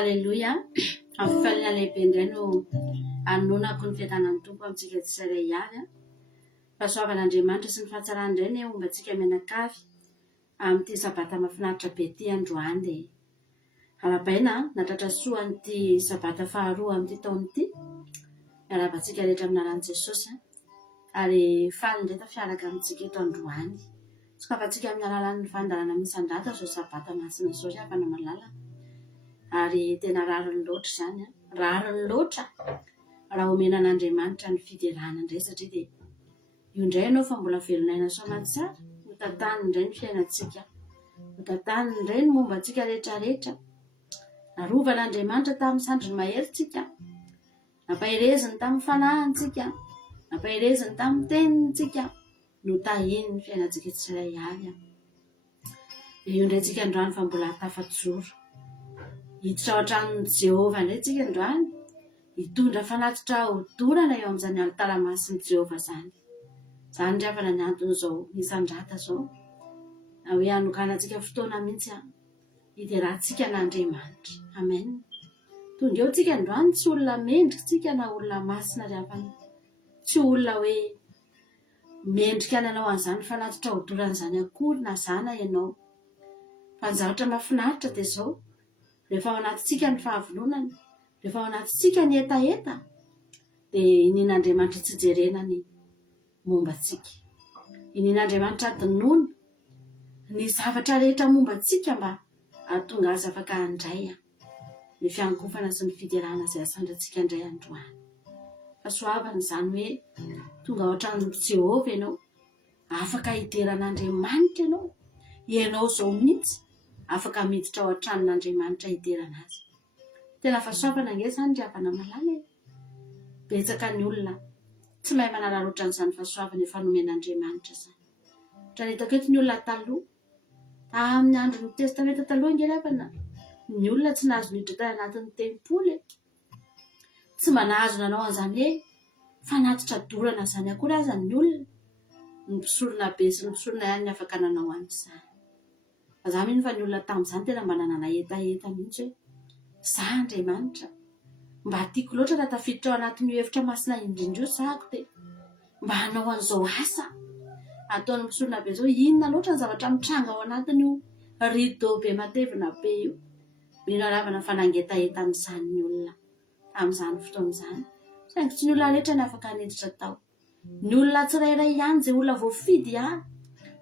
Aleluia. Amin'ny fifaliana lehibe indray no anonako ny fiadanan'ny tompo amintsika tsirairay avy. Fahasoavan'Andriamanitra sy ny fahatsarany indray ny omba antsika mianakavy amin'ity sabata mahafinaritra be ity androany dia arabaina natratra soan'ity sabata faharoa amin'ity taona ity. Miarabantsika rehetra aminaran'i Jesosy ary faly indray tafiaraka amintsika eto androany. Sokafantsika amin'ny alalan'ny fandarana misan-data zao sabata masina zao ry havana malala. Ary tena rariny loatra izany, rariny loatra raha omena an'Andriamanitra ny fiderana indray satria dia io indray ianao fa mbola velonaina soamantsara, ho tantany indray ny fiainantsika, ho tantany indray ny momba antsika rehetrarehetra. Narovan'Andriamanitra tamin'ny sandriny maherintsika, nampahireziny tamin'ny fanahintsika, nampahireziny tamin'ny tenintsika, no tahiny ny fiainantsika tsirairay avy. Dia io indray tsika androany fa mbola tafajoro. Hiditra ao an-tranon'i Jehovah indray tsika androany, hitondra fanatitra hodorana eo amin'izany altaramasin'i Jehovah izany. Izany ry havana ny anton'izao misan-drata izao, na hoe hanokanantsika fotoana mihitsy hiderahantsika n'Andriamanitra. Amen. Tonga eo tsika androany tsy olona mendrika tsika na olona masina ry havana, tsy olona hoe mendrika nanao an'izany fanatitra hodorana izany akory na zana ianao. Fa ny zavatra mahafinaritra dia izao, rehefa ao anatintsika ny fahavononana, rehefa ao anatintsika ny etaeta, dia inian'Andriamanitra tsy jerenany momba antsika. Inian'Andriamanitra dinoana ny zavatra rehetra momba antsika mba hahatonga azy afaka handray ny fiankofana sy ny fiderana izay asandratsika indray androany. Fahasoavana izany hoe tonga ao an-tranon'i Jehovah ianao, afaka hideran'Andriamanitra ianao, ianao izao mihitsy afaka miditra ao an-tranon'Andriamanitra hiderana azy. Tena fahasoavana ange izany ry havana malala. Betsaka ny olona tsy mahay manala loatra an'izany fahasoavana efa nomen'Andriamanitra izany. Ohatra hitako eto ny olona taloha, tamin'ny andron'ny testamenta taloha ange ry havana, ny olona tsy nahazo miditra tao anatin'ny tempoly, tsy mba nahazo nanao an'izany hoe fanatitra dorana izany akory aza ny olona. Ny mpisorona be sy ny mpisorona ihany ny afaka nanao an'izany. Za mino fa ny olona tamin'izany tena mba nanana etaeta mihitsy hoe za Andriamanitra, mba tiako loatra raha tafiditra ao anatin'io efitra masina indrindra io zako dia mba hanao an'izao asa. Ataon'ny mpisorona be izao, inona loatra ny zavatra mitranga ao anatin'io rideau be matevina be io. Mino aravana fa nangetaetan'izany ny olona tamin'izany fotoana izany. Saingy tsy ny olona rehetra ny afaka niditra tao. Ny olona tsirairay ihany izay olona voafidy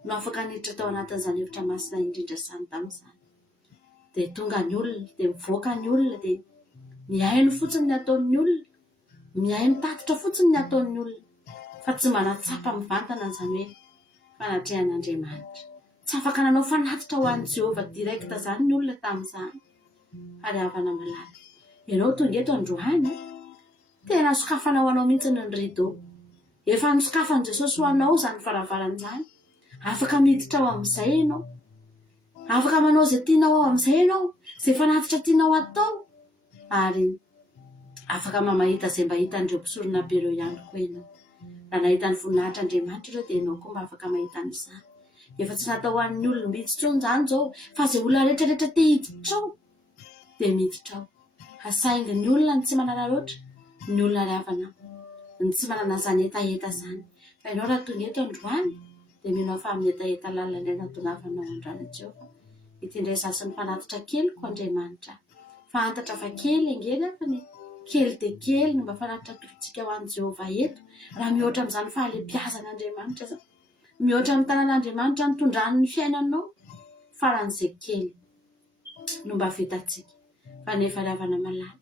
no afaka niditra tao anatin'izany efitra masina indrindra izany tamin'izany. Dia tonga ny olona, dia mivoaka ny olona, dia mihaino fotsiny ny ataon'ny olona, mihaino tatitra fotsiny ny ataon'ny olona, fa tsy mba natsapa mivantana izany hoe fanatrehan'Andriamanitra. Tsy afaka nanao fanatitra ho an'i Jehovah direkta izany ny olona tamin'izany. Ary havana malala, ianao tonga eto androany, tena sokafana ho anao mihitsy ny rideau. Efa nisokafan'i Jesosy ho anao izany varavaran'izany. Afaka miditra ao amin'izay ianao, afaka manao izay tianao ao amin'izay ianao, izay fanatitra tianao atao, ary afaka mamahita izay mba hitan'ireo mpisorona be ireo ihany koa ianao. Raha nahita ny voninahitr'Andriamanitra ireo dia ianao koa mba afaka mahita an'izany. Efa tsy natao ho an'ny olom-bitsy intsony izany izao, fa izay olona rehetrarehetra te hiditra ao dia miditra ao. Saingy ny olona ny tsy manana loatra, ny olona ry havana ny tsy manana izany etaeta izany. Fa ianao raha tonga eto androany dia mino fa amin'ny etaeta lalina indray natongavana ao androany Jehovah. Ity indray zasy ny fanatitra keliko Andriamanitra. Fantatra fa kely angely fa ny kely dia kely ny mba fanatitra torontsika ho an'i Jehovah eto. Raha mihoatra amin'izany fahalebiazan'Andriamanitra izany, mihoatra amin'ny tanan'Andriamanitra ny tondrany ny fiainanao, faran'izay kely no mba vitantsika. Fa nefa ry havana malala,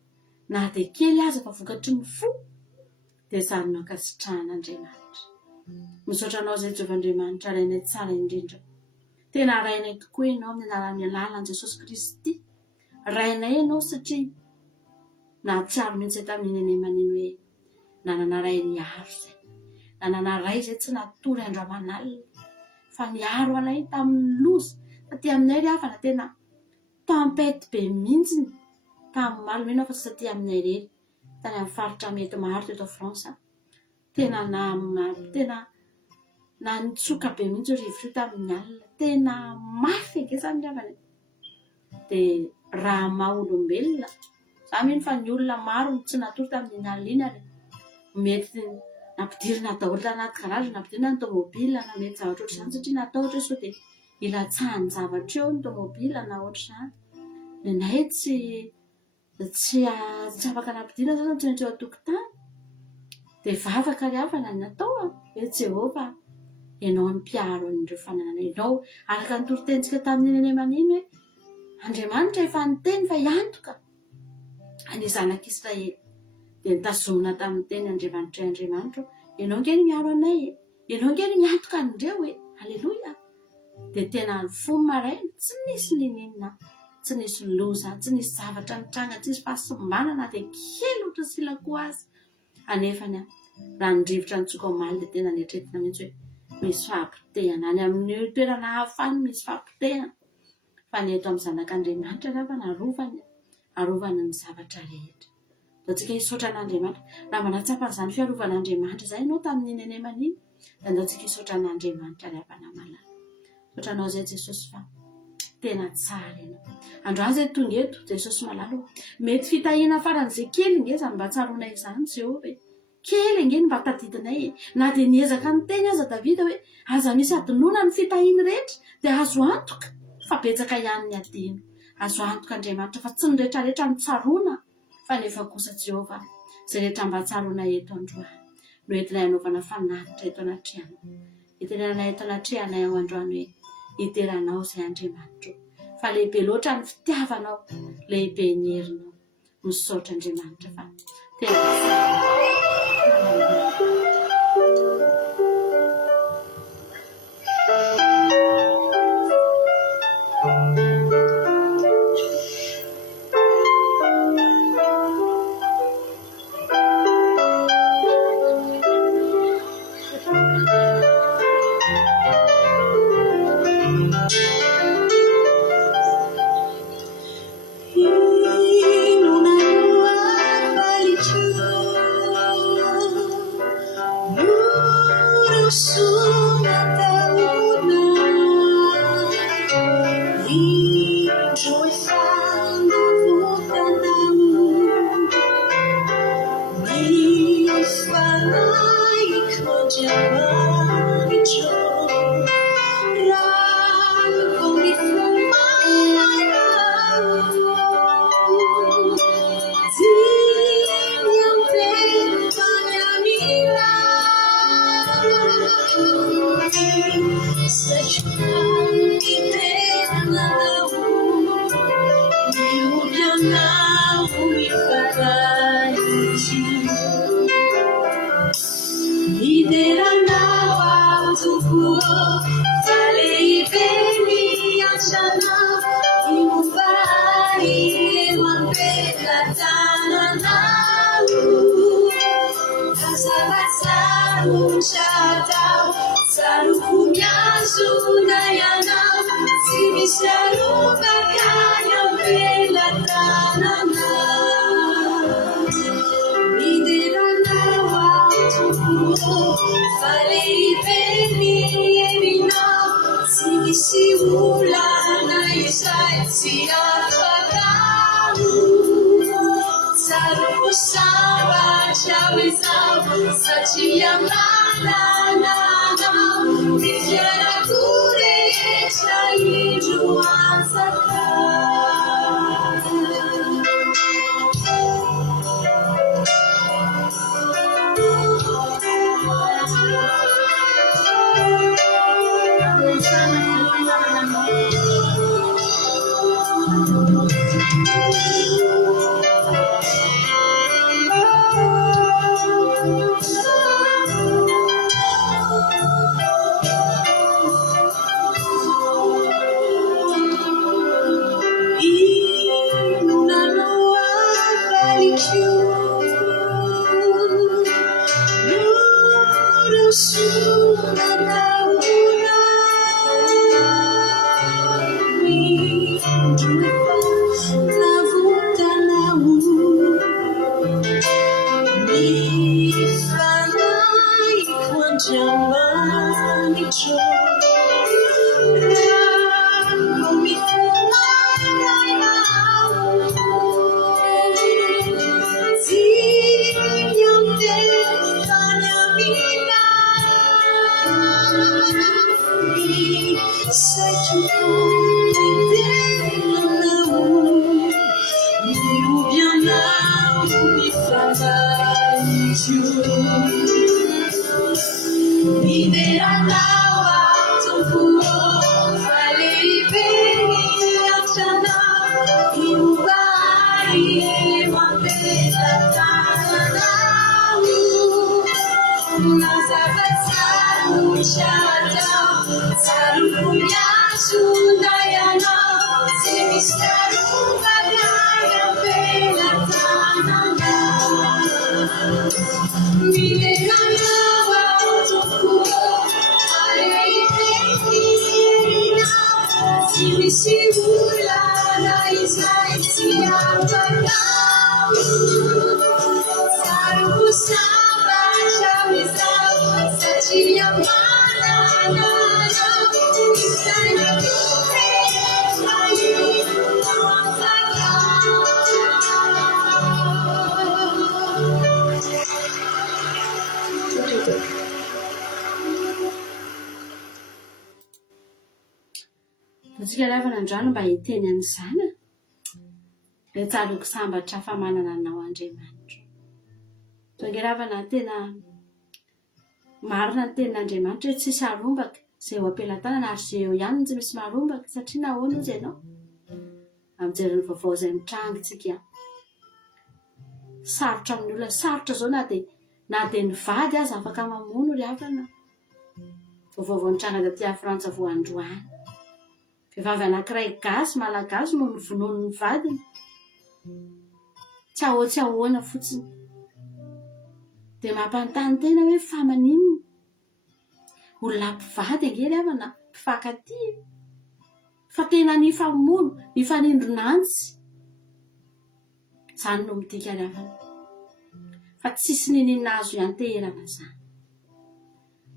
na dia kely aza fa vokatry ny fo dia izany no ankasitrahan'Andriamanitra. Misaotra anao izay Jehovah Andriamanitra, rainay tsara indrindra. Tena rainay tokoa ianao amin'ny alalan'i Jesosy Kristy. Rainay ianao satria nahatsiaro mihitsy tamin'ny nenay maneno hoe nanana ray niaro izay. Nanana ray izay tsy natory andro-manalina, fa niaro anay tamin'ny loza. Taty aminay ry havana tena tempête be mihitsy tamin'ny malomena fa tsy taty aminay irery. Tany amin'ny faritra mety maro teto France. Tena na nitsoka be mihitsy rivotra tamin'ny alina. Tena mafy ange izany ry havana. Dia raha maha-olombelona. Za mino fa ny olona maro tsy natory tamin'ny alina ary mety nampidirina daholo tanaty garage, nampidirina ny tômôbila na mety zavatra ohatr'izany satria natao ohatra sao dia ilatsahan'ny zavatra eo ny tômôbila na ohatr'izany. Nenay tsy afaka nampidirina zany tsy maintsy eo an-tokotany dia vavaka ry havana ny atao hoe Jehova ianao ny mpiaro an'ireo fananana ianao araka ny torotentsika tamin'iny eny aman'iny hoe Andriamanitra efa niteny fa hiantoka any zanak'Israely dia nitazomina tamin'ny teny Andriamanitra ianao nge ny miaro anay ianao nge ny miantoka an'ireo aleloia. Dia tena fony maraina tsy nisy ninina, tsy nisy loza, tsy nisy zavatra mitranga, tsy nisy fahasimbanana dia kely ohatra silako azy anefany raha ny rivotra nitsoka omaly dia tena niatretina mihitsy hoe misy fahampitehana any amin'ny toerana hafany, misy fahampitehana fa ny eto amin'ny zanak'Andriamanitra raha arovany ny zavatra rehetra. Antsika hisaotra an'Andriamanitra raha manatsapa an'izany fiarovan'Andriamanitra izay ianao tamin'ny eny aman'iny dia andaontsika hisaotra an'Andriamanitra ry havana malala. Saotranao izay Jesosy fa tena tsara ianao. Androany izay tonga eto Jesosy malala mety fitahiana faran'izay kely ngeza mba tsaronay izany Jehova kely ngeny mba tadidinay na dia niezaka ny teny aza Davida hoe aza misy adinoana ny fitahiany rehetra dia azo antoka fa betsaka ihany ny adino. Azo antoka Andriamanitra fa tsy ny rehetrarehetra mitsaroana fa nefa kosa Jehova izay rehetra mba tsaroana eto androany no entinay hanaovana fanatitra eto anatrehana. Itenenanay eto anatrehana ao androany hoe iteranao izay Andriamanitra fa lehibe loatra ny fitiavanao, lehibe ny herinao. Misaotra Andriamanitra fa tena Tsika lavana androany mba hiteny an'izany le tsaloko sambatra famanana anao Andriamanitra. Tongeravana tena marina ny tenin'Andriamanitra hoe tsisy harombaka izay ho am-pelantanana ary izay eo ihany tsy misy maharombaka satria nahoana izy ianao amin'jeriny vaovao izay mitrangitsika sarotra amin'ny olona sarotra zao na dia ny vady aza afaka mamono ry havana vaovao nitranga taty Frantsa vao androany. Vehivavy anankiray gasy malagasy no novonoiny ny vadiny tsy ahoana fotsiny dia mampanontany tena hoe fa maninona olona mpivady ange ry havana mpifankatia fa tena nifamono nifanindronantsy izany no midika ry havana fa tsisy ninina azo ianterana zany,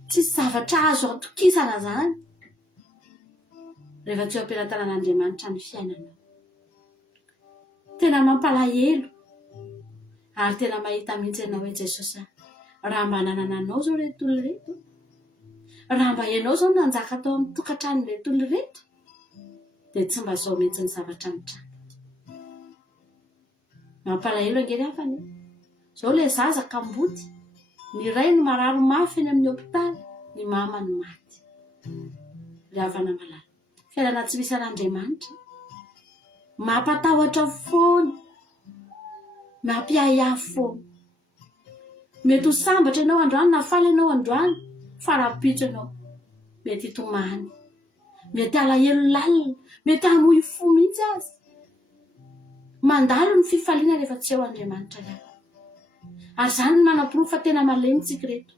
tsisy zavatra azo atokisana zany rehefa tsy eo am-pelantanan'Andriamanitra ny fiainana. Tena mampalahelo ary tena mahita mihitsy ianao hoe Jesosy raha mba nanana anao zao reto olona reto, raha mba ianao zao nanjaka tao amin'ny tokantrano reto olona reto dia tsy mba zao mihitsy ny zavatra mitranga. Mampalahelo angery hafany zao le zaza kamboty ny ray no marary mafy eny amin'ny hopitaly, ny mama ny maty. Ry havana malala fiainana tsy misy an'Andriamanitra mampatahotra foana, mampiahiahy foana. Mety ho sambatra ianao androany na faly ianao androany fa rapitso ianao mety hitomany, mety alahelo lalina, mety hamoy fo mihitsy azy. Mandalo ny fifaliana rehefa tsy eo Andriamanitra iany. Ary izany no manam-porofo fa tena malemy tsika reto,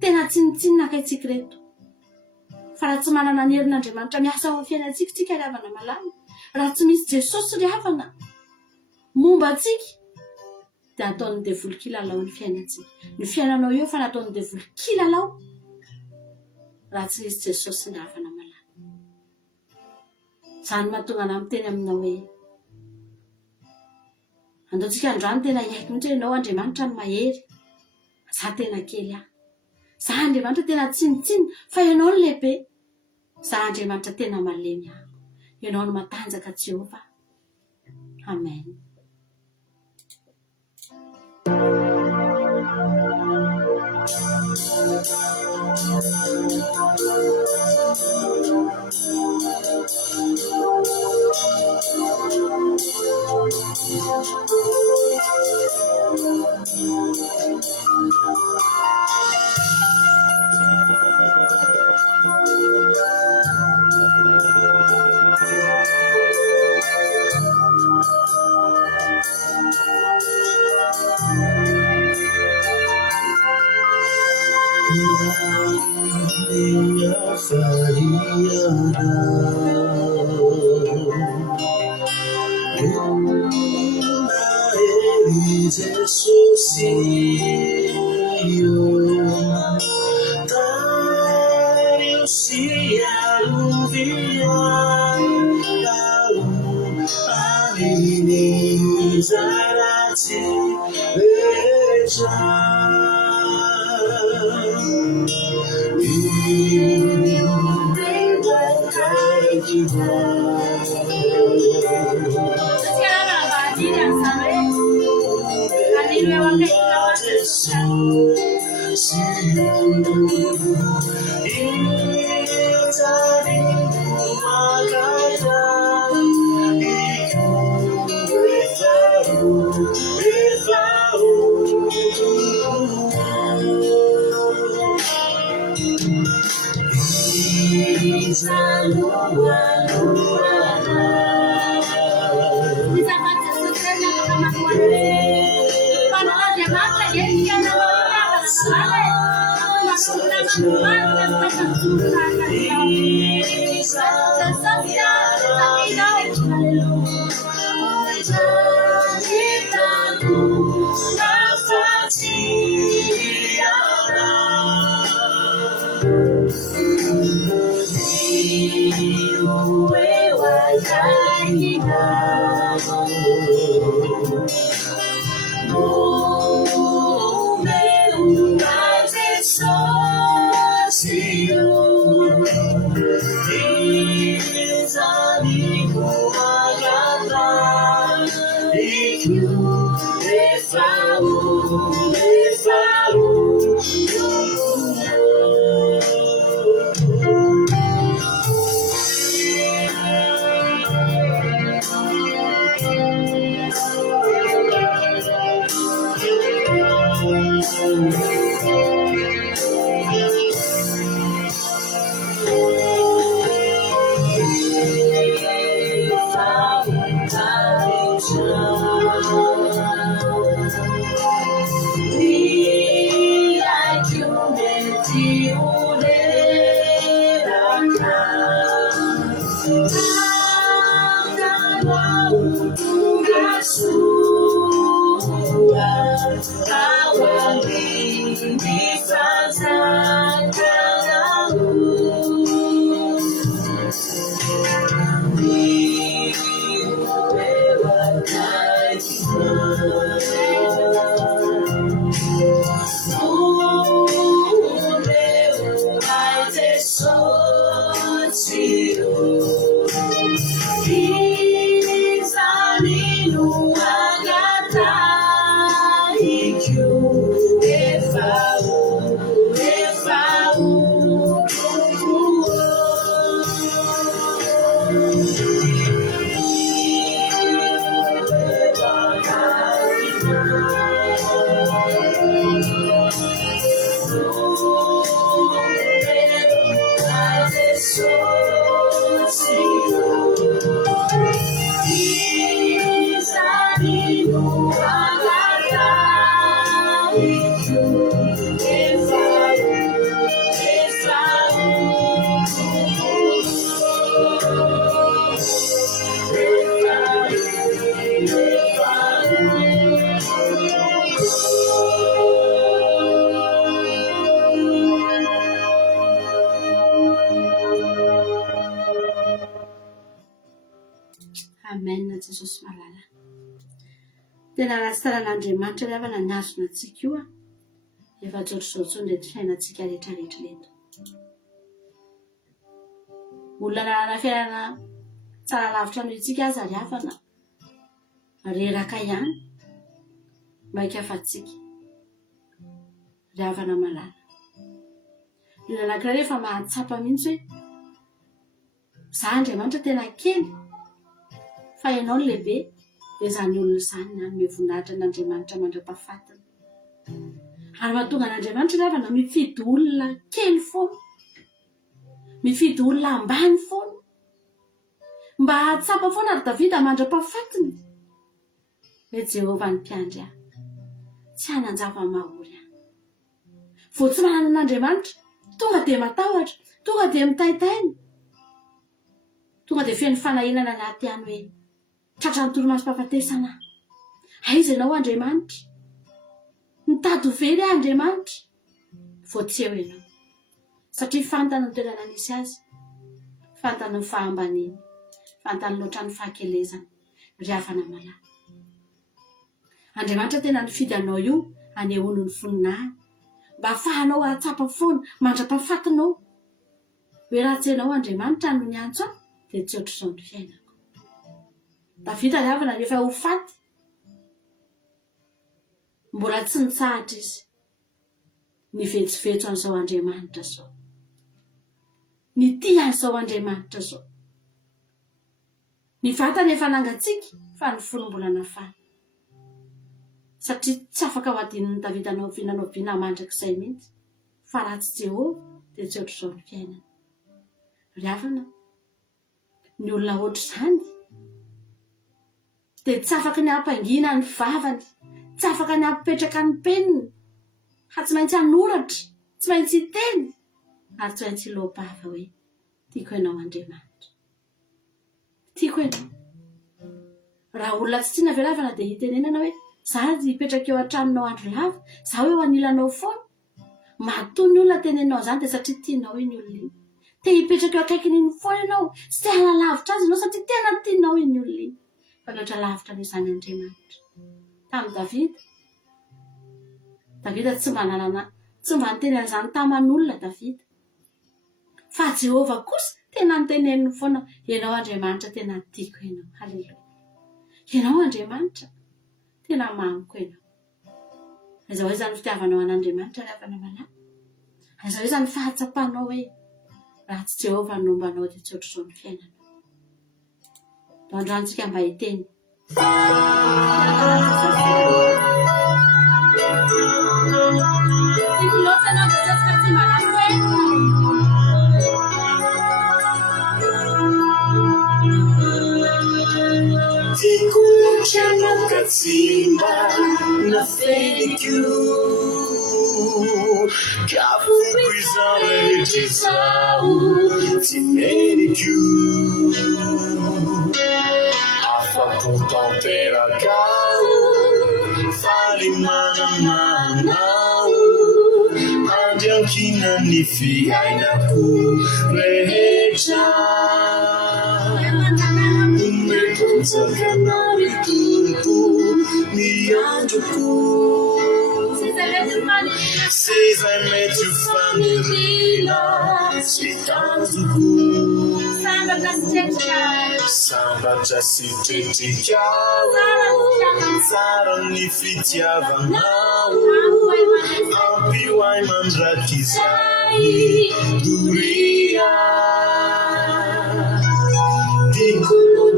tena tsinitsinina akaitsika reto. Fa raha tsy manana ny herin'Andriamanitra miasa ao amin'ny fiainantsika tsika ry havana malala, raha tsy misy Jesosy ry havana momba antsika dia ataony devoly kilalao ny fiainantsika. Ny fiainanao io fa nataony devoly kilalao raha tsy misy Jesosy ry havana malala. Izany mahatonga anahy miteny aminao hoe andaontsika androany tena hiaiko mihitsy ianao Andriamanitra ny mahery, za tena kely aho, za Andriamanitra tena tsinitsinina fa ianao ny lehibe, za Andriamanitra tena malemy aho, ianao no matanjaka Jehovah. Amen. Minha farinha Jesus Dario sia luvia Amini zarati leja Amen, Jesosy malala. Tena ratsy taran'Andriamanitra ry havana niazona antsika io efa tsotr'izao tsony rehetra fiainantsika rehetrarehetra reto. Olona nanana fiainana tsara lavitra noho itsika aza ry havana reraka ihany maika afatsika ry havana malala. Ny olona anankiray rehefa mahatsapa mihitsy hoe za Andriamanitra tena kely fa ianao ny lehibe, dia izany olona izany manome voninahitra n'Andriamanitra mandra-pahafatana. Ary mahatonga an'Andriamanitra ry havana mifidy olona kely foana, mifidy olona ambany foana mba hahatsapa foana ary Davida mandra-pahafatana. Hoe Jehovah ny mpiandry ahy, tsy hanan-java mahory ahy. Vao tsy manana an'Andriamanitra tonga dia matahotra, tonga dia mitaitaina, tonga dia feno fanahinana anaty any hoe tratrany toromaso-pahafatesana. Aiza ianao Andriamanitra? Mitady ho very ahy Andriamanitra. Vao tsy eo ianao, satria fantany ny toerana nisy azy, fantany ny fahambaniany, fantany loatra ny fahakelezany ry havana malala. Andriamanitra tena nifidy anao io anehoany ny voninahiny mba ahafahanao ahatsapa foana mandra-pahafatinao. Hoe raha tsy ianao Andriamanitra no niantso ahy dia tsy ohatr'izao ny fiainako. Davida ry havana rehefa ho faty mbola tsy nitsahatra izy nivetsovetso an'izao Andriamanitra zao, nity an'izao Andriamanitra zao. Ny vatany efa nangatsiaka fa ny fony mbola nafaly, satria tsy afaka ho adininy Davida nanao viana mandrakizay mihitsy. Fa raha tsy Jehovah dia tsy ohatr'izao ny fiainana. Ry havana, ny olona ohatr' izany dia tsy afaka ny hampangina ny vavany, tsy afaka ny hampipetraka ny peniny, tsy maintsy hanoratra, tsy maintsy hiteny, ary tsy maintsy lobava hoe tiako ianao Andriamanitra, tiako ianao. Raha olona tsy tiana velavana dia hitenenana hoe zaho hipetraka eo an-tranonao andro lava, zaho eo anilanao foana. Matoa ny olona tenenao izany dia satria tianao iny olona iny. Te hipetraka eo akaikiny iny foana ianao, tsy te hala lavitra azy ianao satria tena tianao iny olona iny. Fa mihoatra lavitra n'izany Andriamanitra. Tamin'ny Davida tsy mba niteny an'izany taman'olona Davida. Fa Jehovah kosa tena niteneniny foana, ianao Andriamanitra tena tiako ianao. Haleluya. Ianao Andriamanitra tena mamiko ianao. Izao izany fitiavanao an'Andriamanitra ravana malala. Izao izany fahatsapanao hoe raha tsy Jehovah nombanao dia tsy ohatr'izao ny fiainana. Androantsika mba hiteny. Tiako simba na feniko kafoko izao rehetr'izao tsy meniko afapo tanterakao faly manamanao andiankina ny fiainako rehetra Sakanao ry Tompo ny androko sezay mety ho fanirina sy tanjoko sambatra sy tretrikao tsara ny fitiavanao ampioay mandraky izay doria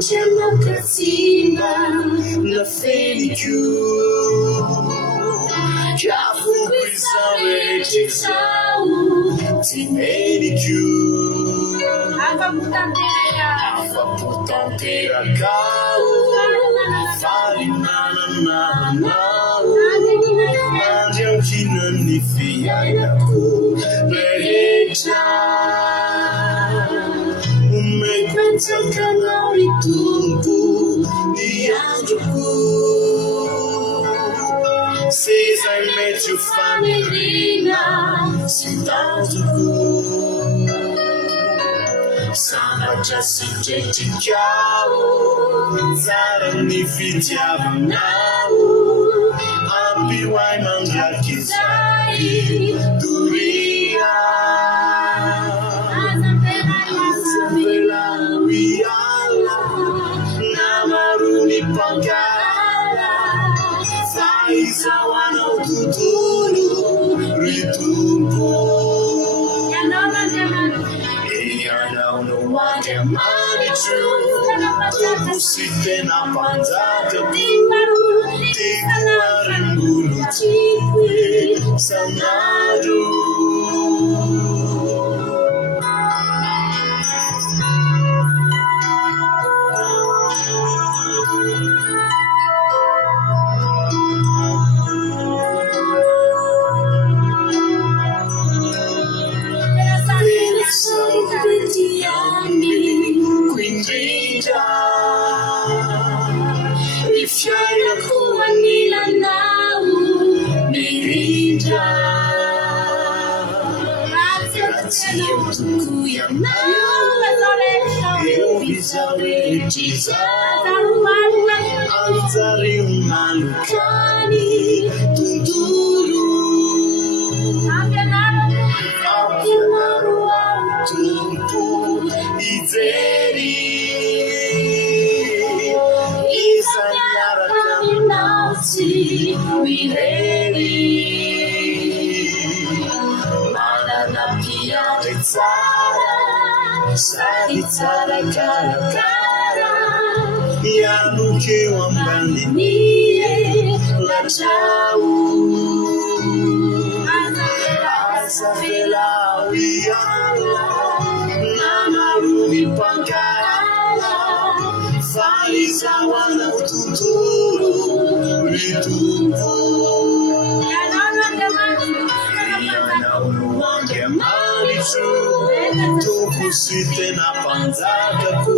Tianao kasimba na feniko kafoko izao rehetr'izao tsy meniko afapo tanterakao faly mananao andiankina ny fiainako rehetra Sakanao ry Tompo ny androko sezay mety ho fanirina sy tanjoko sambatra sy tretrikao tsara ny fitiavanao ampioay mandraky izay doria Pangala Faizao anao tontolo ry Tompo Ianao no Andriamanitro Tovo sy tena mpanjaka Tiako arimbolo tiako sanado Fiainako anilanao mirindra ratsy eo toko ianao eo izao rehetr'izao anjareo manokany tontolo ampianaro ao tompo ijery Mireri Manana piante tsara Sari tsara karakara Yanuke wambani niye Lachau Azavela wiyala Namaruni pankara Saisawana ututuru Ritumbo Yana unuwange malisu Tukusite na panzaka ku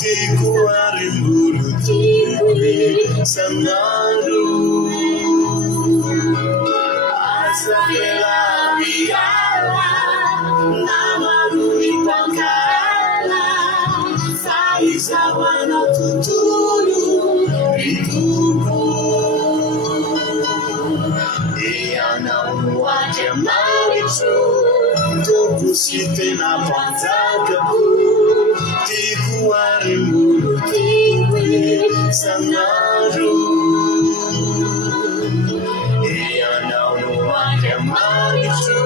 Tikuari mburu tikwi Sanaru Asafela wiyala Namaruri pankala Saisawana tuturu Ritumbo Yana unuwange malisu Tukusite na panzaka ku Tikuari mburu tikwi Sanaru Yana unuwange malisu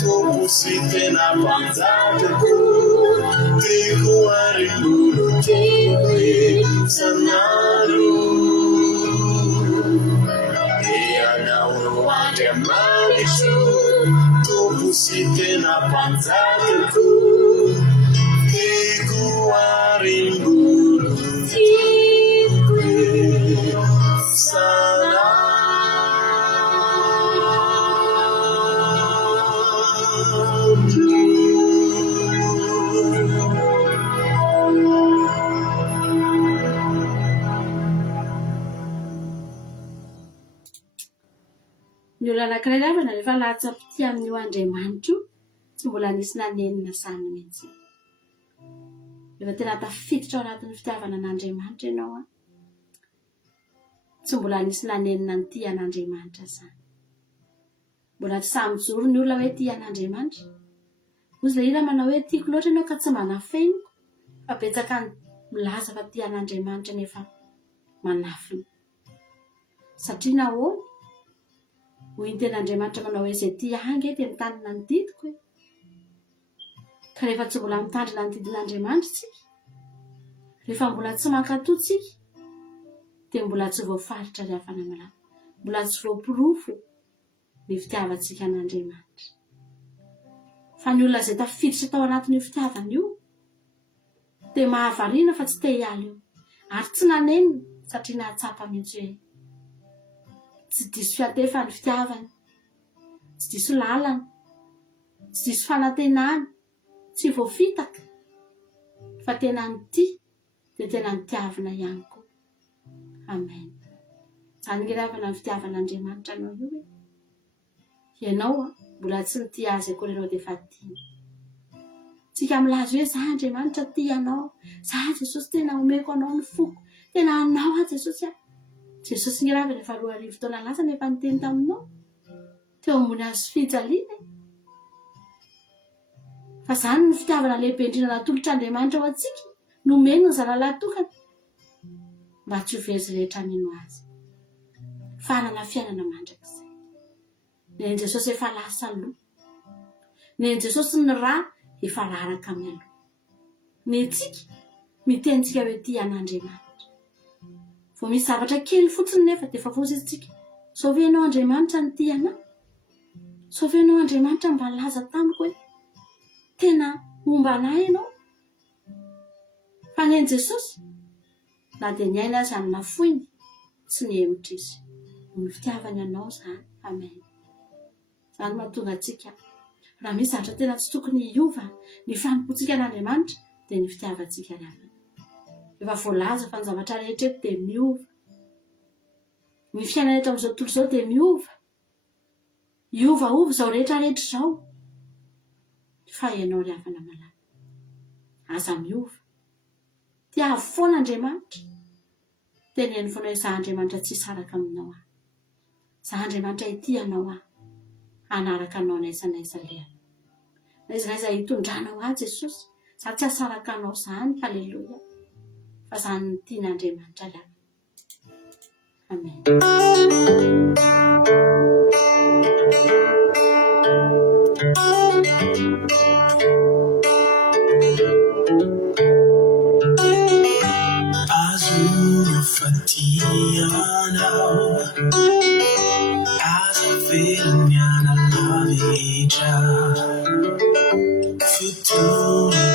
Tukusite na panzaka ku Tikuari mburu tikwi Sanaru Yana unuwange malisu Tukusite na panzaka ku Tikuari mburu tikwi Sanaru Ny olona anankiray ravana rehefa latsa-pity amin'io Andriamanitra tsy mbola nisy nanenina sany mihitsy. Rehefa tena tafiditra ao anatin'ny fitiavana an'Andriamanitra ianao tsy mbola nisy nanenina ny tia an'Andriamanitra zany. Mbola tsy samy joro ny olona hoe tia an'Andriamanitra. Ozy ilay ira manao hoe tiako loatra ianao ka tsy manafeno, fa betsaka ny milaza fa tia an'Andriamanitra nefa manafiny. Satria nahoana? Hoy ny ten'Andriamanitra manao hoe izay tia ange dia mitandrina ny didiko e. Ka rehefa tsy mbola mitandrina ny didin'Andriamanitra tsika, rehefa mbola tsy mankatoa tsika, dia mbola tsy voafaritra ry havana malala, mbola tsy voapirofo ny fitiavantsika an'Andriamanitra. Fa ny olona izay tafiditra tao anatin'io fitiavana io dia mahavariana fa tsy te hiala eo, ary tsy nanenina satria nahatsapa mihitsy hoe tsy diso fiatefa ny fitiavana, tsy diso lalana, tsy diso fanantenana, tsy voafitaka, fa tena nity dia tena nitiavana ihany koa. Amen. Izany ny ravana ny fitiavan'Andriamanitra anao io hoe ianao mbola tsy nitia azy akory ianao dia efa tia. Tsika milaza hoe za Andriamanitra tia anao, za Jesosy tena omeko anao ny foko, tena anao a Jesosy a. Jesosy ny ravana efa 4,000 taona lasa nefa niteny taminao teo ambony hazo fijaliana. Fa zany ny fitiavana lehibe indrindra natolotra Andriamanitra ao antsika, nomeny ny zanalahy tokana mba tsy ho very rehetra mino azy. Fanana fiainana mandrakizay. Neny Jesosy efa lasa aloha. Neny Jesosy ny rà efa raraka amin'ny aloha. Nentsika mitentsika hoe tia an'Andriamanitra. Vao misy zavatra kely fotsiny nefa dia efa voazintsika. Sauvenao Andriamanitra ny tia anao. Sauvenao Andriamanitra mba laza tamiko hoe tena momba anahy ianao. Fa neny Jesosy na dia ny aina azy any nafoiny tsy ny hemotra izy. Ny fitiavany anao zany. Amen. Zany mahatonga antsika raha misy zavatra tena tsy tokony hiova ny fanompoantsika an'Andriamanitra dia ny fitiavantsika ravana. Efa voalaza fa ny zavatra rehetra eto dia miova. Ny fiainana eto amin'izao tontolo izao dia miova. Iovaova izao rehetra izao. Fa ianao ry havana malala, aza miova. Tia foana Andriamanitra. Teneny foana hoe za Andriamanitra tsy saraka aminao aho. Za Andriamanitra ity anao aho. Anaraka anao n'aiza n'aiza leha. N'aiza n'aiza hitondranao ahy Jesosy. Za tsy asaraka anao zany. Halleluja. Fa zany ny tian'Andriamanitra leha. Amen. Azuno fatianao Asa fermiana la vita Futuri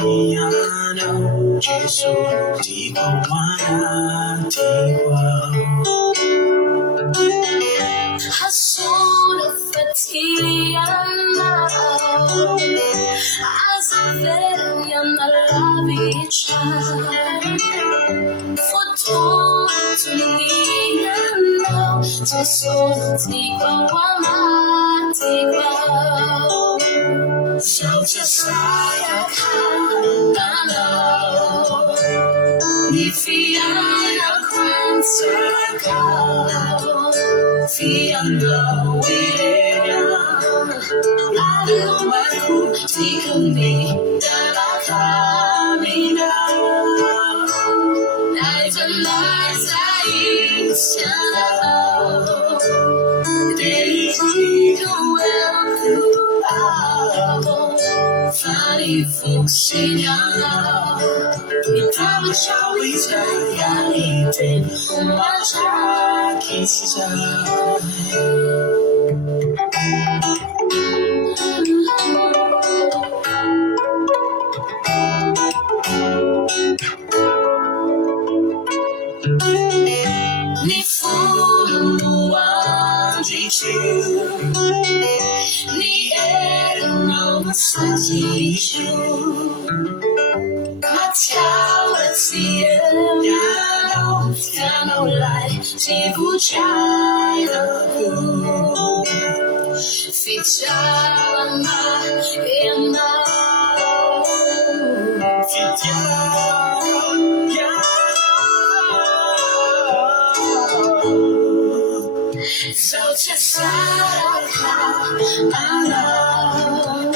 turianao 接受地瓜哇地瓜。I sort of fatigue now. As a veteran, I love each other. For told to me now, to sort of so just like I know. If I can't circle, if I know it, I know I could take me that I come now. Nights and nights I show. Days go well through. Funny folks in your love. Time shall we take anything? My child kisses Ni fumo andichu, ni era não satisfecho. Piano light, tipo China. Fichala na ena. So just like I know,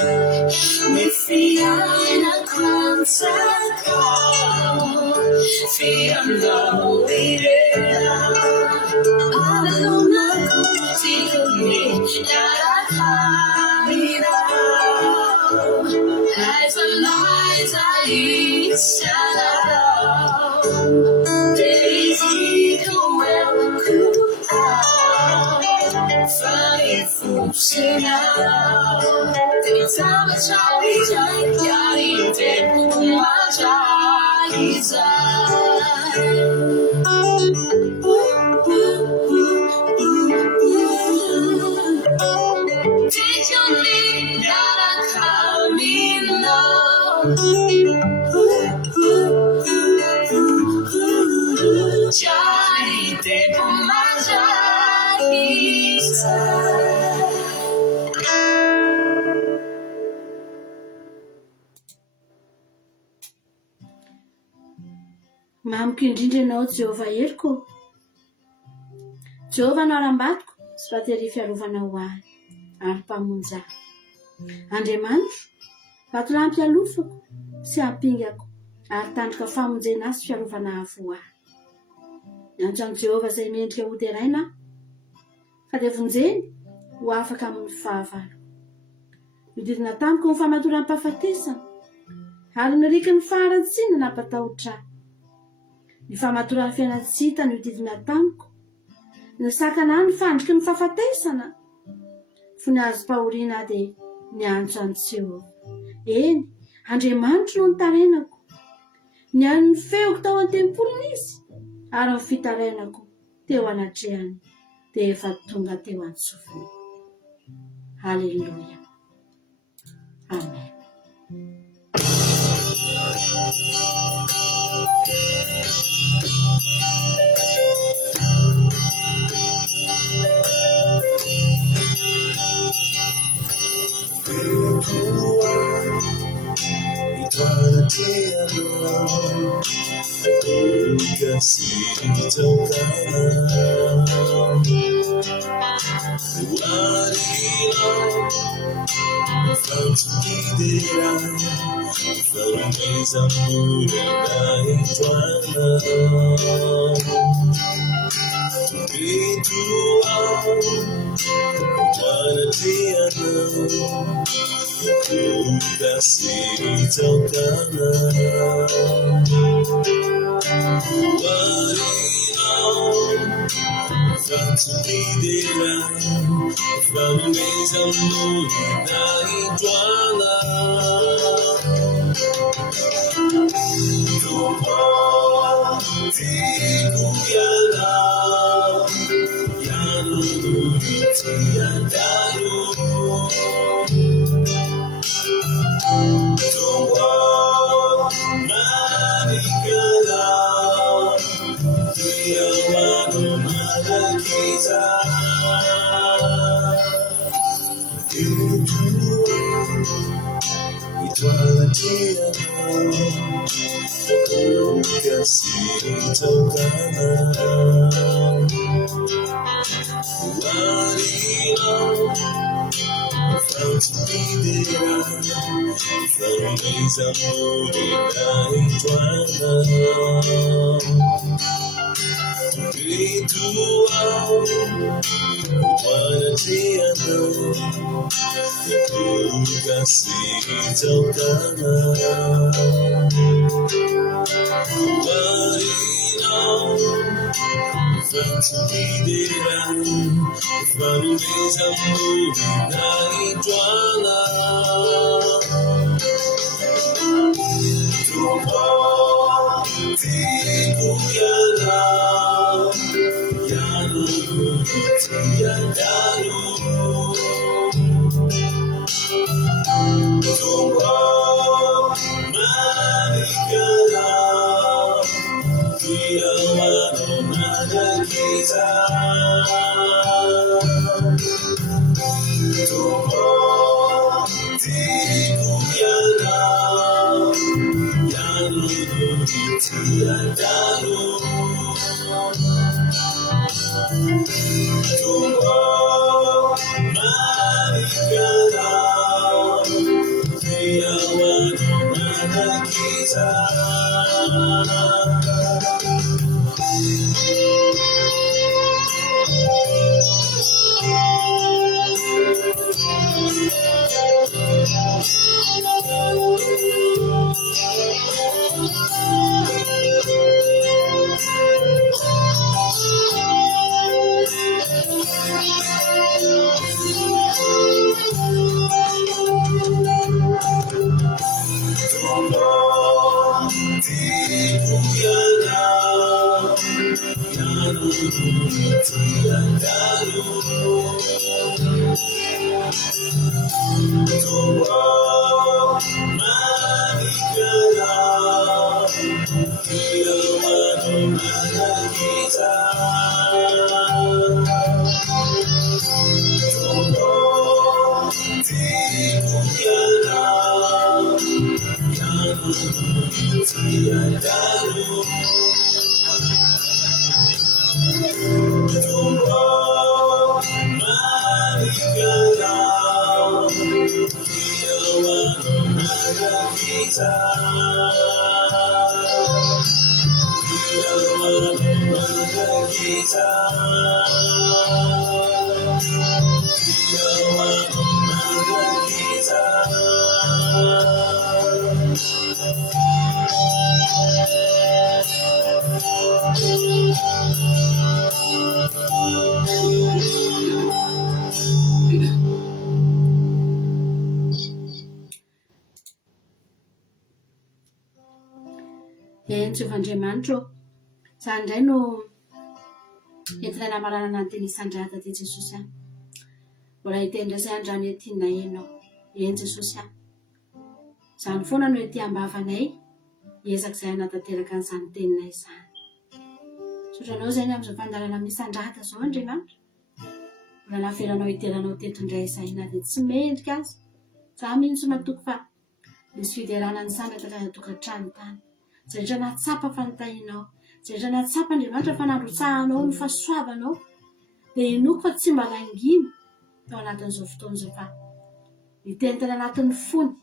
if I'm a concert call, if I'm not waiting, I don't know, feel me, that I know. As a light I shadow, daisy go well cool out. Funny folks in out. Anytime I try to take your eating, my child is did you mean that I come in love? Johnny, take my Johnny's Mamiko indrindra ianao Jehova heriko. Jehova naram-batiko sy vatery fiarovana ho ahy ary mpamonjy ahy. Andriamanitro, vatolampy alofako sy ampingako ary tandroka famonjena azy fiarovana ahy ho ahy. Miantso an'i Jehova izay mendrika ho teraina fa dia vonjeny ho afaka amin'ny fahavalo. Mididina tamiko ny famatoram-pahafatesana ary niriky ny faharantsiana nampatahotra ahy. Ny famatoran'ny fiainana tsy hita no didina tamiko, ny sakana ny fandriky ny fahafatesana, fony azo pahoriana dia miantso an'i Jehova. Eny, Andriamanitro no nitarenako, niany ny feoko tao an-tempolony izy, ary ny fitarainako teo anatrehany dia efa tonga teo an-tsofiny. Haleluia. Amen. Jehovandriamanitra za indray no entina namarana ny teny isandrata ty Jesosy ahy. Mbola hitendresa andrano etiana enao eny Jesosy ahy. Zany foana no ety ambavanay hiezaka izay hanatanteraka an'izany teninay izany. Sotranao zay amin'izao fandarana misandrata zao Andriamanitra. Mbola naferanao hiteranao teto indray izay na dia tsy mendrika azy. Za mihitsy matoky fa misy fiderana ny sandraka tokantrano tany. Zay rehetra natsapa fanontahinao, zay rehetra natsapa Andriamanitra fa nandrotsahanao ny fahasoavanao, dia inoko fa tsy mba langiny tao anatin'izao fotoan'izao fa hitentana anatin'ny fony,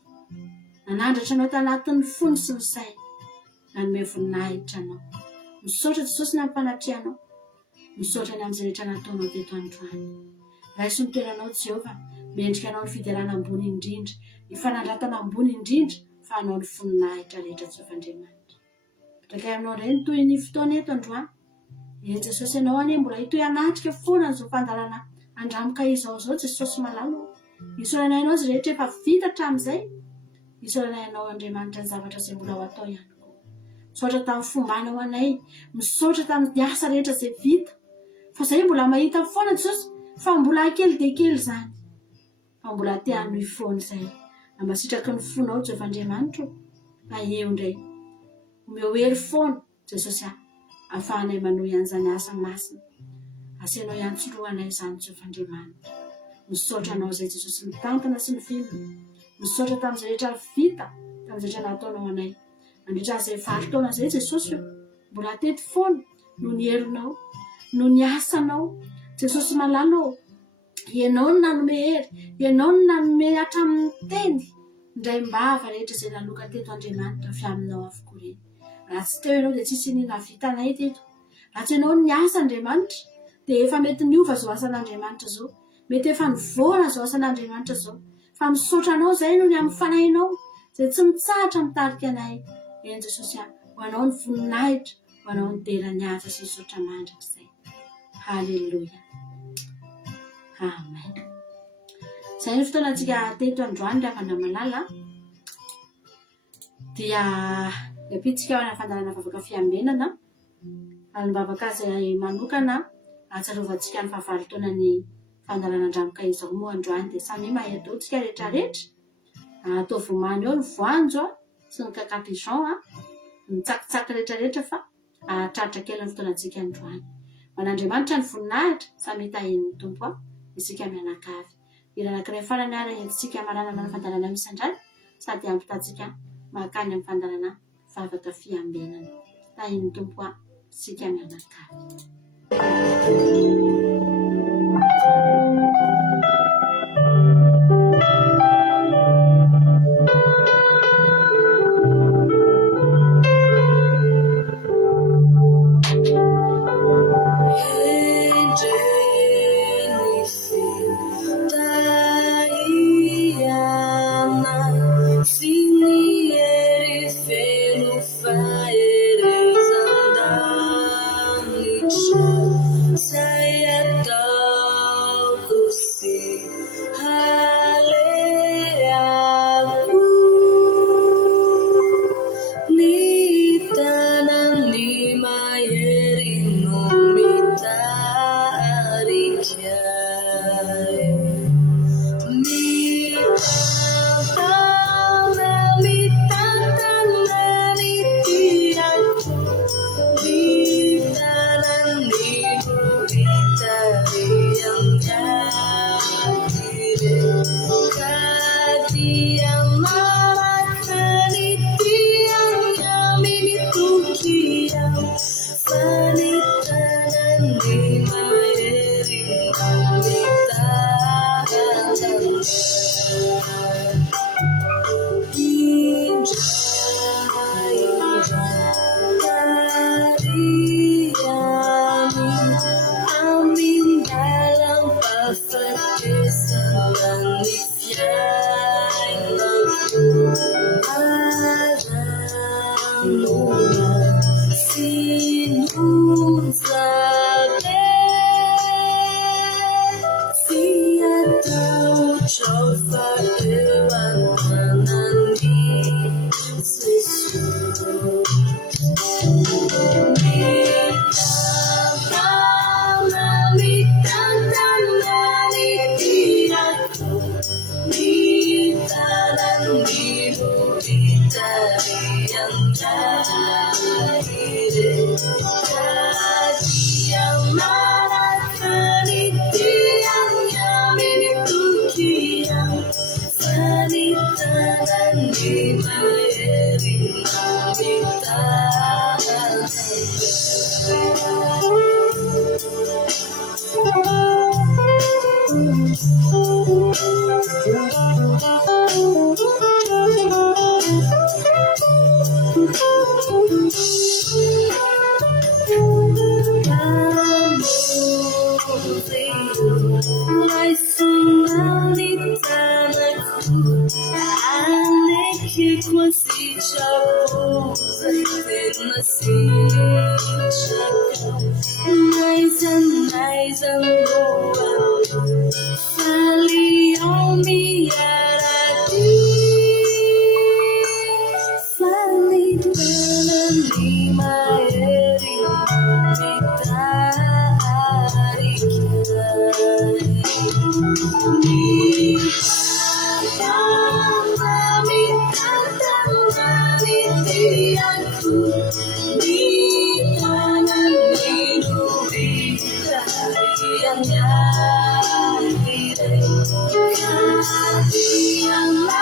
nanandratra anao tanatin'ny fony sy ny saina, nanome voninahitra anao. Misaotra Jesosy ny ampanatrianao, misaotra ny amin'izay rehetra nataonao teto androany. Raiso ny toeranao Jehova, mendrika anao ny fiderana ambony indrindra, ny fanandratana ambony indrindra, fa anao ny voninahitra rehetra Jehovandriamanitra. Petrakay aminao ireny toy ny fotoana eto androany. Eny Jesosy ianao anie mbola hitoy anatrika foana n'izao fandarana andramoka izao Jesosy malalo. Isaoranay ianao izy rehetra efa vita hatramin'izay. Isaoranay ianao Andriamanitra ny zavatra izay mbola ho atao ihany koa. Misaotra tamin'ny fombanao anay, misaotra tamin'ny asa rehetra izay vita. Fa izay mbola mahita foana Jesosy, fa mbola kely dia kely izany. Fa mbola te hanohy foana izay. Masitraky ny fonao Jehovandriamanitra, na eo indray. Omeo hery foana Jesosy ahy, ahafahanay manohy an'izany asa masina. Asianao iantsoroanay izany Jehovandriamanitra. Misaotra anao izay Jesosy mitantana sy ny filona. Misaotra tamin'izay rehetra vita, tamin'izay nataonao anay mandritra izay 8 taona izay Jesosy io mbola tety foana no ny herinao no ny asanao Jesosy malalo ianao no nanome hery ianao no nanome hatramin'ny teny indray mbava rehetra izay naloka teto Andriamanitra fiaminao avokoa reny raha tsy teo ianao dia tsisy ny navitanay teto raha tsy ianao ny asa Andriamanitra dia efa mety niova zao asan'Andriamanitra zao mety efa nivoana zao asan'Andriamanitra zao fa misaotra anao zay no ny amin'ny fanahinao zay tsy mitsahatra mitarika anay eny Jesosy ho anao ny voninahitra ho anao ny derany aza sy misaotra mandrakizay haleloia amen zay ny fotoana antsika teto androany ry havana malala dia epitsika ho ana fandarana vavaka fiambenana alim-bavaka izay manokana atsarovantsika ny fahavalo taona ny fandarana andramoka izao moa androany dia samy mahedotsika rehetrarehetra atao vomany eo ny voanjo sy ny kakapigeon ny tsakitsaky rehetrarehetra fa atratra kely ny fotoana antsika androany man'Andriamanitra ny voninahitra samy hitahin'ny tompo isika mianakavy ira anankiray farany ary entsika marana mana fandarana misandray sady ampitatsika makany amin'ny fandarana vavaka fiambenana tahin'ny tompo isika mianakavy Yang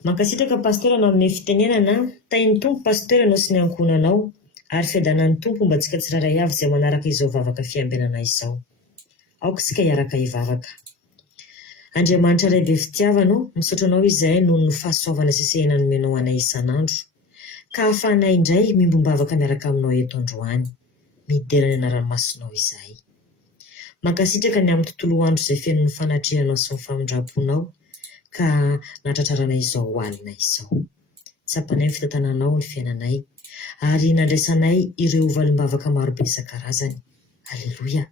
Mankasitraka pasteur anao amin'ny fitenenana, tain'ny tompo pasteur anao sy ny ankonanao, ary fiadanan'ny tompo mba tsika tsiraray avy izay manaraka izao vavaka fiambenana izao. Aoka isika hiaraka hivavaka. Andriamanitra iray be fitiavano, misaotra anao izahay noho ny fahasoavana sy sehena nomenao anay isan'andro. Ka ahafahanay indray mimbombavaka miaraka aminao eto androany, miderana ny anaramasinao izahay. Mankasitraka ny amin'ny tontolo andro izay feno ny fanatrehanao sy ny famindraponao, ka natratraranay izao alina izao. Tsapanay ny fitantananao ny fiainanay, ary nandraisanay ireo valimbavaka marobe isan-karazany. Alleloia.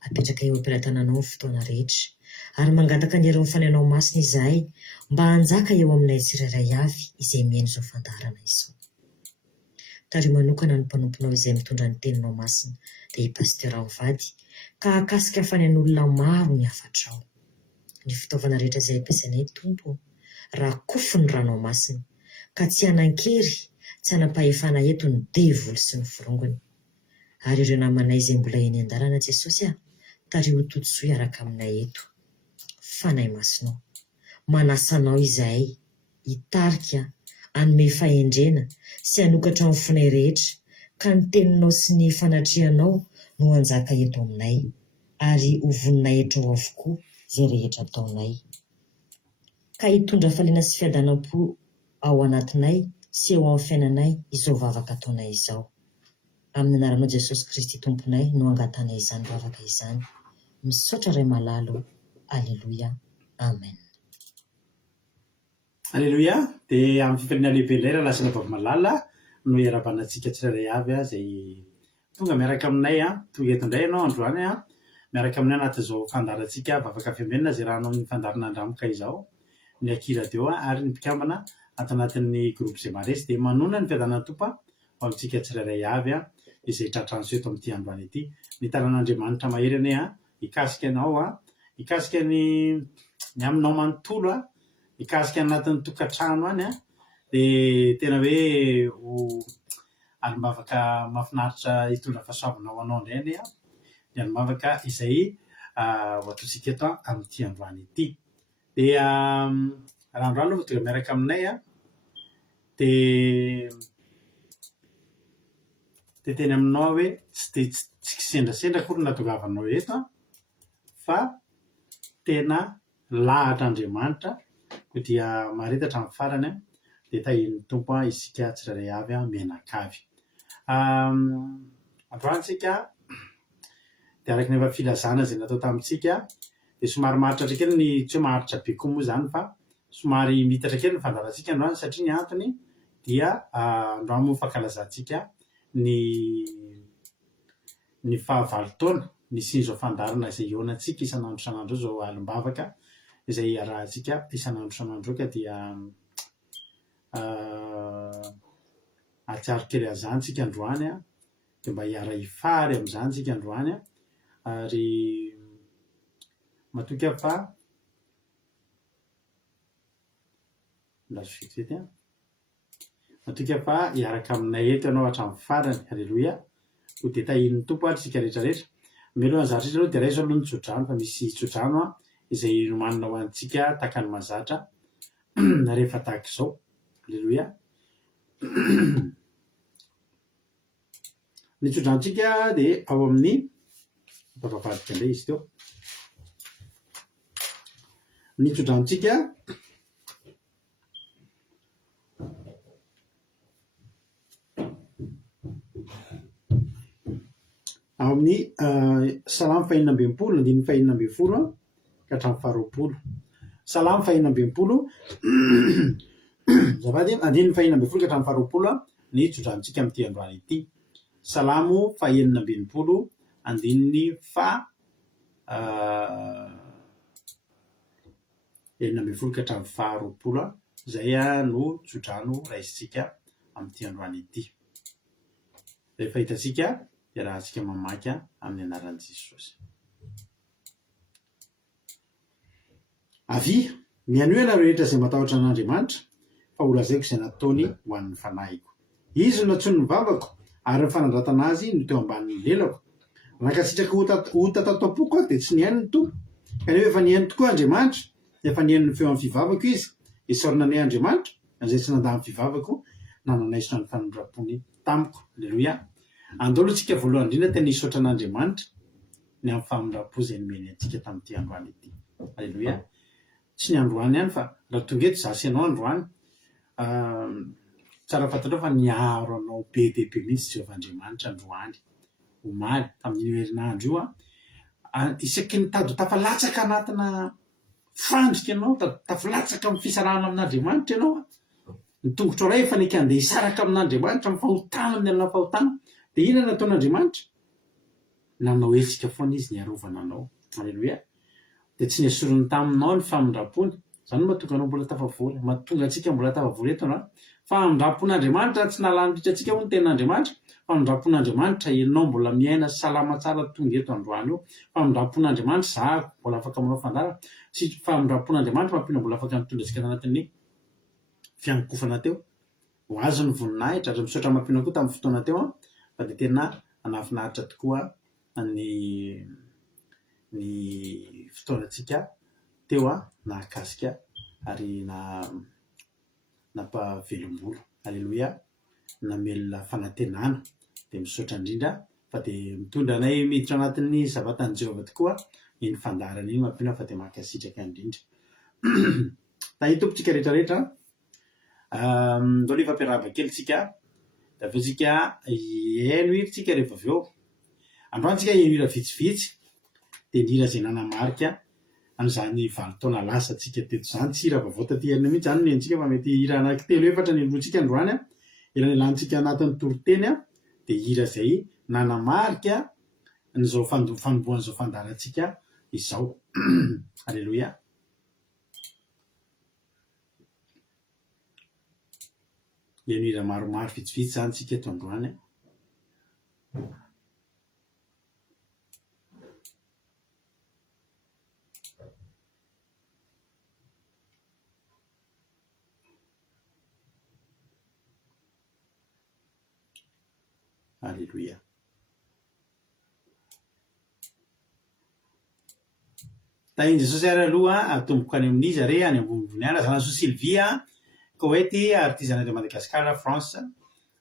Apetraka eo am-pilatananao ny fotoana rehetra, ary mangataka ny ero fanenao masina izahay, mba hanjaka eo aminay tsirairay avy izay mihaino izao fandaharana izao. Tario manokana ny mpanomponao izay mitondra ny teninao masina, dia i pasteur Vady, ka hakasika fanen'olona maro ny afatrao. Ny fitaovana rehetra izay ampiasainay tompo, rakofo ny ranao masina, ka tsy hanan-kery, tsy hanam-pahefana eto ny devoly sy ny firongony. Ary ireo namanay izay mbola eny an-dalana Jesosy tario totosoa hiaraka aminay eto. Fanay masinao, manasanao izahay, hitarika, hanome fahendrena sy hanokatra amin'ny fonay rehetra, ka ny teninao sy ny fanatrehanao no hanjaka eto aminay, ary hovoninay etrao avokoa izay rehetra ataonay. Ka hitondra faliana sy fiadanam-po ao anatinay sy eo amin'ny fiainanay izao vavaka ataonay izao. Amin'ny anaranao Jesosy Kristy tomponay no angatanay izany vavaka izany. Misaotra ray malalo. Alleluia. Amen. Alleluia. Dia amin'ny fifaliana lehibe indray raha lasina vavy malala no iarabanantsika tsirairay avy izay tonga miaraka aminay tonga eto indray ianao androany miaraka aminay anaty izao fandarantsika vavaka fiambenana izay rahanao ny fandarana andramoka izao ny akiradio ary ny mpikambana ato anatin'ny groupe izay maresy dia manona ny fiadanan'ny tompo amintsika tsirairay avy izay tratranso eto amin'ity androany ity. Ny tanan'Andriamanitra mahery ane hikasika anao hikasika ny aminao manontolo hikasika anatin'ny tokantrano any dia tena hoe ho alimbavaka mahafinaritra hitondra fahasoavana ho anao indray ny alimbavaka izay hoatosika eto amin'ity androany ity. Dia raha androany aloha tonga miaraka aminay dia teny aminao hoe tsy kisendrasendra kory natongavanao eto fa tena lahatr'Andriamanitra ko dia maharetatra amin'ny farany dia tahin'ny tompo isika tsirairay avy mianakavy. Androantsika dia araka ny efa filazana izay natao tamintsika dia somary maharitra kely ny tsy hoe maharitra be koa moa izany fa somary mitatra kely ny fandarantsika androany satria ny antony dia androany moa fankalazantsika ny fahavalo-taona nisy zao fandarina izay eonatsika isan'andro isan'andro eo zao alim-bavaka izay arahantsika isan'andro isan'andro eo ka dia atsiaro kely azantsika androany a dia mba hiara hifary amin'izany tsika androany a ary matoka fa lasofety a matoka fa hiaraka aminay eto ianao hatramin'ny farany. Alleloia. Ho dia tahin'ny tompo ary tsika rehetrarehetra meloha ny zavatra aloha dia ray zao aloha ny tsodrano fa misy tsodrano a izay manana ho antsika tahaka ny mahazatra rehefa tahaka izao. Alleloia. Ny tsodrantsika dia ao amin'ny mpavavadika indray izy teo. Ny tsodrantsika ao amin'ny salamo fahenina amby enimpolo andininy fahenina amby folo ka hatramin'ny faharoapolo. Salamo fahenina amby enimpolo zavady andininy fahenina amby folo ka hatramin'ny faharoapolo ny tsodrantsika amin'ity androany ity. Salamo fahenina amby enimpolo andininy enina amby folo ka hatramin'ny faharoapolo zay no tsodrano raisitsika amin'ity androany ity. Rehefa hitatsika dia raha antsika mamaky amin'ny anaran'i Jesosy. Avia miano ianareo rehetra izay matahotra an'Andriamanitra fa ho lazaiko izay nataony ho an'ny fanahiko. Izy no natsony ny vavako ary ny fanandratana azy no teo ambanin'ny lelako. Rankasitraka ho tatatapoko dia tsy nihaino ny tompo kanefa efa nihaino tokoa Andriamanitra, efa nihaino ny feo amin'ny fivavako izy. Isaorina anay Andriamanitra izay tsy nandà ny fivavako nananaisina ny fanondrapony tamiko. Alleloia. Andao aloha tsika voalohany indrindra tena hisaotra an'Andriamanitra ny amin'ny famonram-po izay nomeny antsika tamin'ity androany ity. Alleloia. Tsy ny androany ihany fa raha tonga eto zasy ianao androany tsara fantatrao fa niaro anao be dia be mihitsy Jehovahandriamanitra androany omaly tamin'io herinandro io isaky ny tady tafalatsaka anatina fandrika ianao, tafalatsaka amin'ny fisarahana amin'Andriamanitra ianao ny tongotra ray efa nika andeha hisaraka amin'Andriamanitra amin'ny fahotana amin'ny alina fahotana dia ina nataon'Andriamanitra nanao hetsika foana izy niarovana anao. Alleloia. Dia tsy niesorony taminao ny famondram-pony izany mahatonga anao mbola tafavory, mahatonga antsika mbola tafavory eto na famondram-pon'Andriamanitra tsy nalanindritra antsika ho ny ten'Andriamanitra. Famondram-pon'Andriamanitra ianao mbola miaina salama tsara tonga eto androany io. Famondram-pon'Andriamanitra zahako mbola afaka manao fandara sy famondram-pon'Andriamanitra mampina mbola afaka mitondra antsika tanatin'ny fiankofana teo. Ho azo ny voninahitra ary misaotra mampina koa tamin'ny fotoana teo fa dia tena anafinahitra tokoa ny fotoanantsika teo nahakasika ary nampavelom-bolo. Alleloia. Namelona fanantenana dia misaotra indrindra fa dia mitondra anay miditra anatin'ny zavatany Jehova tokoa iny fandarana iny mampina fa dia mankasitraka indrindra. Tahitompitsika rehetrarehetra ndao lefa ampiarahaba kely tsika da aveo tsika eno hira tsika rehefa avy eo androany tsika eno hira vitsivitsy dia ny hira izay nanamarika an'izany valintaona lasa tsika teto izany. Tsy hira vaovao taty henina mihitsy izany no hentsika fa mety hira anankitelo efatra ny loantsika androany ilany lanintsika anatin'ny toriteny dia hira izay nanamarika nyzao fanombohan'izao fandarantsika izao. Alleloia. Eno hira maromaro vitsivitsy zany tsika eto androany. Alleluia. Tahin Jesosy ary aloha atomboka any amin'izy are any ambonimbony any zanasoa Sylvia Koety artisan de Madagascar France,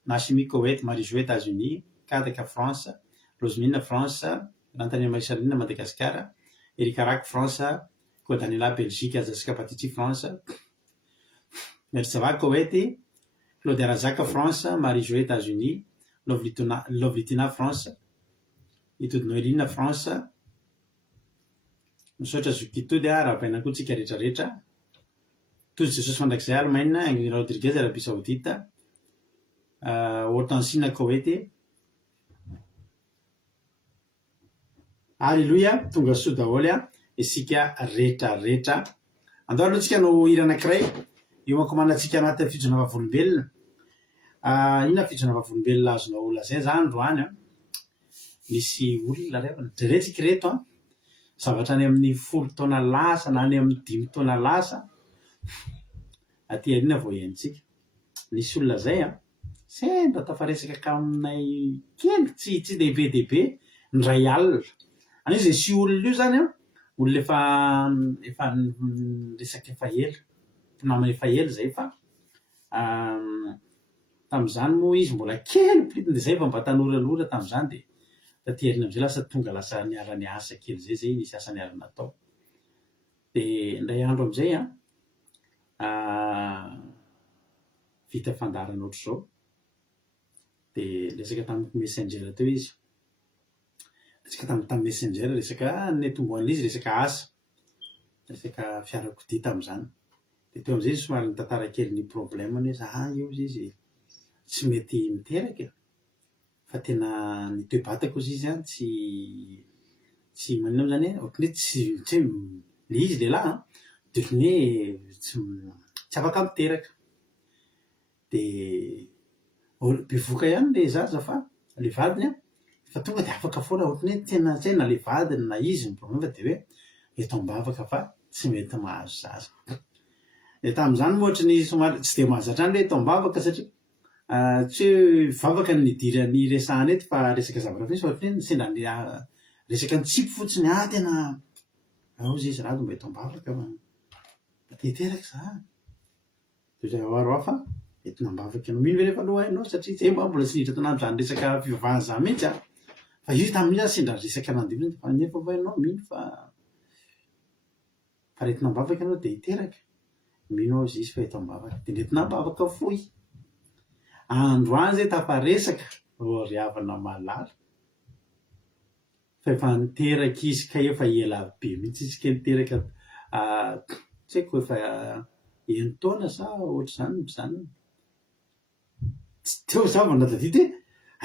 Nassimi Koety Marie-Jo États-Unis, Kadaka France, Rosemina France, Nantania Marisalina Madagascar, Erika Rak France, Koa Daniela Belgique, Jessica Patiti France, Mersava Koety, Claude Razaka France, Marie-Jo États-Unis, Lovlitina France, Itody Noelina France, misaotra zokitody rahabaina koa tsika rehetrarehetra. Tozy Jesosy mandrakizay Allemagne, Ingrid Rodriguez Arabie Saoudite, Hortensina Koety, Alleloia, tonga soa daholo isika rehetrarehetra. Andao aloha tsika no hira anankiray io mankomanantsika anaty fijona vavolombelona. Inona fijona vavolombelona azonao lazay zany androany misy olona retsika reto zavatra any amin'ny 10 taona lasa na any amin'ny 5 taona lasa aty ariana vao iaintsika. Nisy olona zay sendra tafaresaka kaminay kely tsy dehibe ny ray alina. Anio zay sy olona io zany olona efa resaka efa ela, mpinamana efa ela zay fa tamin'izany moa izy mbola kely plitiny de zay fa mba tanoranora tamin'izany de taty ariana am'izay lasa tonga lasa niara asa kely zay nisy asa niarana atao. De indray andro am'izay vita fandarana ohatr'izao de resaka tamin'ny messenger teo izy. Resaka tamin'ny messenger resaka netomboan'izy resaka asa, resaka fiarakodia tamin'izany. De teo am'izay izy somary nitantara kely ny problemany hoe io izy tsy mety miteraka fa tena nitoebatako izy tsy maninona zany ohatry hoe tsy le izy lehilahy de ohatry hoe tsy afaka miteraka. De bevoka ihany le zaza fa le vadiny fa tonga de afaka foana ohatry hoe tena le vadiny na izy ny problème fa de hoe eto ambavaka fa tsy mety mahazo zaza. De tamin'izany moa ohatry ny somary tsy de mahazatra any le eto ambavaka satria tsy hoe vavaka ny idirany resahana eto fa resaka zavatra finsy ohatry hoe sendra resaka ny tsipy fotsiny tena aozy izy raha mba eto ambavaka mba te-teraka za de zay aroa fa entina ambavaka ianao mino ve rehefa aloha hainao satria zay mbola tsy niditra tanandro zany resaka fivavahana za mihitsy fa io tamin'io sendra resaka nandivo fa nefa va ianao mino fa retina ambavaka ianao de hiteraka mino ao izy fa eto ambavaka de netina ambavaka foy. Androany zay tafaresaka ry havana malala fa efa niteraka izy ka efa ela be mihitsy izy ka niteraka tsy haiko efa 1 taona sa ohatr'izany zany. Tsy teo za vao nadadity hoe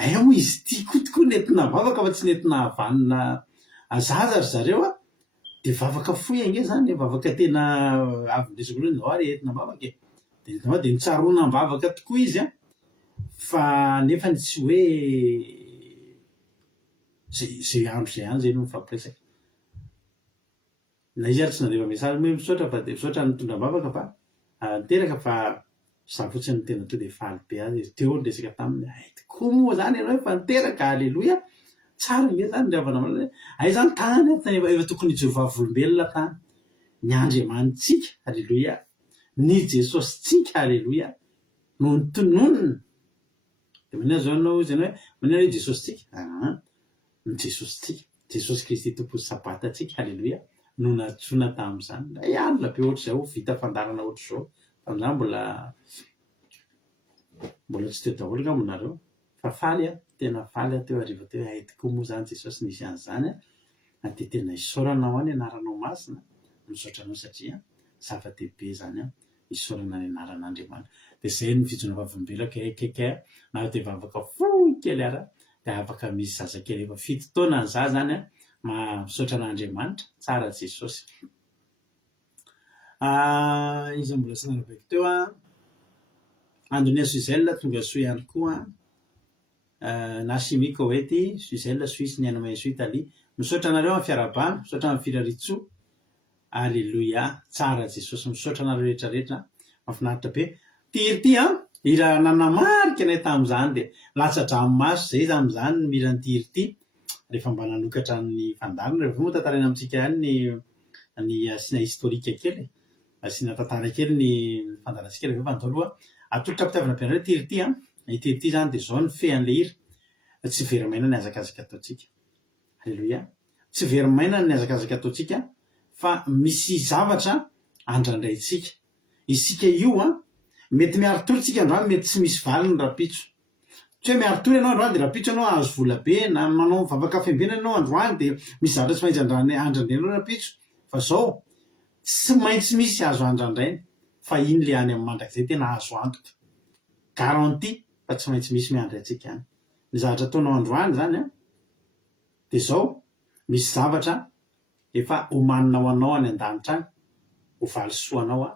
aia moa izy ty kotokoa nentina vavaka fa tsy nentina havanina zaza ry zareo de vavaka foy ange zany vavaka tena avy ndresako loha ary entina vavaka de nitsaroana am-bavaka tokoa izy fa nefa tsy hoe zay andro zay any zay no mifampiresaka na izy ary tsy nandreva message hoe misaotra fa de misaotra nitondra am-bavaka fa niteraka fa za fotsiny tena to de faly be azy teo ny resaka taminy tokoa moa zany ianao efa niteraka alleloia tsara nge zany ry havana malala ay zany tany efa tokony hijehovavolombelona tany ny Andriamanitsika alleloia ny Jesosy tsika alleloia no nitononona de manina zao anao izy ianao hoe manina hoe Jesosy tsika ny Jesosy tsika Jesosy Kristy tompo sabata tsika alleloia no natsoina tamin'izany la ianona be ohatr'izao vita fandarana ohatr'izao tamin'izany mbola tsy teo daholo ka aminareo fa faly tena faly teo ariva teo ay tokoa moa zany Jesosy nisy an'izany de tena isaorana ao any anaranao masina misaotra anao satria zava-dehibe zany isaorana ny anaran'Andriamanitra. De zay ny fijona vavolombelona kaikaiky na de vavaka foy kely ara de afaka misy zazakely efa 7 taona ny za zany misaotra an'Andriamanitra tsara Jesosy. Izy mbola tsy nanavako teo andron'ny Suzel tonga soa ihany koa na chimique oety Suzel Suisse ny Allemagne Suisse Italie misaotra anareo amin'ny fiarabana misaotra amin'ny Firaritsoa alleloia tsara Jesosy misaotra anareo rehetrarehetra mahafinaritra be ty ira nanamarika anay tamin'izany de latsa-drano maso zay za am'izany mirany ty rehefa mba nanokatra ny fandarana rehefa moa tantarana amintsika ihany ny asina historika kely asina tantara kely ny fandarantsika rehefa andao aloha atolotra pitiavana ampianareo ty zany de zao ny fean'le hira tsy verimaina ny azakazaka ataotsika alleloia tsy verimaina ny azakazaka ataotsika fa misy zavatra andraindraitsika isika io mety miaritory tsika androany mety tsy misy valiny rapitso tsy hoe miaritory ianao androany de rapitso anao azo vola be na manao vavaka fiambinana anao androany de misy zavatra tsy maintsy andrandrainao rapitso fa zao tsy maintsy misy azo andrandrainy fa iny le any amin'ny mandrakizay tena azo antoka garanti fa tsy maintsy misy miandry atsika any ny zavatra ataonao androany zany de zao misy zavatra efa homaninao anao any an-danitra any ho valisoanao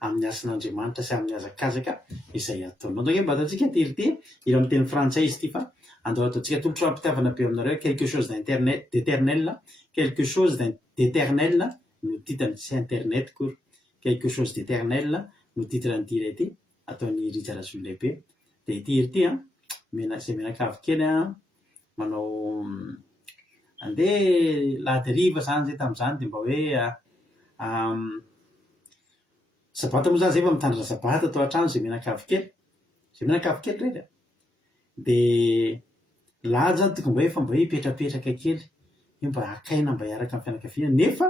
amin'ny asan'Andriamanitra sy amin'ny hazakazaka izay ataonao. Donc mba ataontsika terite ilo amin'ny teny frantsay izy ity fa andao ataontsika tolotra ampitiavana be aminareo quelque chose d'éternel quelque chose d'éternel no titany sy internet kory quelque chose d'éternel no titrany ity ity ataony Richard Lehibe. De ity ity zay menakavy kely manao andeha lahadiriva zany zay tamin'izany de mba hoe sabata moa zany zay fa mitandrina sabata atao an-trano zay menakavy kely reka de lahady zany toko mba mba hoe hipetrapetraka kely mba akaina mba hiaraka amin'ny fianakaviana nefa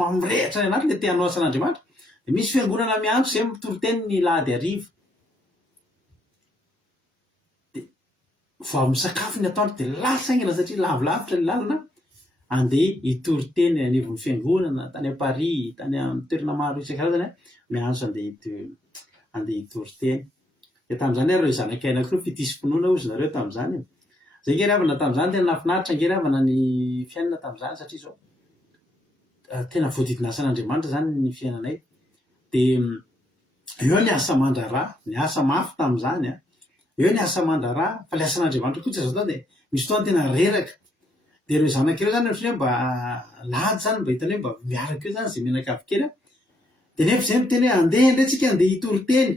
mamrehitra anaty le te-hanao asan'Andriamanitra. De misy fiangonana miantso zay mitoroteny ny lahady hariva de vao misakafo ny atoandro de lasa aingana satria lavilavitra ny lalana andeha hitoroteny anivon'ny fiangonana tany a Paris tany amin'ny toerana maro isan-karazany miantso andeha hitoroteny. De tamin'izany ary zanak'aina koa fitisi-pinoana ozy nareo tamin'izany zay nge ravana tamin'izany tena nafinaritra nge ravana ny fiainana tamin'izany satria zao tena voadidinasan'Andriamanitra zany ny fiainanay. De eo ny asa mandrara ny asa mafy tamin'izany eo ny asa mandrara fa le asan'Andriamanitra koa tsy azo atao de misy fotoana tena reraka. De ireo zanak'ireo zany ohatrany hoe mba lahady zany mba hitany hoe mba miaraka eo zany zay menakavy kely de nefa zay miteny hoe andeha indray tsika andeha hitoroteny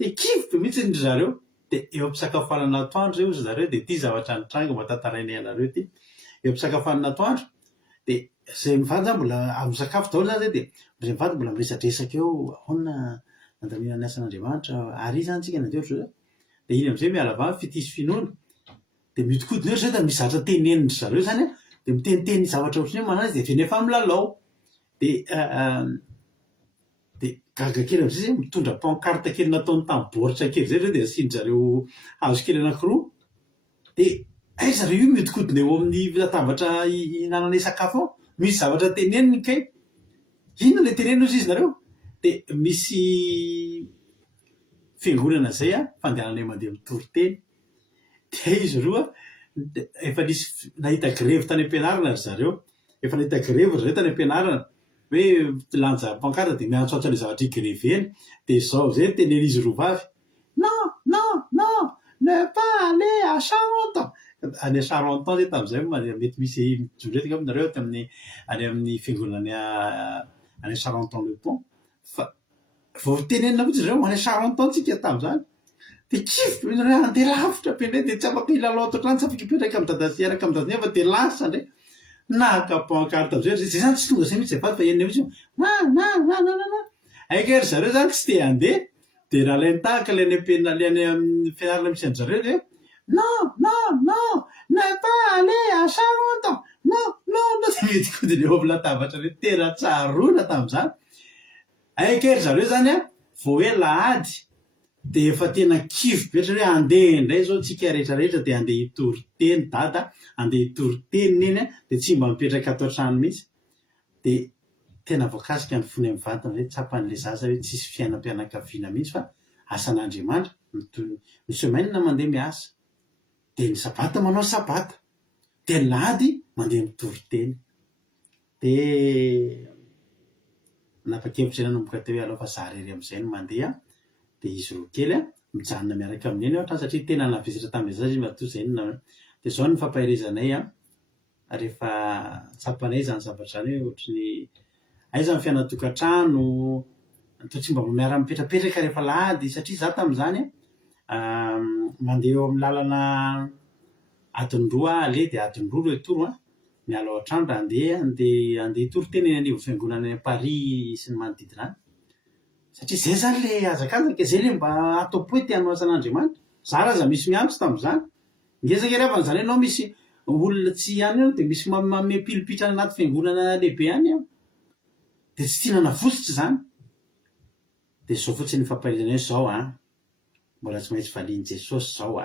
de kivoka mihitsy ny zareo. De eo am-pisakafoanana atoandro zay ozy zareo de ty zavatra nitranga mba tantarainay anareo ty eo am-pisakafoanana atoandro de zay mivady zany mbola amin'ny sakafo daholo zany zay de zay mivady mbola miresadresaka eo ahoana andamina ny asan'Andriamanitra ary zany tsika nandeha ohatry zao de iny am'izay miala avy fitisy finoana de miodikodina ohatry zay da misy zavatra tenenin zareo zany de miteniteny zavatra ohatrany hoe manana izy de feny efa milalao de gaga kely am'zay zay mitondra pancarte kely nataony tamin'ny baoritra kely zay reo de asiny zareo hazo kely anankiroa de ay zareo io miodikodina eo amin'ny latabatra hinanana sakafo ao misy zavatra teneniny kay inona le teneniny ozy izy nareo de misy fiangonana zay fandehananay mandeha mitoroteny de izy roa efa nisy nahita grevy tany am-pianarana ry zareo efa nahita grevy zareo tany am-pianarana hoe lanja pancarte de miantsoantso le zavatra igreveny de zao zay tenen'izy roa vavy non ne pas aller à Charenton any a Charenton zay tamin'izay mety misy mijoretika aminareo any amin'ny fiangonana any Charenton le Pont fa vao tenenina fotsy zareo any Charenton tsika tamin'izany de kivoka andeha lavitra be ndray de tsy afaka hilalao ato an-trano tsy afaka hipetraka amin'ny dadazy araka amin'ny dadazy nefa de lasa ndray naka pancarte am'zay zay zany tsy tonga zay mihitsy vady fa enina mihitsy aika ry zareo zany tsy te handeha de raha lay nitahaka le any am-penina le any amin'ny fianarana misy any zareo de non ne pas aller à Charenton non de miodikodina eo amin'ny latabatra re tena tsaroana tamin'izany aika ry zareo zany vao hoe lahady de efa tena kivo be ohatra hoe andeha indray zao tsika rehetrarehetra de andeha hitoroteny dada andeha hitoroteny eny de tsy mba mipetraka ato an-trano mihitsy de tena voakasika ny fony amin'ny vatana hoe tsapan'le zaza hoe tsisy fiainam-pianakaviana mihitsy fa asan'Andriamanitra ny semaine mandeha miasa de ny sabata manao sabata de ny lahady mandeha mitoroteny de napa-kevitra ena nomboka teo hoe alao fa za rery am'izay no mandeha de izy roa kely mijanona miaraka amin'eny ohatra satria tena navezatra tamin'izay zaza izy matoa zay de zao ny fampahirezanay rehefa tsapanay zany zavatra zany hoe ohatrany aiza ny fiainatokantrano to tsy mba miara mipetrapetraka rehefa lahady satria za tamin'izany mandeha eo amin'ny lalana adiny-roa ale de adiny-roa retoro miala ao an-trano raha andeha hitoroteny eny anivo fiangonana any Paris sy ny manodidina any satria zay zany le azakazaka zay le mba atao-po hoe te-hanao asan'Andriamanitra za raza misy miantso tamin'izany ngezaka ravana zany ianao misy olona tsy any eo de misy mame pilipitra anaty fiangonana lehibe any de tsy tiana navosotra zany de zao fotsiny fampahirizana hoe zao mbola tsy maintsy valian'i Jesosy zao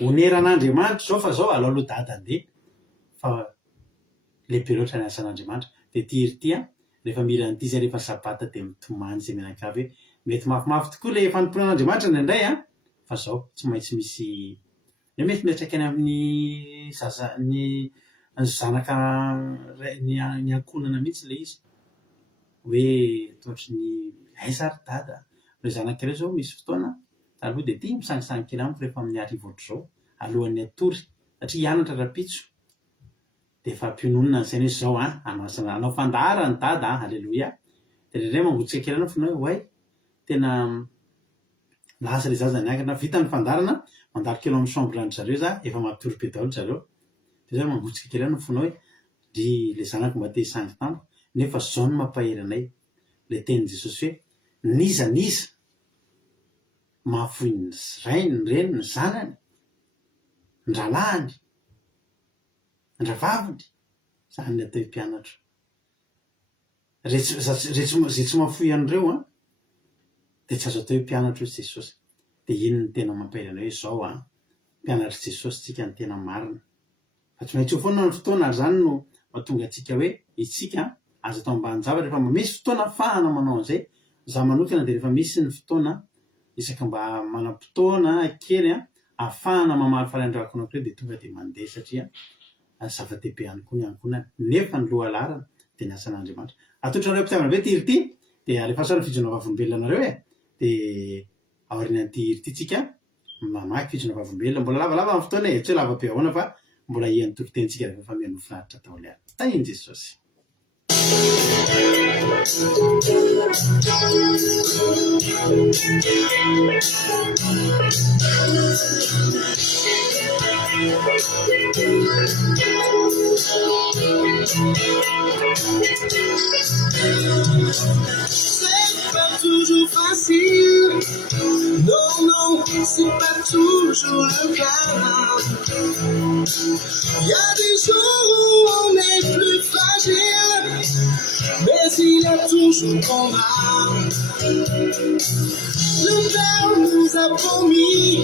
oneran'Andriamanitra zao fa zao alao aloha dada andeha fa lehibe loatra ny asan'Andriamanitra de ty rehefa miran'ity zay rehefa sabata de mitomany zay menakavy hoe mety mafimafy tokoa le fanomponan'Andriamanitra ny indray fa zao tsy maintsy misy ny mety miatraikany amin'ny ny zanaka ny ankonana mihitsy le izy hoe tohatry ny aizary dada le zanak'ireo zao misy fotoana aloha de tia misangisangy kely amiko rehefa amin'ny arivo ohatr'izao alohan'ny atory satria hianatra rapitso de efa ampiononina an'izay hoe zao anao fandara ny dada alleloia de le ray mangotsika kely anao fonao hoe way tena lasa le zaza niangana vita ny fandarana mandalo kely amin'ny chambre-ny zareo za efa mampitory be daholo zareo de zay mangotsika kely anao fonao hoe ry le zanako mba te hisangy tamiko nefa zao no mampahery anay le tenin' Jesosy hoe niza mahafoy ny rainy ny reny ny zanany ny ralahany ny ravaviny zany ny atao mpianatra zay tsy mahafoy an'ireo de tsy azo atao mpianatra hoe Jesosy de ino ny tena mampahery anay hoe zao mpianatra Jesosy tsika ny tena marina fa tsy maintsy ho foana ny fotoana ary zany no mahatonga atsika hoe itsika azo atao ambany-javatra rehefa misy fotoana ahafahana manao an'izay za manokana de rehefa misy ny fotoana isaka mba manam-potoana kely ahafahana mamaly fahalandro-akonako reo de tonga de mandeha satria zava-dehibe ihany koa ny ankonana nefa ny loha larana de ny asan'Andriamanitra atotrareo mpitiavana be tirity de alefa sara fijona vavolombelona nareo de aorian'ity irity tsika mamaky fijona vavolombelona mbola lavalava amin'ny fotoana tsy hoe lava be ahoana fa mbola ian'ny tokitentsika rehefa mianofinaritra taoly any tainy Jesosy. C'est pas toujours facile, non, c'est pas toujours le cas. Il y a des jours où on est plus fragile, mais il y a toujours combat. Le Père nous a promis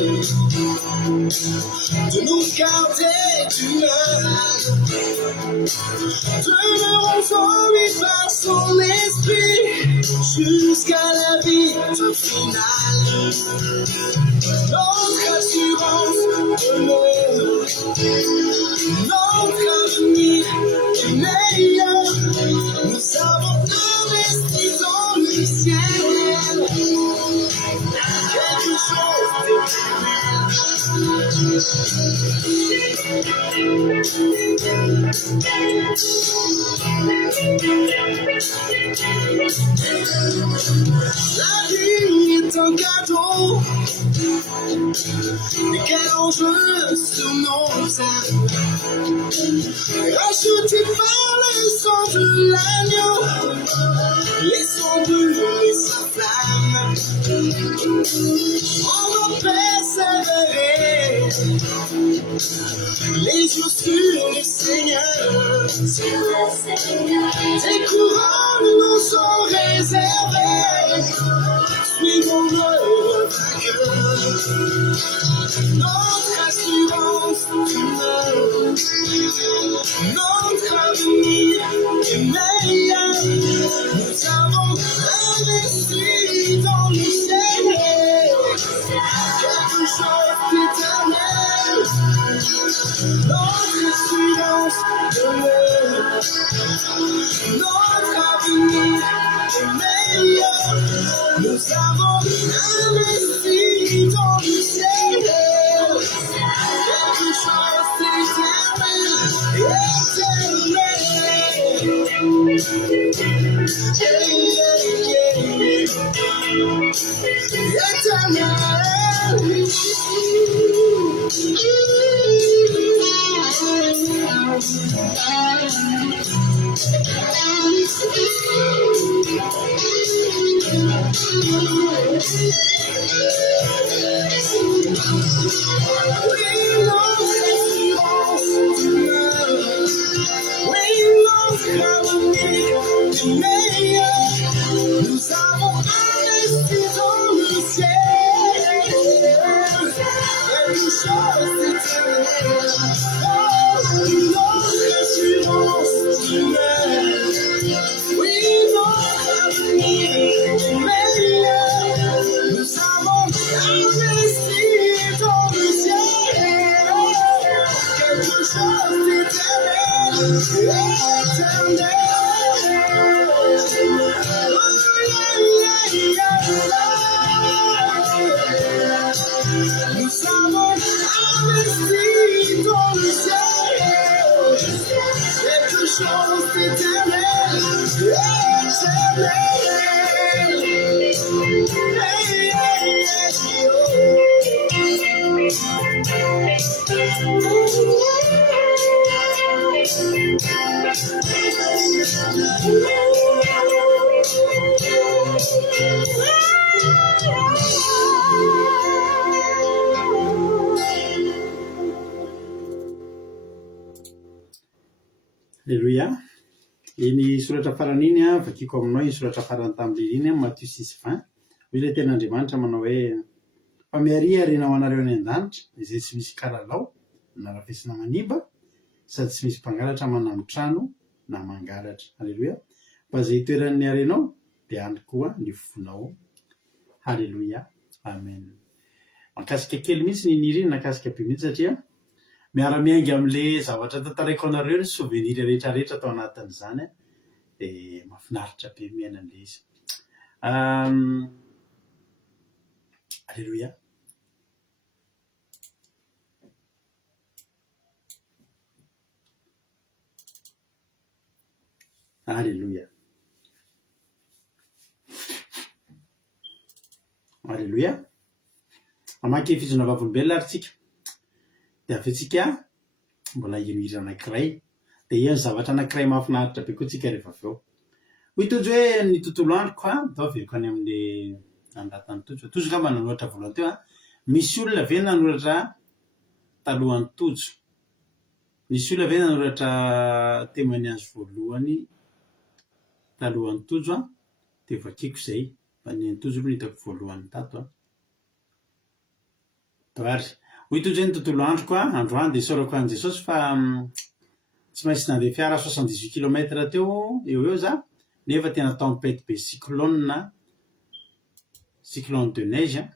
de nous garder du mal, de nous transformer par son esprit jusqu'à la victoire finale. Notre assurance demeure, notre avenir est meilleur. Nous avons investi dans le ciel quelque chose de la vie est un cadeau, mais quel enjeu sur nos âmes, racheté par le sang de l'agneau, laissons brûler sa flamme. On va persévérer, les yeux sur le Seigneur. Tes couronnes nous sont réservées, suivons-le vainqueur. Notre assurance demeure, notre avenir est meilleur. Nous avons investi dans le ciel quelque chose d'éternel. Notre assurance demeure, notre avenir est meilleur. Nous avons investi dans le ciel quelque chose d'éternel, nous avons investi dans le ciel quelque chose d'éternel. Notre assurance demeure, oui, notre avenir est meilleur. Nous avons investi dans le ciel Nous savons investir dans le ciel quelque chose d'éternel, Alléluia. Iny soratra farany iny a vakiako aminao iny soratra farany tamin'ilay iny Matthieu 6:20. Hoy ilay ten'Andriamanitra manao hoe fa miariarinao anareo any an-danitra izay tsy misy kalalao na rafesina manimba sady tsy misy mpangalatra manano trano na mangalatra. Halleluia. Fa izay toerany niarenao dia any koa ny fonao. Halleluia. Amen. Makasika kely mihitsy ny niriny nakasika be mihitsy satria miara-miaingy amin'ilay zavatra tantaraiko anareo ny souvenir rehetrarehetra atao anatin'izany dia mahafinaritra be miaina an'ilay izy. Alléluia. Alléluia. Alléluia. Amaky fijona vavolombelona ary tsika. Dia avetsika mbola hihira anankiray. Dia hiany zavatra anankiray mahafinaritra be koa tsika rehefa avy eo. Hoy tojo hoe ny tontolo androko atao aveko any amin'ny andatany tojo. Tojo ngamba nanoratra voalohany teo misy olona ve nanoratra talohan'ny tojo. Misy olona ve nanoratra témoignage voalohany talohan'ny tojo dia vakiako izay. Fa ny tojo aloha hitako voalohany tato Toary. Hoy tojo ny tontolo androko androany dia isaorako an' Jesosy fa tsy maintsy nandeha fiara 78 km teo eo za nefa tena tempête be cyclone de neige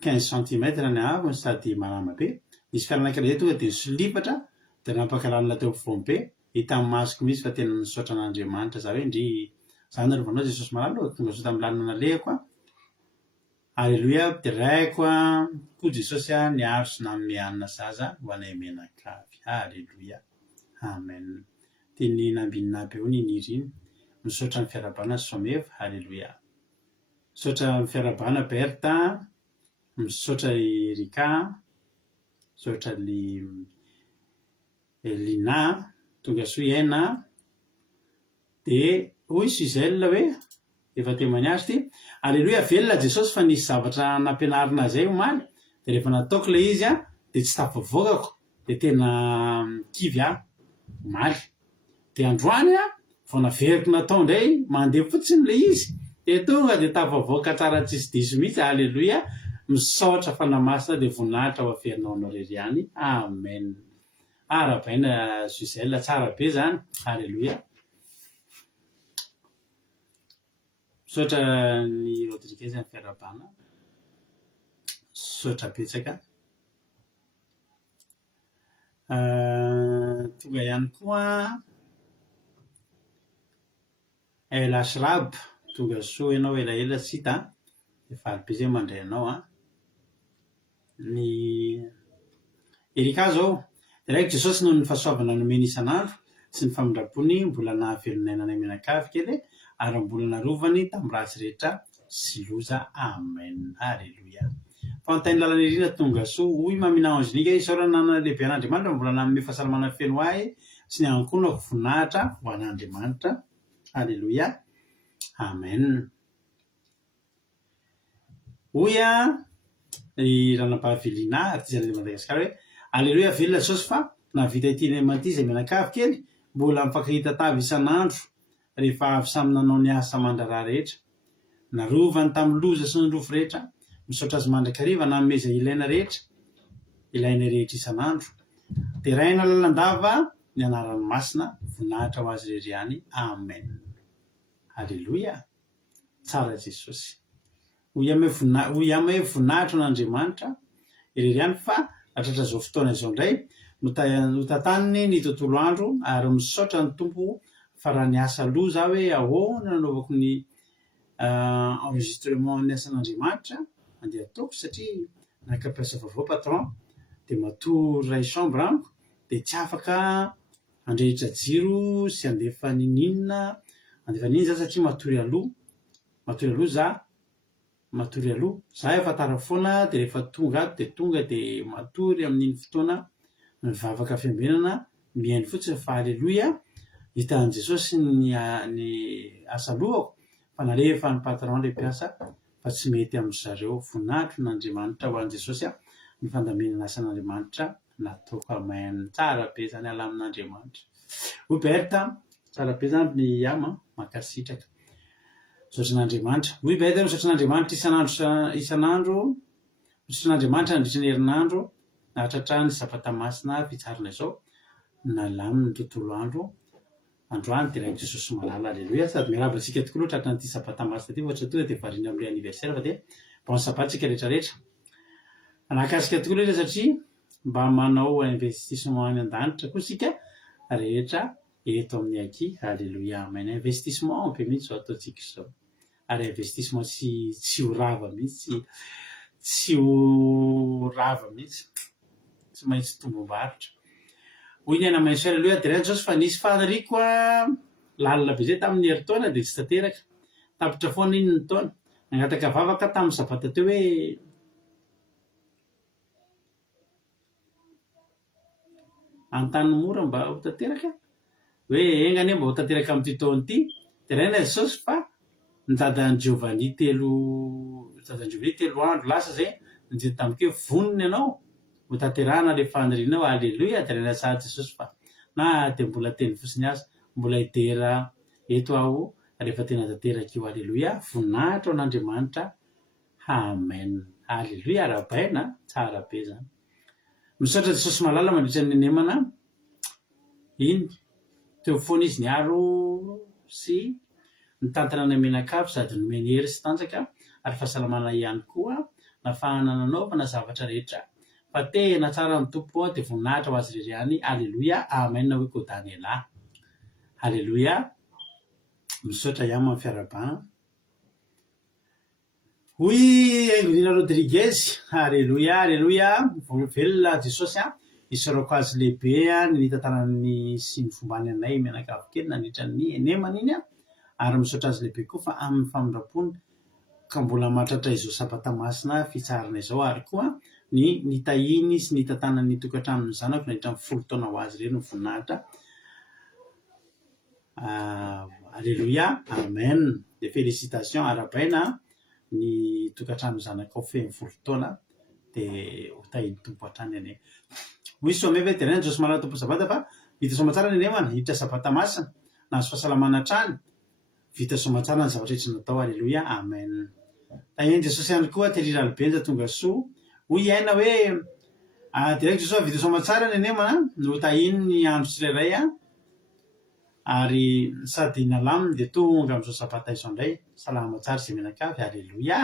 15 cm ny avony sady malama be. Nisy fiara anankiray tonga dia nisolifatra dia nampakalalina teo ampovoany be. Hita amin'ny masoko misy fa tena nisaotra an'Andriamanitra za hoe ndry zany narovanao Jesosy malalo tonga so tamin'ny lalina nalehako. Alléluia. Dia raiko koa Jesosy niaro sy nanome hanina zaza ho anay menakavy. Alléluia. Amen. Teny nambinina be eo ny niriny. Misaotra ny fiarabana Someva. Alléluia. Misaotra ny fiarabana Berta. Misaotra Erika. Misaotra Lina. Tonga so Ena. Dia hoy Suzelle hoe efa témoignage ty. Alléluia. Velona Jesosy fa nisy zavatra nampianarina zay omaly. Dia rehefa nataoko ilay izy dia tsy tafavoakako. Dia tena kivy omaly. Dia androany vao naveriko natao indray mandeha fotsiny ilay izy. Dia tonga dia tafavoaka tsara tsisy diso mihitsy. Alléluia. Misaotra fanamasina dia voninahitra ho averinao anao reriany. Amen. Arabaina Suzelle tsara be zany. Alléluia. Misaotra ny Rodriguez ny fiarabana. Misaotra betsaka. Tonga ihany koa Ela Srab. Tonga so ianao elaela tsy hita. Efa aly be zay mandray anao ny Erika zao. Dia raiko Jesosy noho ny fahasoavana nomeny isan'andro sy ny famindrapony mbola nahavelonaina ny menakavy kely ary mbola narovany tamin'ny ratsy rehetra sy loza. Amen. Alléluia. Fantainy lalana irina tonga so hoy mamina angenika isaorana na lehibe an'Andriamanitra mbola nanome fahasalamana feno ahy sy ny ankonako voninahitra ho an'Andriamanitra. Alléluia. Amen. Hoy i Ranabavy artizana Madagasikara hoe Alléluia. Velona Jesosy fa navita ity manty izay menakavy kely mbola mifankahita tavy isan'andro rehefa avy samy nanao ny asa mandraraha rehetra. Narovany tamin'ny loza sy ny rofo rehetra. Misaotra azy mandrakariva nanome izay ilaina rehetra isan'andro. Dia raina lalandava ny anarany masina voninahitra ho azy reriany. Amen. Alléluia. Tsara Jesosy. Hoy ame voninahitra an'Andriamanitra ireriany fa hatratra izao fotoana izao indray notantaniny ny tontolo andro ary misaotra ny tompo fa raha ny asa loha za hoe ahoana nanaovako ny enregistrement ny asan'Andriamanitra andeha ataoko satria nakapiasa vaovao patron de matory ray chambre amiko de tsy afaka andrehitra jiro sy andefa ninina za satria matory aloha za efa tara foana de rehefa tonga de matory amin'iny fotoana mivavaka fiambenana mihainy fotsiny fa alleloia hitan'i Jesosy ny asa lohako fa nalefa ny patron le mpiasa fa tsy mety amin'zareo voninahitry n'Andriamanitra ho an'i Jesosy ny fandaminana asan'Andriamanitra nataoko amen tsara be zany ala amin'Andriamanitra Huberta tsara be zany ny ama makasitraka misaotran'Andriamanitra Huberta misaotran'Andriamanitra isan'andro misaotran'Andriamanitra nandritra ny herinandro nahatratrany sabata masina fitsarana izao nalaminy tontolo androany de rain'i Jesosy malala alleloia sady miaraba antsika tokoa loatra atran'ity sabata masina ty ohatra tonga de variana amin'ilay anniversaire fa de bon sabaty tsika rehetrarehetra anakasika tokoa loatra satria mba manao investissement any an-danitra koa sika rehetra eto amin'ny aky alleloia amen investissement be mihitsy zao ataotsika izao ary investissement tsy ho rava mihitsy tsy maintsy tombom-barotra hoy ny ana mainso alleloia de rain'i Jesosy fa nisy faniriko lalina be zay tamin'ny herintaona de tsy tanteraka tapitra foana iny ny taona nangataka vavaka tamin'ny sabata teo hoe antany mora mba ho tanteraka hoe engany mba ho tanteraka amin'ity taona ity de raina Jesosy fa nidadan'i Giovanni telo andro lasa zay nijery tamiko hoe vonony ianao ho tanterahana le fanirianao alleloia de raina sahady Jesosy fa na de mbola teny fotsiny azy mbola idera eto aho rehefa tena tanteraka io alleloia voninahitra an'Andriamanitra amen alleloia arabaina tsara be zany misaotra Jesosy malala mandritra ny nemana iny teo foana izy niaro sy nitantana ny amenakavy sady nomeny hery sy tanjaka ary fahasalamana ihany koa nafahana nanaovana zavatra rehetra fa tena tsara ny tompo de voninahitra ho azy reriany alleloia amen hoe kodany elahy alleloia misaotra ihany amin'ny fiarabana hoy Aingonina Rodriguez alleloia velona Jesosy isarako azy lehibe ny nitantanany sy ny fombany anay mianakavy kely nandritra ny enemana iny ary misaotra azy lehibe koa fa amin'ny famindrapony ka mbola mahatratra izao sabata masina fitsarana izao ary koa ny nitahiny sy nitantanany tokantrano ny zanako nandritra ny 10 taona ho azy reny ny voninahitra alleloia amen de félicitation arabaina ny tokantrano zanakao feny 10 taona de ho tahiny tompo hatrany ane hoy someve de raina Jesosy malala tompo sabata fa vita somatsara ny anemana hiditra sabata masina nahazo fahasalamana hatrany vita somatsara ny zavatra rehetra natao alleloia amen tahiny Jesosy ihany koa terira albenja tonga soa hoy iaina hoe direct Jesosy vita somatsara ny anemana no tahiny ny andro tsirairay ary sady nalaminy de tonga am'izao sabata izao indray salama tsara zay menakavy alleloia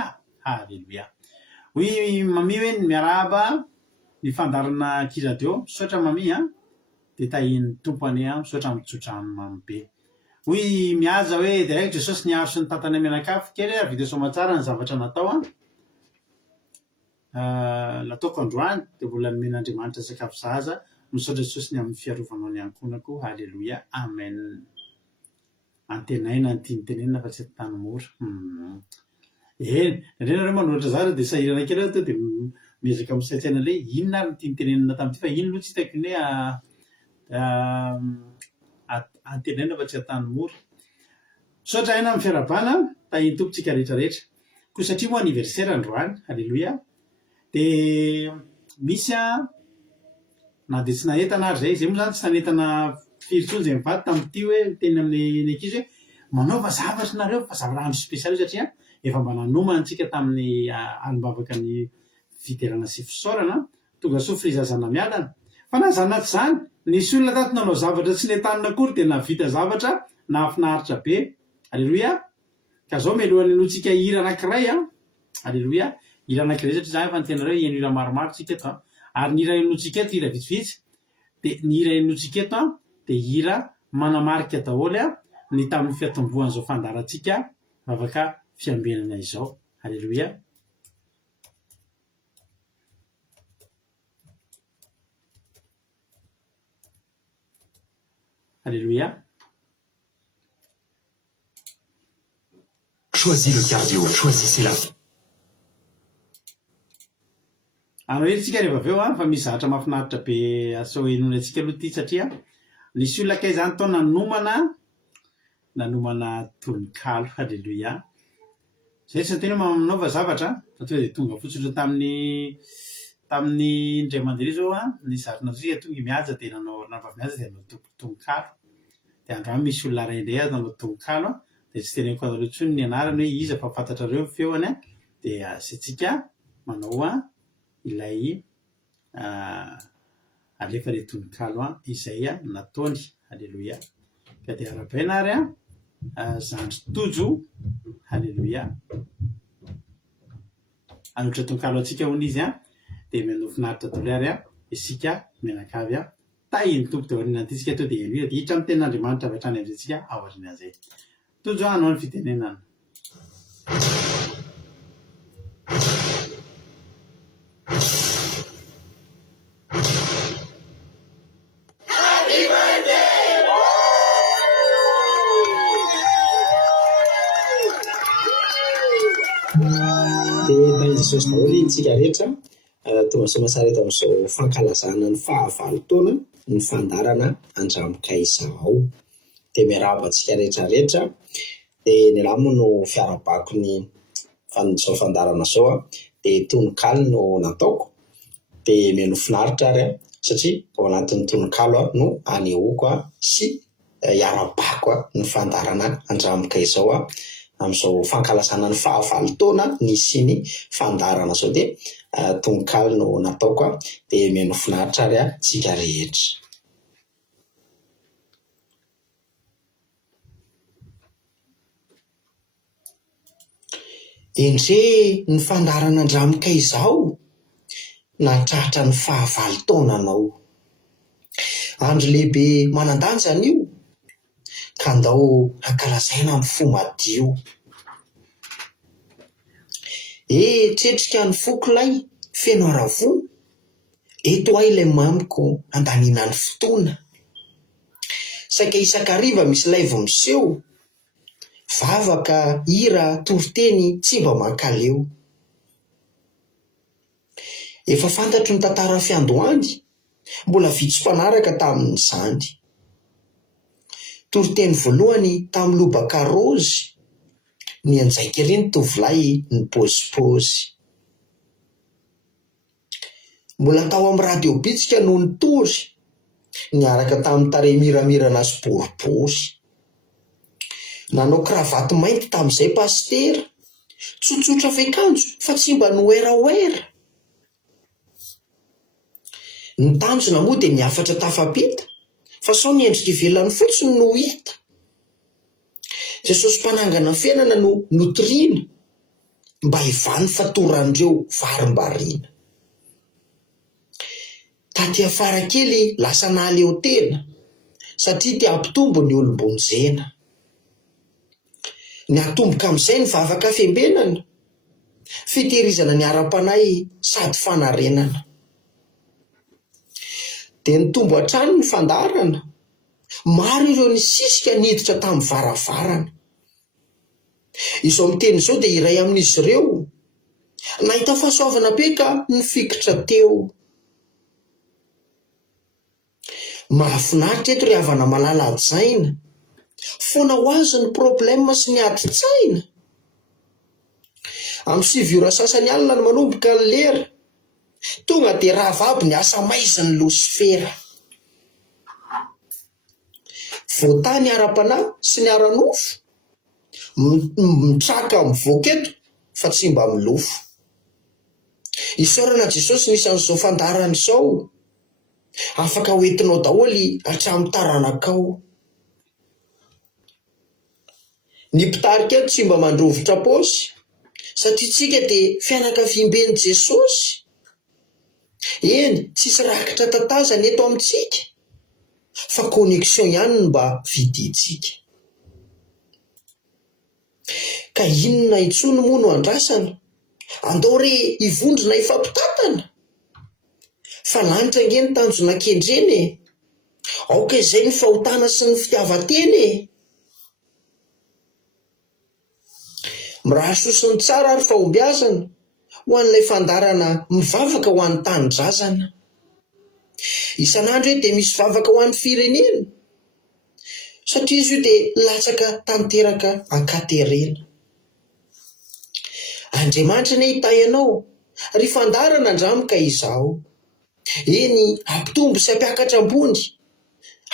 hoy mami hoe ny miaraba ny fandarana kiradio misaotra mami de tahiny tompo ane misaotra mitsotrano mamy be hoy mihaja hoe direct Jesosy niaro sy ny tantany menakavy kely vita somatsara ny zavatra natao nataoko androany de mbola nomen'Andriamanitra sakafo zaza misaotra Jesosy ny amin'ny fiarovanao ny ankonako alleloia amen antenaina ny tianytenenina fa tsy tany mora rena manoratra zara de sahirana kely to de miezaka misaitsaina le inona ary ny tianytenenina tamity fa ino loha tsy hitako ny hoe antenaina fa tsy atany mora misaotra aina amin'ny fiarabana tahiny tompotsika rehetrarehetra ko satria moa anniversaire androany alleloia de misy na de tsy nahetana ary zay moa zany tsy nanetana firy zay mivady tamity hoe teny amin'ny ankizy hoe manaova zavatra nareo fa zava-andro spesialy satria efa mba nanomana antsika tamin'ny alimbavaka ny fiderana sy fisaorana tonga so firizazana miadana fa na zany naty zany nisy olona tato nanao zavatra tsy netanina akory de navita zavatra na afinaritra be alleloia ka zao mialohan'ny anotsika hira anankiray alleloia hira anankiray satria za efa ny tenareo eno hira maromaro tsika eto ary ny hira enotsika eto hira vitsivitsy dia ny hira inotsika eto dia hira manamarika daholo ny tamin'ny fiatombohan'izao fandarantsika vavaka fiambenana izao. Alleluia. Alléluia. Choisis le cardio, choisissez la vie. Anao tsika rehefa avy eo fa misy zatra mahafinaritra be asao enona antsika aloha ity satria nisy olona kay zany tao nanomana tononkalo. Halleluia. Zay sy tena manaova zavatra fa tonga dia tonga fotsiny tamin'ny indray mandeha zao nisy zarina tsika tonga mihaja dia nanao mihaja dia nanao tononkalo. Dia androany misy olona ray indray nanao tononkalo dia tsy teneniko anareo intsony ny anarany hoe iza fa fantatrareo ny feony dia asitsika manao ilay alefa ilay tononkalo izay nataony. Halleluia. Ka dia arabaina ary zandry tojo. Halleluia. Anotra tononkalo antsika hono izy dia mianao finaritra daholo ary isika mianakavy tahin'ny tompo dia aoriana antsika to dia eloia dia hitra amin'ny tenin'Andriamanitra avy hatrany amin'izay aorianan'izay. Tojo anao ny fitenenana. Dia tain'Jesosy daholo isika rehetra tonga soamasara eto amin'izao fankalazana ny 20 taona ny fandarana Andramikaizao. Dia miarahaba antsika rehetrarehetra dia ny lamo no fiarabako ny izao fandarana izao dia tononkalo no nataoko dia mihaino finaritra ary satria ao anatin'ny tononkalo no anehoako sy iarabako ny fandarana Andramikaizao amin'izao fankalazana ny 20 taona ny siny fandarana izao dia tononkalo no nataoko dia mihaino finaritra ary tsika rehetra. Endre ny fandarana Andramikaizao nahatratra ny 20 taona anao. Andro lehibe manan-danja an'io ka andao ankalazaina amin'ny fo madio. Tretrika ny fokolay feno aravo eto ahy ilay mamiko andaniana ny fotoana. Saika isan-kariva misy live miseho vavaka hira toriteny tsy mba mankaleo. Efa fantatro ny tantara fiandohany mbola vitsy mpanaraka tamin'izany. Toriteny voalohany tamin'ny lobaka rozy ny anjaika ery ny tovolahy ny pôzipôzy. Mbola tao amin'ny radio bitsika no nitory niaraka tamin'ny tarehy miramirana sy boribory. Nanao kravaty mainty tamin'izay pastera, tsotsotra fiakanjo fa tsy mba noeraoera. Ny tanjona moa dia niafatra tafapita fa sao ny endrika ivelany fotsiny no hita. Jesosy mpanangana ny fiainana no notoriana mba hivany fatoran'ireo varim-bariana. Taty afara kely lasa nahaleo tena satria tia ampitombo ny olombonjena. Ny atomboka amin'izay ny vavaka fiambenana, fitehirizana ny ara-panay sady fanarenana. Dia nitombo hatrany ny fandarana, maro ireo nisisika niditra tamin'ny varavarana. Izao miteny izao dia iray amin'izy ireo nahita fahasoavana be ka nifikitra teo. Mahafinaritra eto ry havana malala adjaina, foana ho azy ny problème sy ny adi-tsaina. Amin'ny 7 ora sasany alina no manomboka ny lera, tonga dia rahavabo ny asa maiziny Losifera. Voatany ara-panahy sy ny ara-nofo, mitraka mivoaka eto fa tsy mba milofo. Isaorana Jesosy nisan'izao fandarana izao, afaka hoentinao daholy hatramin'ny taranakao. Ny mpitarika eto tsy mba mandrovitra paosy satria tsika dia fianakaviam-ben'i Jesosy. Eny, tsisy rakitra tatazana eto amintsika fa connexion ihany no mba vidintsika. Ka inona intsony moa no andrasana? Andao re hivondrona ifampitatana? Fa lanitra nge ny tanjona kendreny e. Aoka izay ny fahotana sy ny fitiavan-teny e. Mirahasosiny tsara ary fahombiazana ho an'ilay fandarana mivavaka ho an'ny tanindrazana. Isan'andro hoe dia misy vavaka ho an'ny firenena, satria izy io dia latsaka tanteraka ankaterena. Andriamanitra ne hita ianao, ry fandarana andramika izaho. Eny ampitombo sy ampiakatra ambony,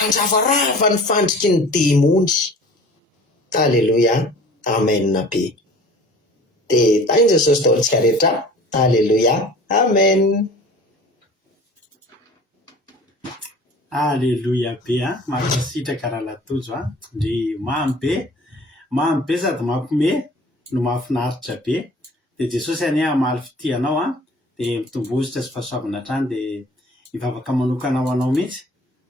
andravarava ny fandriky ny demony. Alleluia, amen be. Dia tany Jesosy taontsika rehetra. Alleluia, amen. Alleluia be mankasitraka raha latojo ndry mamy be sady mampime no mahafinaritra be. Dia Jesosy anie amaly fitianao dia mitombozitra sy fahasoavana hatrany dia hivavaka manokana ho anao mihitsy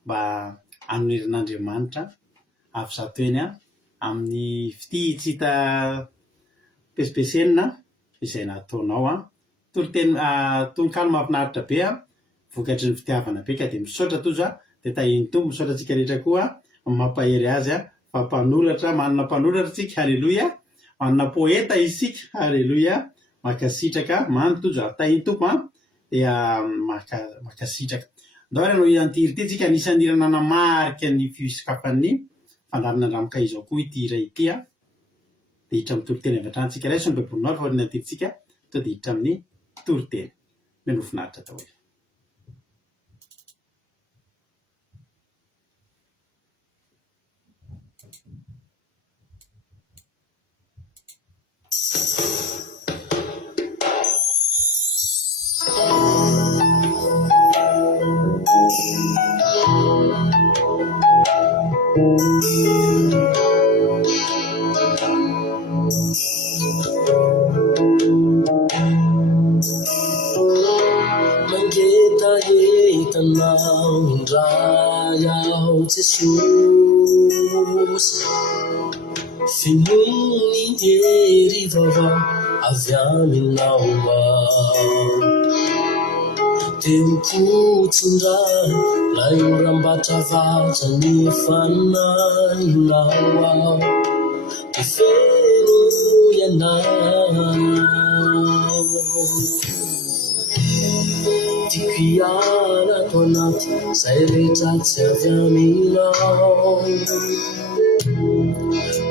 mba anoren'Andriamanitra avy zato eny amin'ny fity tsy hita pesipesenina izay nataonao. Tononkalo mahafinaritra be vokatry ny fitiavana be ka dia misaotra tojo dia tahiny tombo misaotra antsika rehetra koa mampahery azy fa mpanoratra, manana mpanoratra tsika. Alleluia. Manana poeta isika. Alleluia. Makasitraka manotojo tahiny tombo dia makasitraka. Ndao ary no iantiritentsika anisan'ny irana namarika ny fisokafan'ny fandarana andramika izao koa ity iray ity dia hiditra amin'ny toriteny avy hatrany tsika ray sy ny bebonao fa ny antiritsika to dia hiditra amin'ny toriteny menofinaritra tao hoe. Mangetahetanao indray ao Jesosy, finony hery vavao avy aminao dia mikotsindray lay orambatra vatra ny fanahinao dia feno ianao. Tiako hiala tao anaty izay rehetra tsy avy aminao,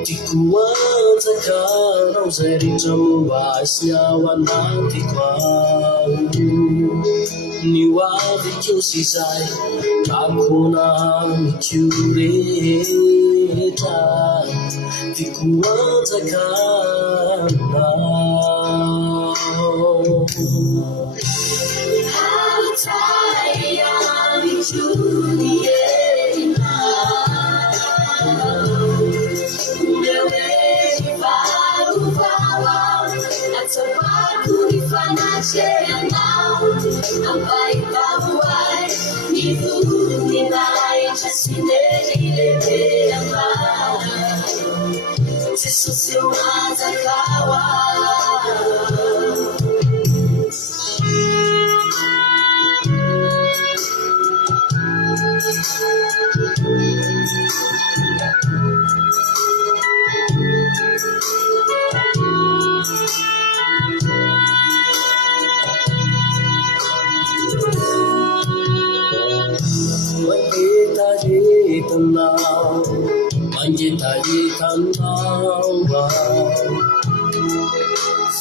tiako anjakanao izay rehetra momba sy ao anatiko ao. Ny hoaviko sy izay kakona amiko rehetra, tiako anjakanao. Jesus, eu azakawa. Mangetahetanao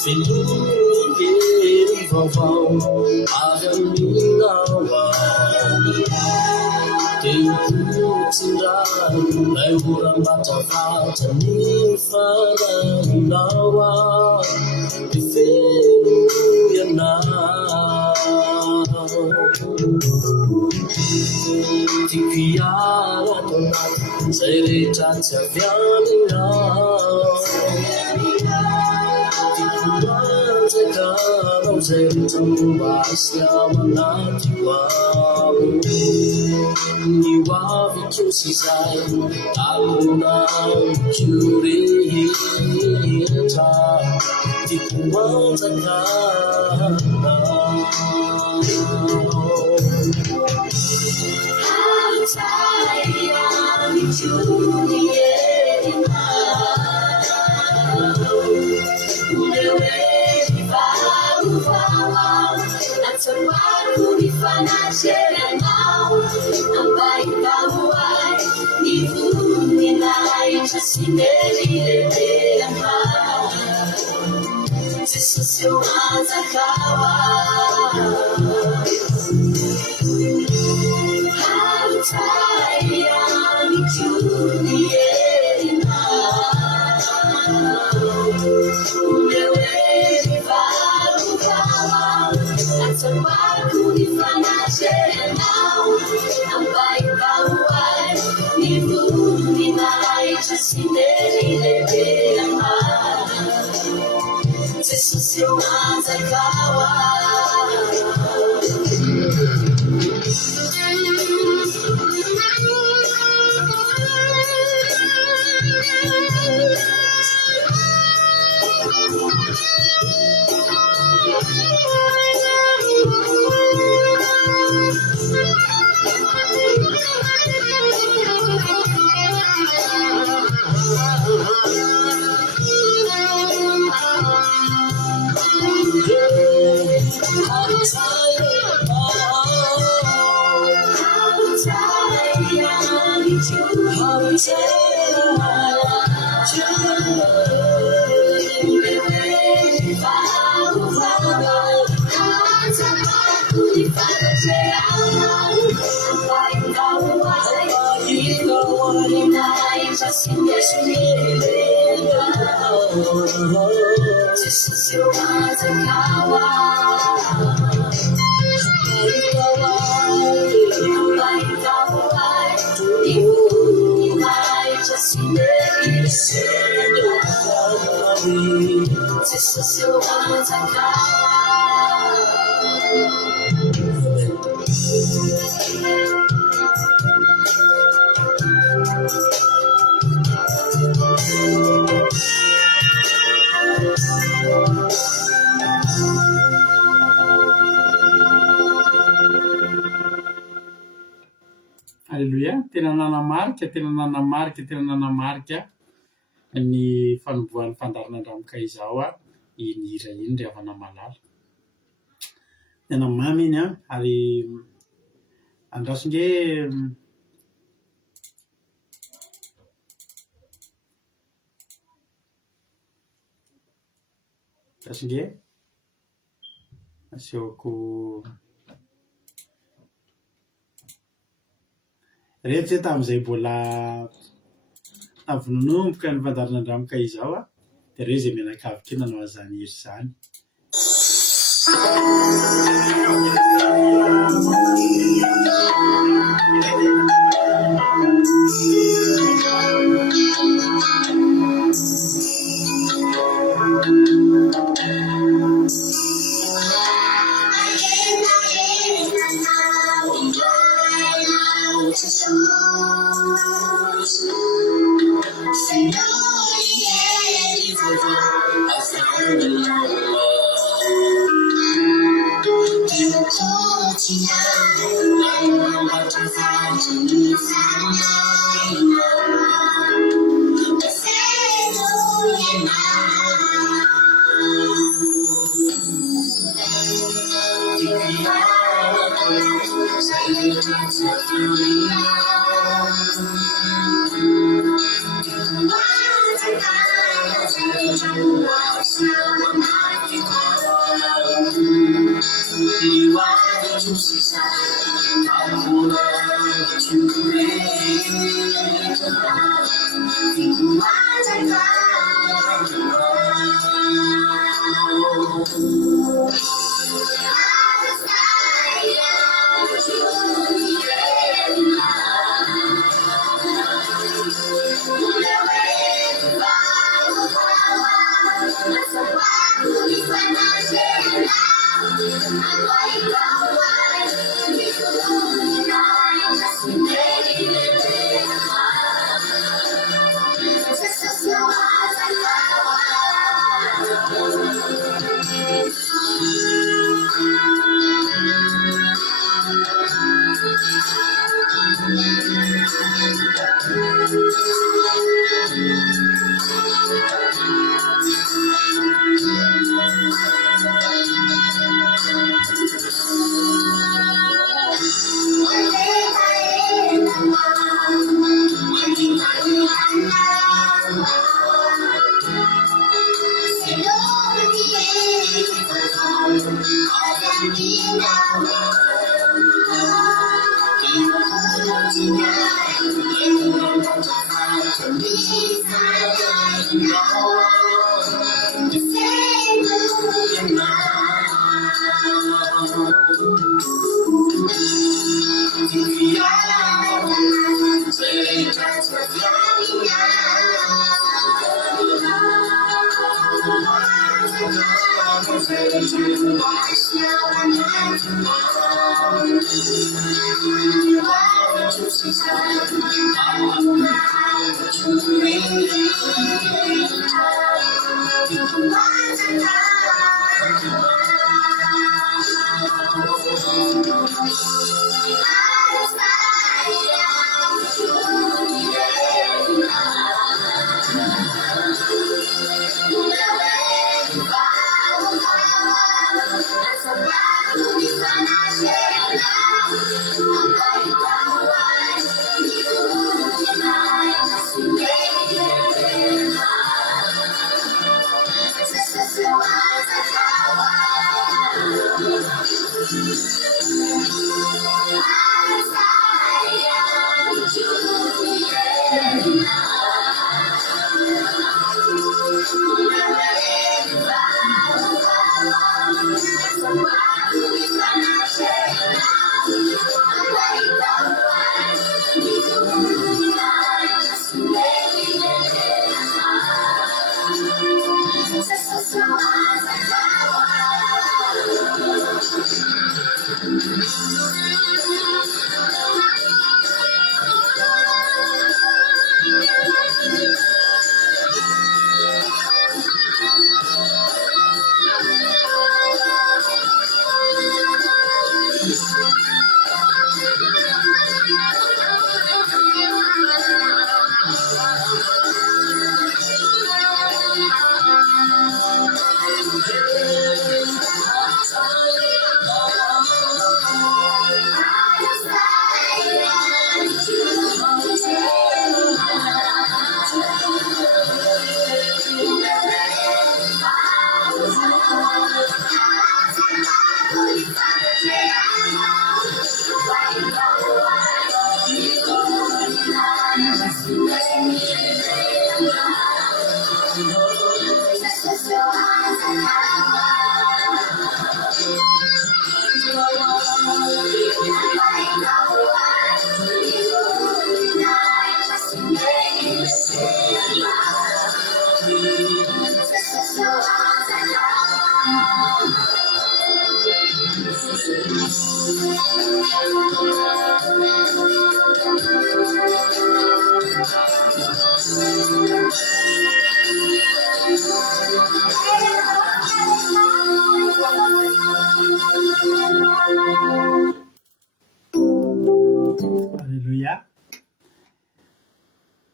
finony hery vavao avy aminao dia mikotsindray lay orambatra vatra ny fanahinao dia feno ianao. Tiako hiala tao anaty izay rehetra tsy avy aminao, tiako Kau sentrum bahasa menatiwa Niwa vitu sisai Aku curi hita Dikuang takkan Sayang dicuri Terbaru di fana serenau Ampai kamuai Di bumi nai Casineri lebeamba Sesusio mazakawa Hartaya Dicuri Terbaru di fana serenau Ampai kamuai Di bumi nai Casineri lebeamba Sesusio mazakawa Alleluia, tena nanamarika ny fanombohan'ny fandarana andramoka izao iny hira iny ry havana malala. Tena mamy iny ary andrasonge asehoko rehetra zay tamin'izay mbola avononomboka ny fandarana andramoka izao dia reo zay menakavy kely nanao an'izany hira izany. Alleluia.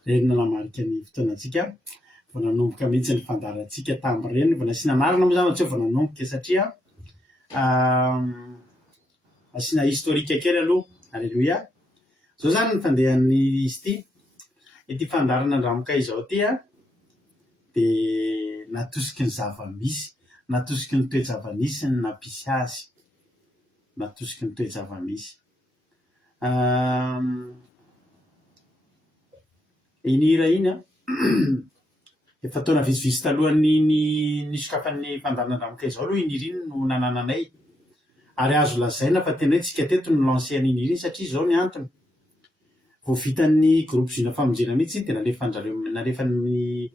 Reny nanamarika ny fotoanantsika vao nanomboka mihitsy ny fandarantsika tamin'ireny vao nasiana anarana moa zany tsy vao nanomboka satria asiana historika kely aloha. Alleluia. Zao zany ny fandehan'ny izy ity fandarana andramoka izao ty dia natosiky ny zava-misy, natosiky ny toe-java-misy ny nampisy azy, natosiky ny toe-java-misy. Iny hira iny efa taona visivisy talohan'ny ny sokafan'ny fandarana andramoka izao aloha iny hira iny no nanananay, ary azo lazaina fa tena hoe tsika teto no lanseany iny hira iny satria izao ny antony. Vao vitan'ny groupe Zina Famonjena mihitsy dia nalefan'ny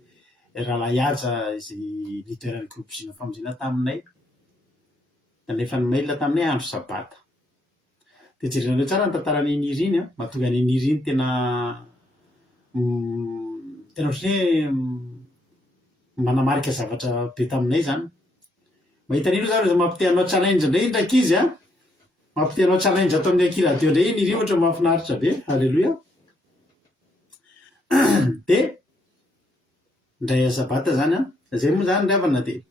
Ralahiaja izay leaderan'ny groupe Zina Famonjena taminay da nefa ny mail taminay andro sabata. Dia jerenareo tsara ny tantarany niriny a, mahatonga ny niriny tena ohatry hoe manamarika zavatra be taminay zany. Mahita an'io zany mampite hanao challenge indray ndraiky izy a, mampite hanao challenge atao amin'ny akiradio indray niriny ohatra mahafinaritra be. Halleloia. Dia ndray sabata zany a, zay moa zany ravana dia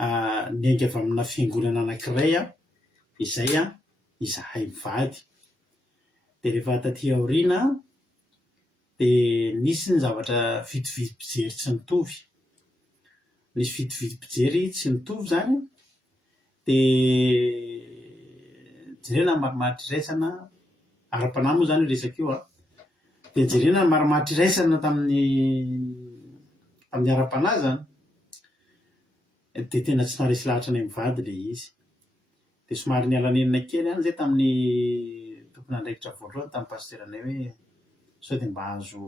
niainga avy amina fiangonana anankiray a, izay a izahay mivady. Dia rehefa taty aoriana dia nisy ny zavatra vidi-vidi-pijery tsy nitovy. Nisy vidi-vidi-pijery tsy nitovy zany. Dia jerena marimaritra iraisana, ara-panahy moa zany resaka io a. Dia jerena marimaritra iraisana tamin'ny ara-panahy zany. Dia tena tsy naharesy lahatra ny mivady ilay izy. Dia somary niala-nenina kely ihany zay tamin'ny tompon'andraikitra voalohany tamin'ny pasteranay hoe sao dia mba azo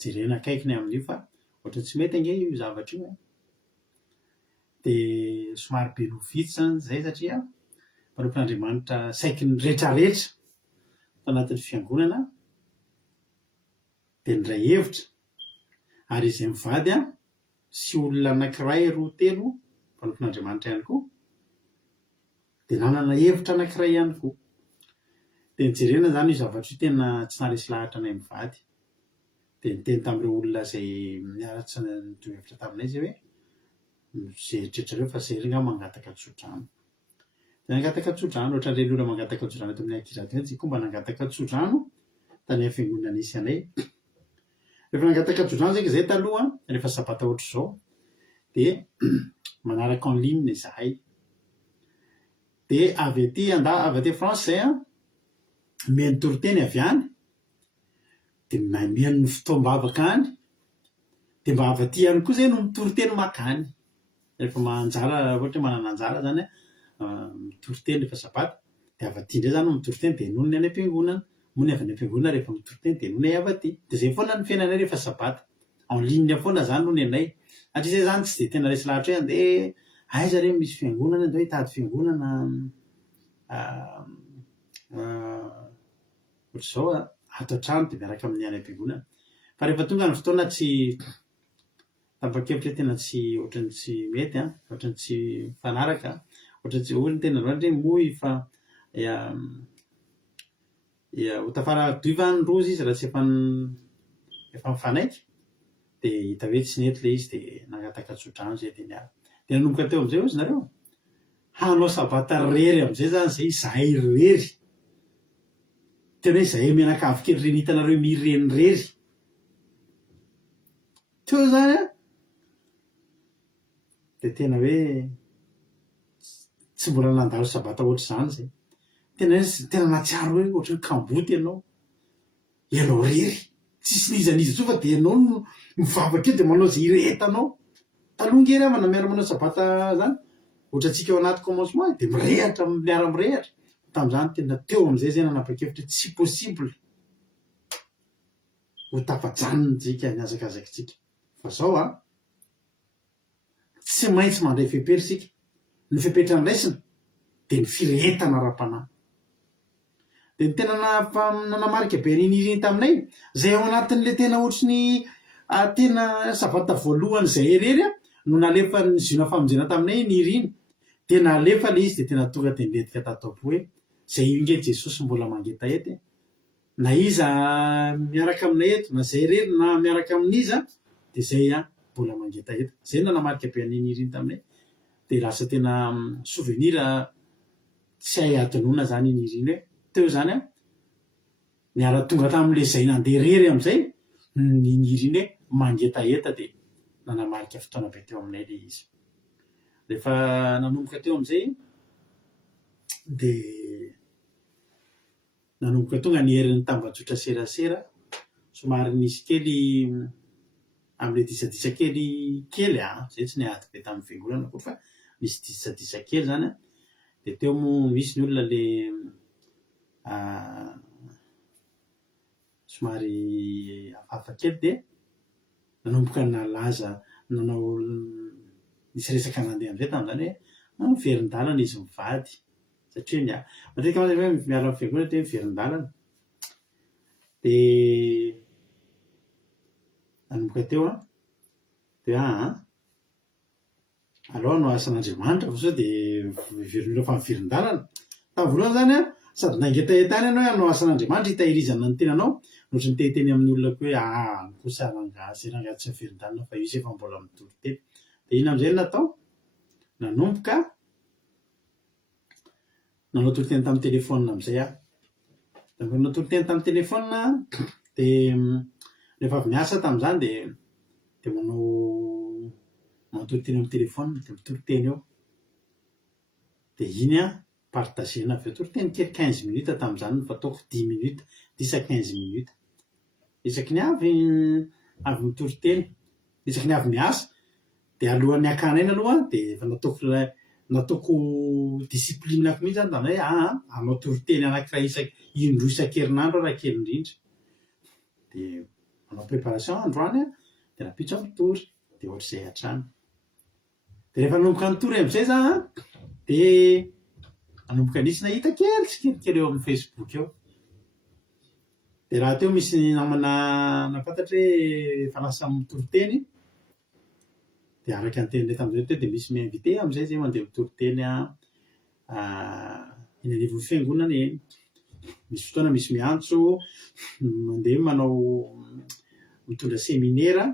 jerena akaikiny amin'io fa ohatra tsy mety ange io zavatra io. Dia somary be lovitsy zany zay satria manompon'Andriamanitra saiky ny rehetrarehetra tao anatin'ny fiangonana dia ndray hevitra. Ary izay mivady a sy olona anankiray roa telo manompon'Andriamanitra ihany koa dia nanana hevitra anankiray ihany koa. Dia nijerena zany io zavatra io tena tsy naharesy lahatra nay mivady. Dia niteny tamin'ireo olona izay niara-tsy nitohevitra taminay zay hoe zay eritreretrareo fa zay nga mangataka tso-drano. Dia nangataka tso-drano ohatran'ireny olona mangataka tso-drano eto amin'ny akiradio tsy koa mba nangataka tso-drano tany amin'ny fiangonana nisy anay. Rehefa nangataka tso-drano zay zay taloha rehefa sabata ohatra izao dia manaraka en ligne izahay. Dia avy aty France zay a mihaino toriteny avy any dia mihaino ny fotoam-bavaka any dia mba avy aty ihany koa zay no mitoriteny makany. Rehefa manjara ohatra hoe manana anjara zany a mitoriteny rehefa sabata dia avy aty indray zany no mitoriteny dia nonony any am-piangonana. Moa ny avy any am-piangonana rehefa mitoriteny dia nonony avy aty. Dia zay foana ny fiainanay rehefa sabata en ligne foana zany nony anay. Satria zay zany tsy dia tena resy lahatra hoe andeha aiza re misy fiangonana andeha hitady fiangonana ohatr'izao a ato an-trano dia miaraka amin'ny any am-piangonana. Fa rehefa tonga ny fotoana tsy tapa-kevitra hoe tena tsy ohatran'ny tsy mety a, ohatran'ny tsy mifanaraka, ohatran'ny tsy olona tena androany hoe moy fa ho tafara diva ny rozy izy raha tsy efa mifanaiky dia hita hoe tsy nety ilay izy dia nangataka tso-drano zay dia niara. Dia nanomboka teo amin'izay hozy nareo hanao sabata rery amin'izay zany zay izahay rery. Tena hoe izahay menakavy kely reny hitanareo mireny rery. Teo zany a dia tena hoe tsy mbola nandalo sabata ohatr' izany zay. Tena nahatsiaro hoe ohatran'ny kamboty ianao rery. Tsisy nizaniza tso fa dia ianao no mivavaka eo dia manao izay irehetanao. Taloha nge raha miara manao sabata zany ohatra antsika ao anaty commencement dia mirehatra miara mirehatra. Tamin'izany tena teo amin'izay zay nanapa-kevitra tsy possible ho tafajanony tsika niazakazakitsika. Fa izao a tsy maintsy mandray fepery isika. Ny fepetra niraisina dia ny firehetana ara-panahy. Dia ny tena nanamarika be niriny taminay zay ao anatin'ilay tena ohatry ny tena sabata voalohany izay irery a no nalefa ny ziona famonjena taminay niriny. Dia nalefa ilay izy dia tena tonga dia niletika tatapo hoe zay io nge Jesosy mbola mangeta ety. Na iza miaraka aminay eto na zay rery na miaraka amin'iza dia zay a mbola mangeta eto. Zay nanamarika be ny niriny taminay. Dia lasa tena souvenir tsy hay adinoina zany niriny hoe teo zany a niara tonga tamin'ilay zay nandeha rery amin'izay ny niriny hoe mangeta eta dia nanamarika fotoana be teo aminay ilay izy. Rehefa nanomboka teo amin'izay dia nanomboka tonga ny herin'ny tambajotra serasera somary nisy kely amin'ilay disadisa-kely zay tsy niady be tamin'ny fiangonana koa fa misy disadisa kely zany a. Dia teo moa misy ny olona le somary hafahafa kely dia nanomboka nalaza nanao nisy resaka nandeha amin'izay tamin'izany hoe miverin-dalana izy mivady satria matetika hoe miala amin'ny fiangonana dia miverin-dalana dia nanomboka teo dia aleo no asan'Andriamanitra fa sao dia miverimira fa miverin-dalana tamin'ny voalohany zany sady naingetahentany ianao hanao asan'Andriamanitra hitahirizana ny tenanao nohatra ny tehiteny amin'ny olona koa hoe kosa rangahy tsy miverin-dalana fa izy efa mbola mitory teny dia iny amin'izay natao nanomboka nanao toriteny tamin'ny telefônina amin'izay nanao toriteny tamin'ny telefônina dia rehefa avy niasa tamin'izany dia manao toriteny amin'ny telefônina dia mitoriteny eo dia iny partagena avy eo toriteny kely 15 minutes tamin'izany no fataoko 10 minutes disa 15 minutes isaky ny avy mitoriteny isaky ny avy miasa dia alohan'ny hakana iny aloha dia efa nataoko disiplinako mihitsy zany zany hoe anao toriteny anankiray indroa isan-kerinandro raha kely indrindra dia manao préparation androany dia napitso mitory dia ohatr'izay hatrany dia rehefa nanomboka nitory amin'izay za dia nanomboka nisy nahita kely sy kelikely eo amin'ny Facebook eo dia raha teo misy namana nafantatra hoe efa lasa mitoriteny dia araka ny teniny tamin'izay teo dia misy mi-invité amin'izay zay mandeha mitoriteny eny anivon'ny fiangonana eny misy fotoana misy miantso mandeha manao mitondra séminaire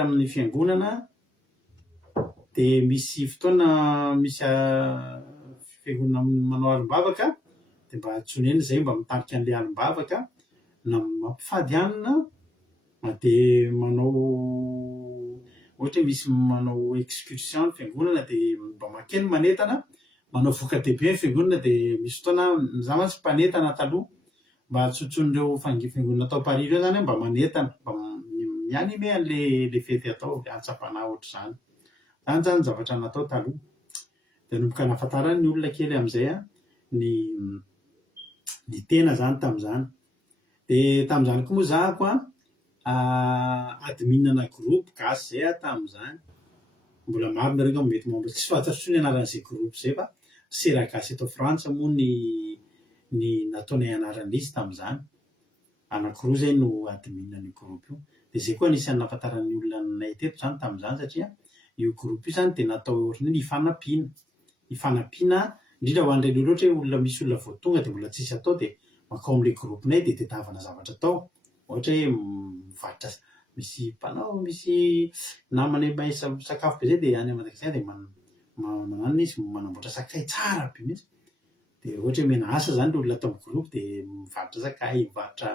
amin'ny fiangonana dia misy fotoana misy fiangonana manao alim-bavaka dia mba tsonena zay mba mitarika an'ilay alim-bavaka na mampifady hanina dia manao ohatra misy manao excursion ny fiangonana dia mba makeny manentana manao voka-dehibe ny fiangonana dia misy fotoana za mantsy mpanentana taloha mba tsotson'ireo fiangonana atao Paris ireo zany mba manentana mba mianime an'ilay fety atao atsapana ohatr'izany zany zavatra natao taloha dia nomboka nahafantarany ny olona kely amin'izay ny tena zany tamin'izany dia tamin'izany koa moa zahako adminana groupe gasy zay tamin'izany mbola maro nareo mety mbola tsy fantatro ny anaran'izay groupe zay fa sera gasy eto Frantsa moa ny nataonay anaran'izy tamin'izany anankiroa zay no adminany groupe io dia zay koa anisany nahafantaran'ny olona nay teto zany tamin'izany satria io groupe io zany dia natao ohatran'ny ny hifanampiana indrindra ho an'ireny loatra hoe olona misy olona voatonga dia mbola tsisy atao dia makao amin'ilay groupe nay dia tadiavana zavatra atao ohatra hoe mivarotra misy mpanao misy namana mahay sakafo be zay dia any Madagasikara dia manano izy manamboatra sakay tsara be mihitsy dia ohatra hoe mena asa zany olona atao amin'ny groupe dia mivarotra sakay mivarotra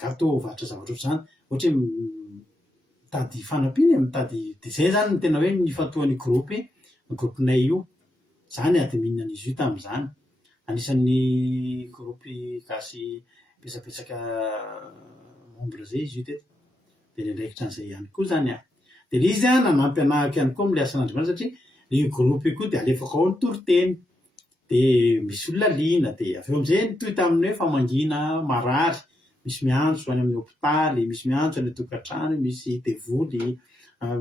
gâteau mivarotra zavatra ohatr'izany ohatra hoe mitady fanampiana mitady dia zay zany tena hoe nifantohan'ny groupe nay io zany adminan'izy io tamin'izany anisan'ny groupe gasy pesapesaka membre zay izy io teto dia ndraikitra an'izay ihany koa zany dia ilay izy nanampy anahako ihany koa amin'ilay asan'Andriamanitra satria io groupe io koa dia alefako ao ny toriteny dia misy olona liana dia avy eo amin'izay toy tamin'ny hoe famangina marary misy miantso any amin'ny hôpitaly misy miantso any tokantrano misy devoly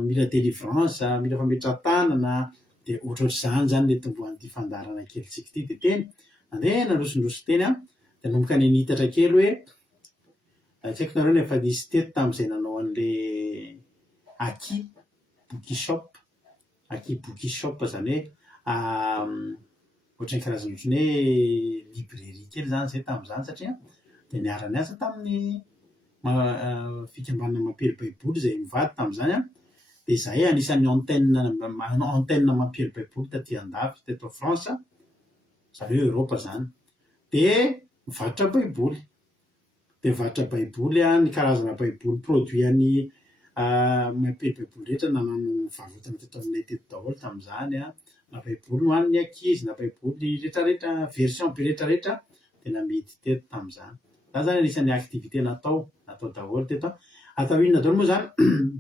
mila délivrance mila fametra-tanana dia ohatrohatr'izany zany le tomboan'ity fandarana kelitsika ity dia teny andeha narosondroso teny dia nomboka ny nitatra kely hoe tsy haiko nareo nefa nisy teto tamin'izay nanao an'ilay Aki Book Shop zany hoe ohatrany karazana ohatrany hoe librairie kely zany zay tamin'izany satria dia niara niasa tamin'ny fikambanana mampiely baiboly izay mivady tamin'izany dia izahay anisan'ny antenne mampiely baiboly taty andafy teto Frantsa zareo Eropa zany dia mivarotra baiboly ny karazana baiboly produit any mampiely baiboly rehetra nanano varotana teto aminay teto daholo tamin'izany na baiboly no an'ny ankizy na baiboly rehetrarehetra version be rehetrarehetra dia namidy teto tamin'izany zany anisan'ny activité natao daholo teto atao inona daholo moa zany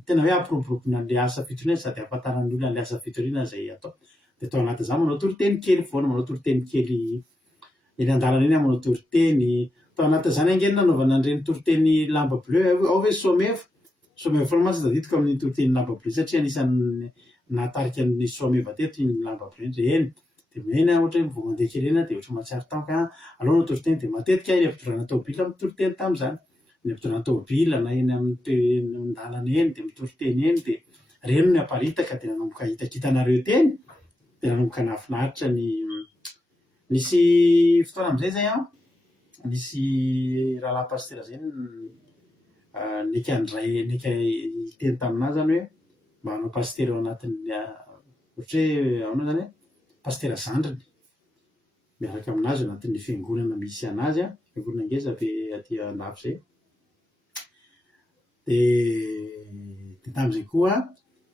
tena hoe ampiroboroboina an'ilay asa fitoriana sady ampahatarany olona an'ilay asa fitoriana izay atao dia atao anatin'izany manao toriteny kely foana manao toriteny kely eny an-dalana eny manao toriteny atao anatin'izany angeny nanaovana an'ireny toriteny lamba bleu ao hoe sommeuf foana mantsy tadidiko amin'ny toriteny lamba bleu satria anisan'ny natarika ny soameva teto ny lamba preindra eny dia mena ohatra hoe vao mandeha kely eny dia ohatra matsiary tampoka aleo mitory-teny dia matetika ny ampidirana tômôbila mitory-teny tamin'izany ny ampidirana tômôbila na eny amin'ny dalana eny dia mitory-teny eny dia reno ny aparitaka dia nanomboka hitakitanareo teny dia nanomboka nahafinaritra ny nisy fotoana amin'izay zay nisy rahalahy pastera zay nika hiteny taminazy zany hoe mba hanao pastera ao anatin'ny ohatra hoe aona zany hoe pastera zandriny miaraka aminazy anatin'ny fiangonana misy anazy fiangonana ngeza be aty andafo zay dia tamin'izay koa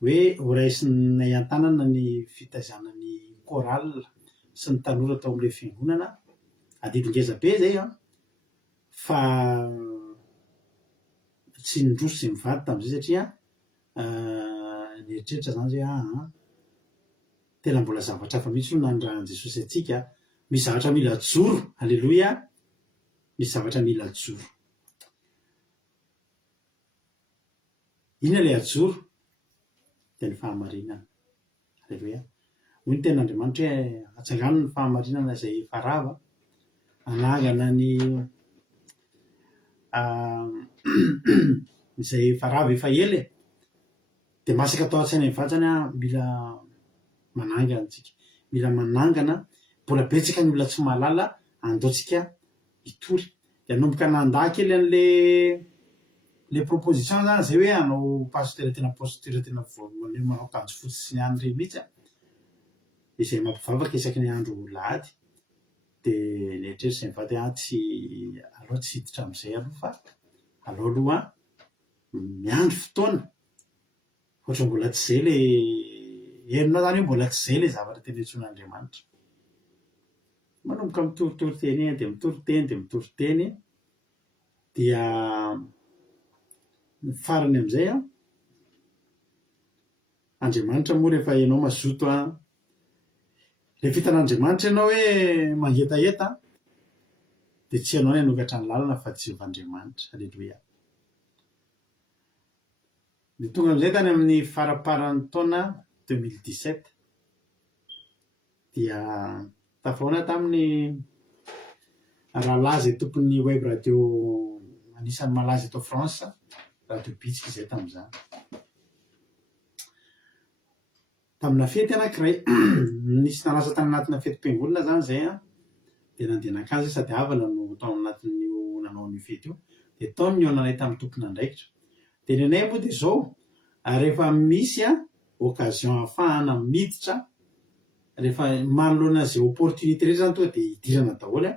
hoe ho raisinay an-tanana ny fitazanany choral sy ny tanora tao amin'ilay fiangonana adidin-geza be zay fa tsy nindroso izay mivady tamin'izay satria nieritreritra zany zay tena mbola zavatra hafa mihitsy no nanondrahan'i Jesosy atsika misy zavatra mila joro alleloia misy zavatra mila joro ina ilay ajoro dia ny fahamarinana alleloia hoy ny ten'Andriamanitra hoe atsangano ny fahamarinana izay efa rava anangana ny izay efa rava efa ela dia masaka atao an-tsaina mivady zany mila manangana antsika mila manangana mbola betsaka ny olona tsy mahalala andaontsika hitory dia nanomboka nandà kely an'le proposition zany zay hoe hanao pasteur tena manao akanjo fotsy sy ny any reny mihitsy izay mampivavaka isaky ny andro lahady dia nieritreritra izay mivady tsy aloha tsy hiditra amin'izay aloha fa aloha miandro fotoana ohatra mbola tsy zay le herinao zany hoe mbola tsy zay le zavatra tena entsoin'Andriamanitra manomboka mitoritory-teny eny dia mitory-teny dia ny farany amin'izay Andriamanitra moa rehefa ianao mazoto le vitan'Andriamanitra ianao hoe mangetaheta dia tsy ianao ny hanokatra ny lalana fa Jehovahandriamanitra alleloia ny tonga amin'izay tany amin'ny faraparan'ny taona 2017 dia tafahoana tamin'ny rahalahy izay tompon'ny web radio anisan'ny malaza eto France radio bitsika izay tamin'izany tamina fety anankiray nisy nalaza tany anatina fety-piangonana zany zay dia nandehanakany sady havana no tao anatin'io nanao an'io fety io dia tao ny onanay tamin'ny tompon'andraikitra dia ny anay moa dia izao rehefa misy occasion ahafahana miditra rehefa manoloana izay opportunité rehetra zany tonga dia hidirana daholo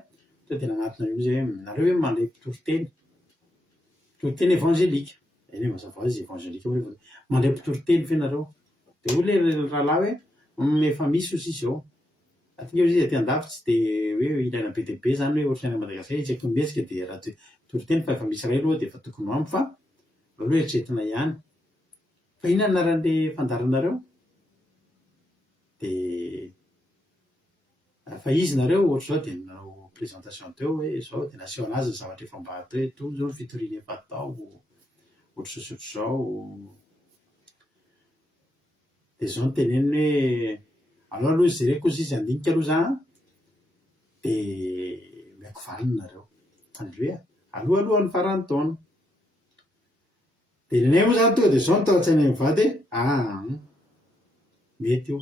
tonga dia nanatona io zay hoe nareo hoe mandray mpitori-teny evangelika eny mazava azy evangelika mandray mpitori-teny fe nareo dia hoy le rahalahy hoe efa misy ozy izy ao atinga izy aty andafy tsy dia hoe ilaina be dia be zany hoe ohatrany Madagasikara izy ako mihetsika dia raha mpitori-teny fa efa misy iray aloha dia efa tokony ho ampy fa aloha eritreretina ihany fa inona ny anaran'le fandaranareo dia fa izy nareo ohatra zao dia nanao présentation teo hoe zao dia naseho anazy ny zavatra efa mba atao hoe to zao ny fitoriana efa atao ohatra sosotro zao dia zao ny teneniny hoe aloha izy jereko izy andinika aloha za dia miaiko valiny nareo alleloia aloha ny faran'ny taona dia nenay moa zany tonga dia zao ny tao an-tsaina mivady mety io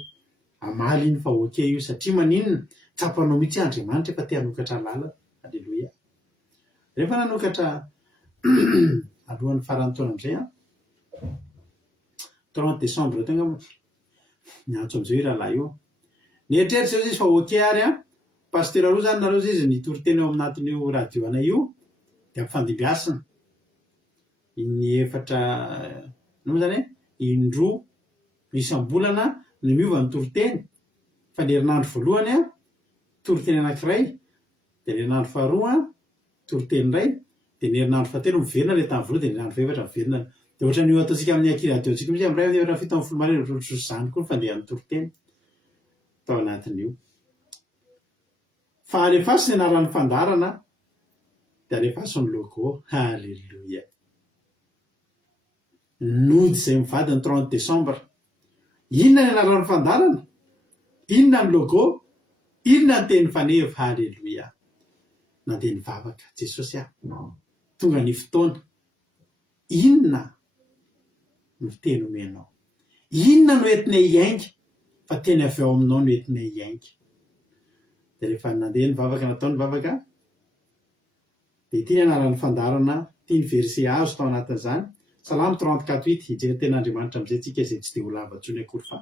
amaly iny fa oke io satria maninona tsapanao mihitsy Andriamanitra efa te hanokatra lalana alleloia rehefa nanokatra alohan'ny faran'ny taona amin'izay 30 décembre tonga niantso amin'izay io rahalahy io nieritreritra izy fa oke ary pasteur roa zany nareo izy nitory-teny eo aminatin'io radio anay io dia ampifandimbiasina ny efatra moa zany indroa isam-bolana ny miova ny tory-teny fa ny herinandro voalohany tory-teny anankiray dia ny herinandro faharoa tory-teny iray dia ny herinandro fahatelo miverina ilay tany voaloha dia ny herinandro faefatra miverina dia ohatra ny ataontsika amin'ny ankiry radiotsika misy amin'ray efatra fito amin'ny folo maraina ohatrany zany koa ny fandehan'ny tory-teny tao anatin'io fa alefasy ny anaran'ny fandarana dia alefasy ny logo halleloia nody izay mivady ny 30 décembre inona ny anaran'ny fandarana, inona ny logo, inona ny teny faneva. Halleloia. Nandeha nivavaka Jesosy tonga ny fotoana, inona no teny omenao, inona no entinay hiainga, fa teny avy ao aminao no entinay hiainga. Dia rehefa nandeha nivavaka, natao nivavaka, dia ity ny anaran'ny fandarana, ity ny verset azo tao anatin'izany, Salamo 34:8. Hijery ten'Andriamanitra amin'izay tsika izay tsy dia ho lava intsony akory, fa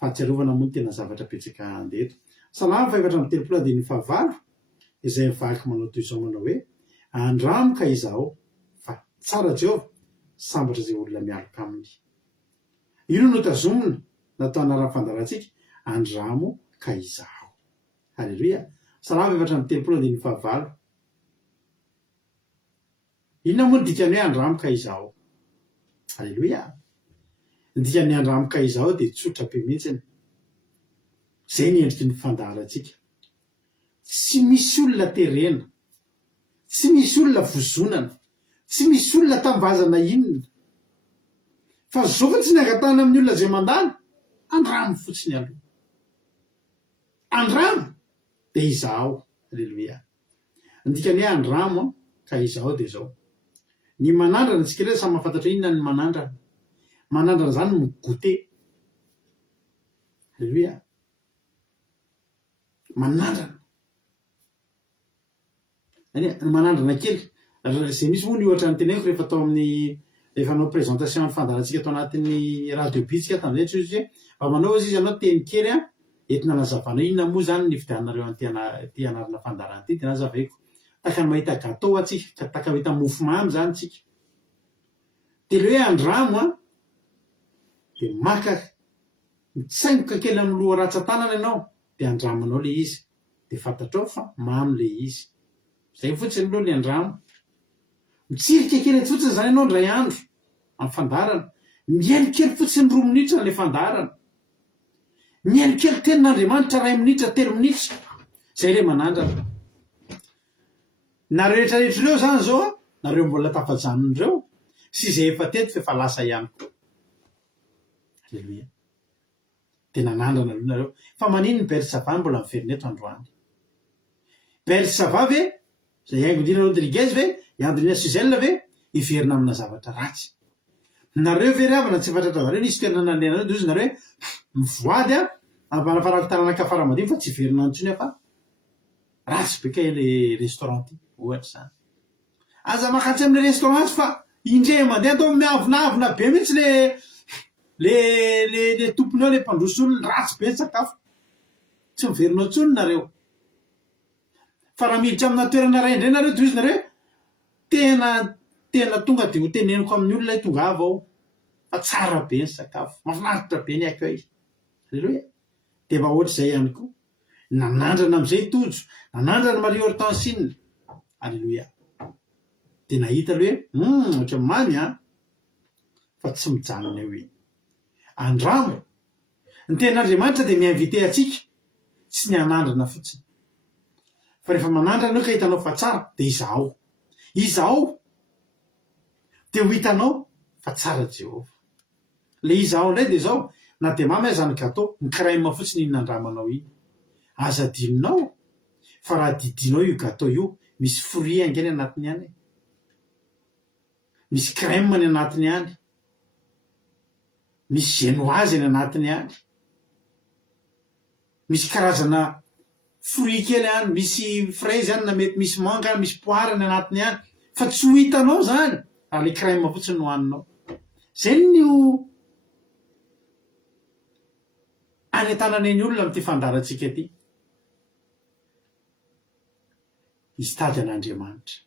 fahatsiarovana moa ny tena zavatra betsaka andeto. Salamo 4:9 izay mivaky manao toy izao, manao hoe: andramoka izaho, fa tsara Jehovah, sambatra izay olona mialoka aminy. Ino no tazomina natao anaran'ny fandarantsika? Andramoka izaho. Halleloia. Salamo 4:9. Inona moa ny dikany hoe andramoka izaho? Halleloia. Ny dikany andramoka izaho dia tsotra be mihitsiny. Zay ny endriky ny fandarantsika. Tsy misy olona terena, tsy misy olona vozonana, tsy misy olona tambazana inona, fa zao fotsiny angatana amin'ny olona zay mandany, andramo fotsiny aloha. Andramo dia izaho. Halleloia. Ny dikany hoe andramo ka izaho dia zao. Ny manandrana, antsika rehetra samy mahafantatra inona ny manandrana. Manandrana zany migote. Halleloia. Manandrana. Ny manandrana kely. Izay misy moa ny ohatra ny teneniko rehefa tao amin'ny rehefa anao présentation ny fandarantsika tao anatin'ny radio bitsika tamin'izay tsy izy hoe manao izy ianao teny kely entina nazavana inona moa zany ny fidianareo an'ity anarana fandarana ity. Dia nazavaiko taka ny mahita gâteau atsika, taka mahita mofomamy zany tsika. Dia le hoe andramo dia maka mitsaingoka kely amin'ny loha ratsan-tanana ianao, dia andramanao le izy, dia fantatrao fa mamy le izy. Zay fotsiny aloha ny andramo. Mitsirika kely fotsiny zany ianao ndray andro amin'ny fandarana, mihaino kely fotsiny 2 minitra le fandarana, mihaino kely tenin'Andriamanitra 1 minitra 3 minitra. Zay le manandrana. Nareo rehetrarehetra ireo zany zao, nareo mbola tafajanon'ireo sy izay efa teto fa efa lasa ihany koa. Halleluia. Dia nanandrana aloha nareo. Fa manino ny Bersava mbola miverina eto androany? Bersava ve, izay Haingodina Rodriguez ve, i Andrina Suzelle ve, hiverina amina zavatra ratsy. Nareo ve ravana tsy fantatrao zareo nisy toerana nandehanareo dia ozy nareo mivoady amanafarantanana kafara madio fa tsy hiverina intsony fa ratsy beka le restaurant ity ohatra zany. Aza makatsy amin'ny restaurant fa indray mandeha atao miavonavona be mihitsy le tompony ao, le mpandroso olona, ratsy be ny sakafo, tsy miverina intsony nareo. Fa raha miditra amina toerana ray indray nareo dia ozy nareo tena tonga dia ho teneniko amin'ny olona tonga avy ao fa tsara be ny sakafo, mahafinaritra be ny accueil. Halleloia. Dia mba ohatr'izay ihany koa nanandrana amin'izay tojo, nanandrana Marie Hortensine. Halleloia. Dia nahita aloha hoe ohatra mamy fa tsy mijanona eo hoe andramo. Ny ten'Andriamanitra dia miinvite atsika tsy ny anandrana fotsiny, fa rehefa manandrana ka hitanao fa tsara dia izaho dia ho hitanao fa tsara Jehovah. Le izaho indray dia zao, na dia mamy aza ny gâteau, ny crème fotsiny iny nandramanao iny, aza dininao fa raha didinao io gâteau io, misy fruit angeny anatiny any, misy crème ny anatiny any, misy genoise ny anatiny any, misy karazana fruit kely any, misy fraise any, na mety misy manga, misy poire ny anatiny any, fa tsy ho hitanao zany raha le crème fotsiny no haninao. Zay no anentanana ny olona amin'ity fandarantsika ity. Hitady an'Andriamanitra,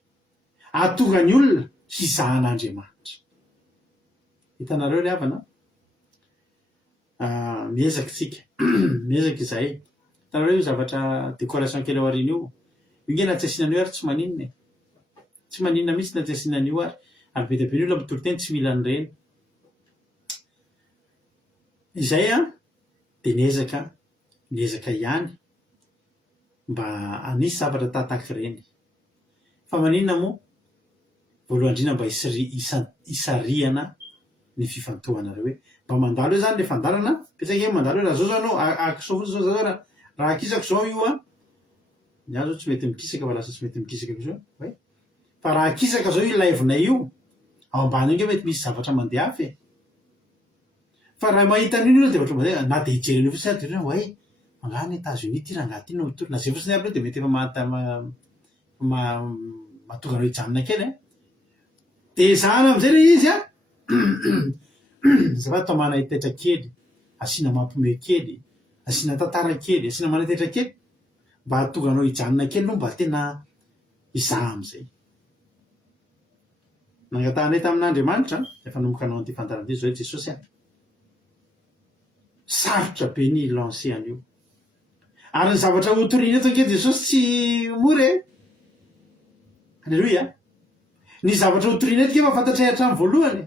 ahatonga ny olona hizahan'Andriamanitra. Hitanareo ry havana, miezaka tsika miezaka izahay. Hitanareo io zavatra décoration kely ao aoriana io nge na tsy asiana an'io ary tsy maninona e, tsy maninona mihitsy na tsy asiana an'io ary be dia be ny olona mitolo teny tsy mila an'ireny. Izay dia niezaka ihany mba hanisy zavatra tahaka ireny. Fa maninona moa? Voalohany indrindra mba hisarihana ny fifantohanareo hoe mba mandalo io zany le fandarana petsaka mandalo raha zao zanao akisao fotsy zao raha akisako zao io a ny azo tsy mety mikisaka fa lasa tsy mety mikisaka zao fa raha akisaka zao io laivinay io ao ambany io mety misy zavatra mandeha afy fa raha mahita an'io de ohatra na de hijeren'io fotsy de hoe mangany États-Unis ty raha angaty ino to na zay fotsiny aby de mety efa mahatonga anao hijanona kely de zahana am'izay le izy a zava atao mana hitaitra kely asiana mampime kely asiana tantara kely asiana mana hitaitra kely mba hahatonga anao hijanona kely no mba tena hizaha am'izay nangatanay tamin'Andriamanitra efa nomboka anao an'ity fandarana ity zao Jesosy sarotra be ny lancé an'io ary ny zavatra hotoriana eto anke Jesosy tsy mora Alleluia ny zavatra hotoriana eto ke fa fantatray hatramin'ny voalohany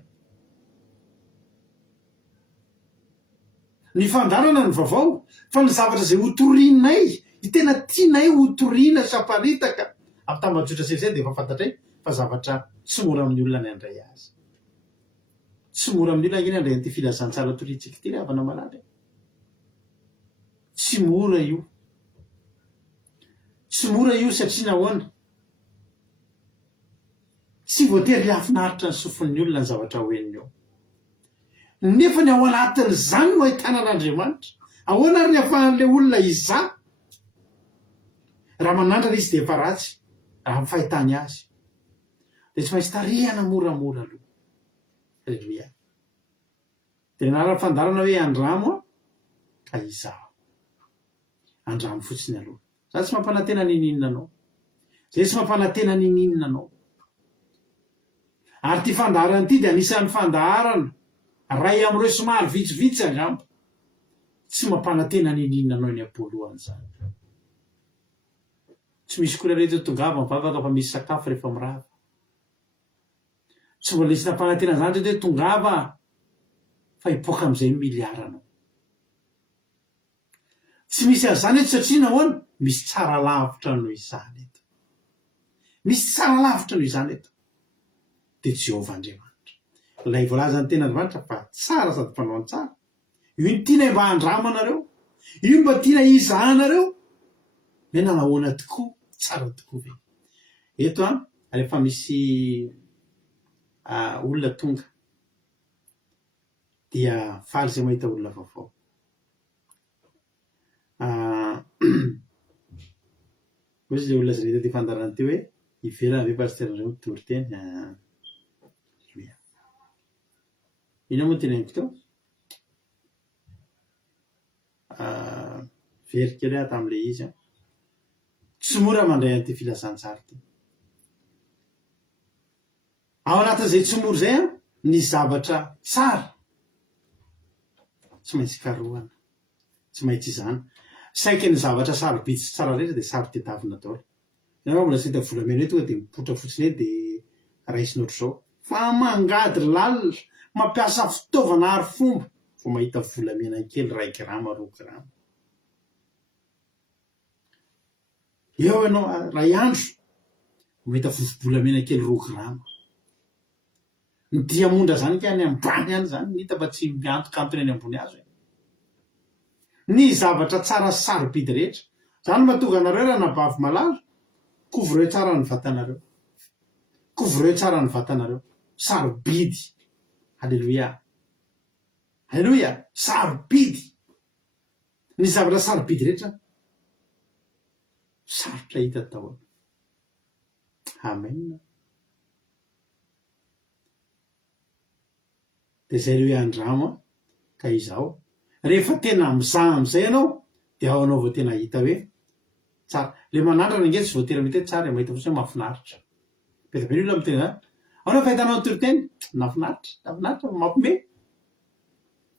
ny fandarana ny vaovao fa ny zavatra zay hotorinay ny tena tianay hotoriana saparitaka amin'ny tambajotra sezay de efa fantatray fa zavatra tsy mora amin'ny olona ny andray azy tsy mora amin'ny olona ngeny andray an'ity filazantsara toritsika ity avana malala tsy mora io satria nahoana tsy voatery lafinaritra ny sofon'ny olona ny zavatra hoeniny eo nefa ny ao anatin'izany no ahitana an'Andriamanitra ahoana ary ny afahan'le olona iza raha manandrana izy de efa ratsy raha mifahitany azy de tsy maintsy tarihana moramora aloha Alleluia de nara fandarana hoe andramo ka izaho andramo fotsiny aloha za tsy mampanantena nininona anao zay tsy mampanantena nininona anao ary ty fandarana ity de anisan'ny fandarana ray am'ireo somary vitsivitsy angamba tsy mampanantena nininona anao ny am-poalohany zany tsy misy koa rehetra tongava mivavaka fa misy sakafo rehefa mirava tsy mbola isy nampanantena zany hoe tongava fa hipoaka am'izay miliaranao tsy misy azany eto satria nahoana misy tsara lavitra noho izany eto misy tsara lavitra noho izany eto de Jehovah Andriamanitra lay voalazany tena Andriamanitra fa tsara sady mpanao ny tsara io ny tiana mba handramanareo io mba tiana izahanareo me nanahoana tokoa tsara tokoa ve eto rehefa misy olona tonga dia faly zay mahita olona vaovao ozy le olona zay ty fandarana ty hoe ivelana ve pasterandreo mitory teny ino moa teneniko teo very kely aho tam'le izy tsy mora mandray an'ity filazantsara ty ao anatin'izay tsy mora zay ny zavatra tsara tsy maintsy karohana tsy maintsy izany saika ny zavatra sarobidy sy tsara rehetra de saro tedavina daholo ianao mbola tsy hita volamena hoe tonga de mipotra fotsiny hoe de raisinao ohatr'izao fa mangady lalina mampiasa fitaovana ary fomba vo mahita volamena kely 1 grama 2 grama eo ianao ray andro mahita volamena kely 2 grama ny diamondra zany ka any ambany any zany hita fa tsy miantokantony any ambony azo ny zavatra tsara sarobidy rehetra zany mahatonga anareo raha nabavy malala kovoreo tsara ny vatanareo kovoreo tsara ny vatanareo sarobidy Alleluia Alleluia sarobidy ny zavatra sarobidy rehetra sarotra hita daholo amen de zay le hoe andramo ka izao rehefa tena mizaha am'izay ianao de ao anao vao tena hita hoe tsara le manandrana nge tsy voatery mety hoe tsara mahita fotsiny mahafinaritra betabe ny olona miteny ao na fahitanao ny toriteny nafinaritra mampime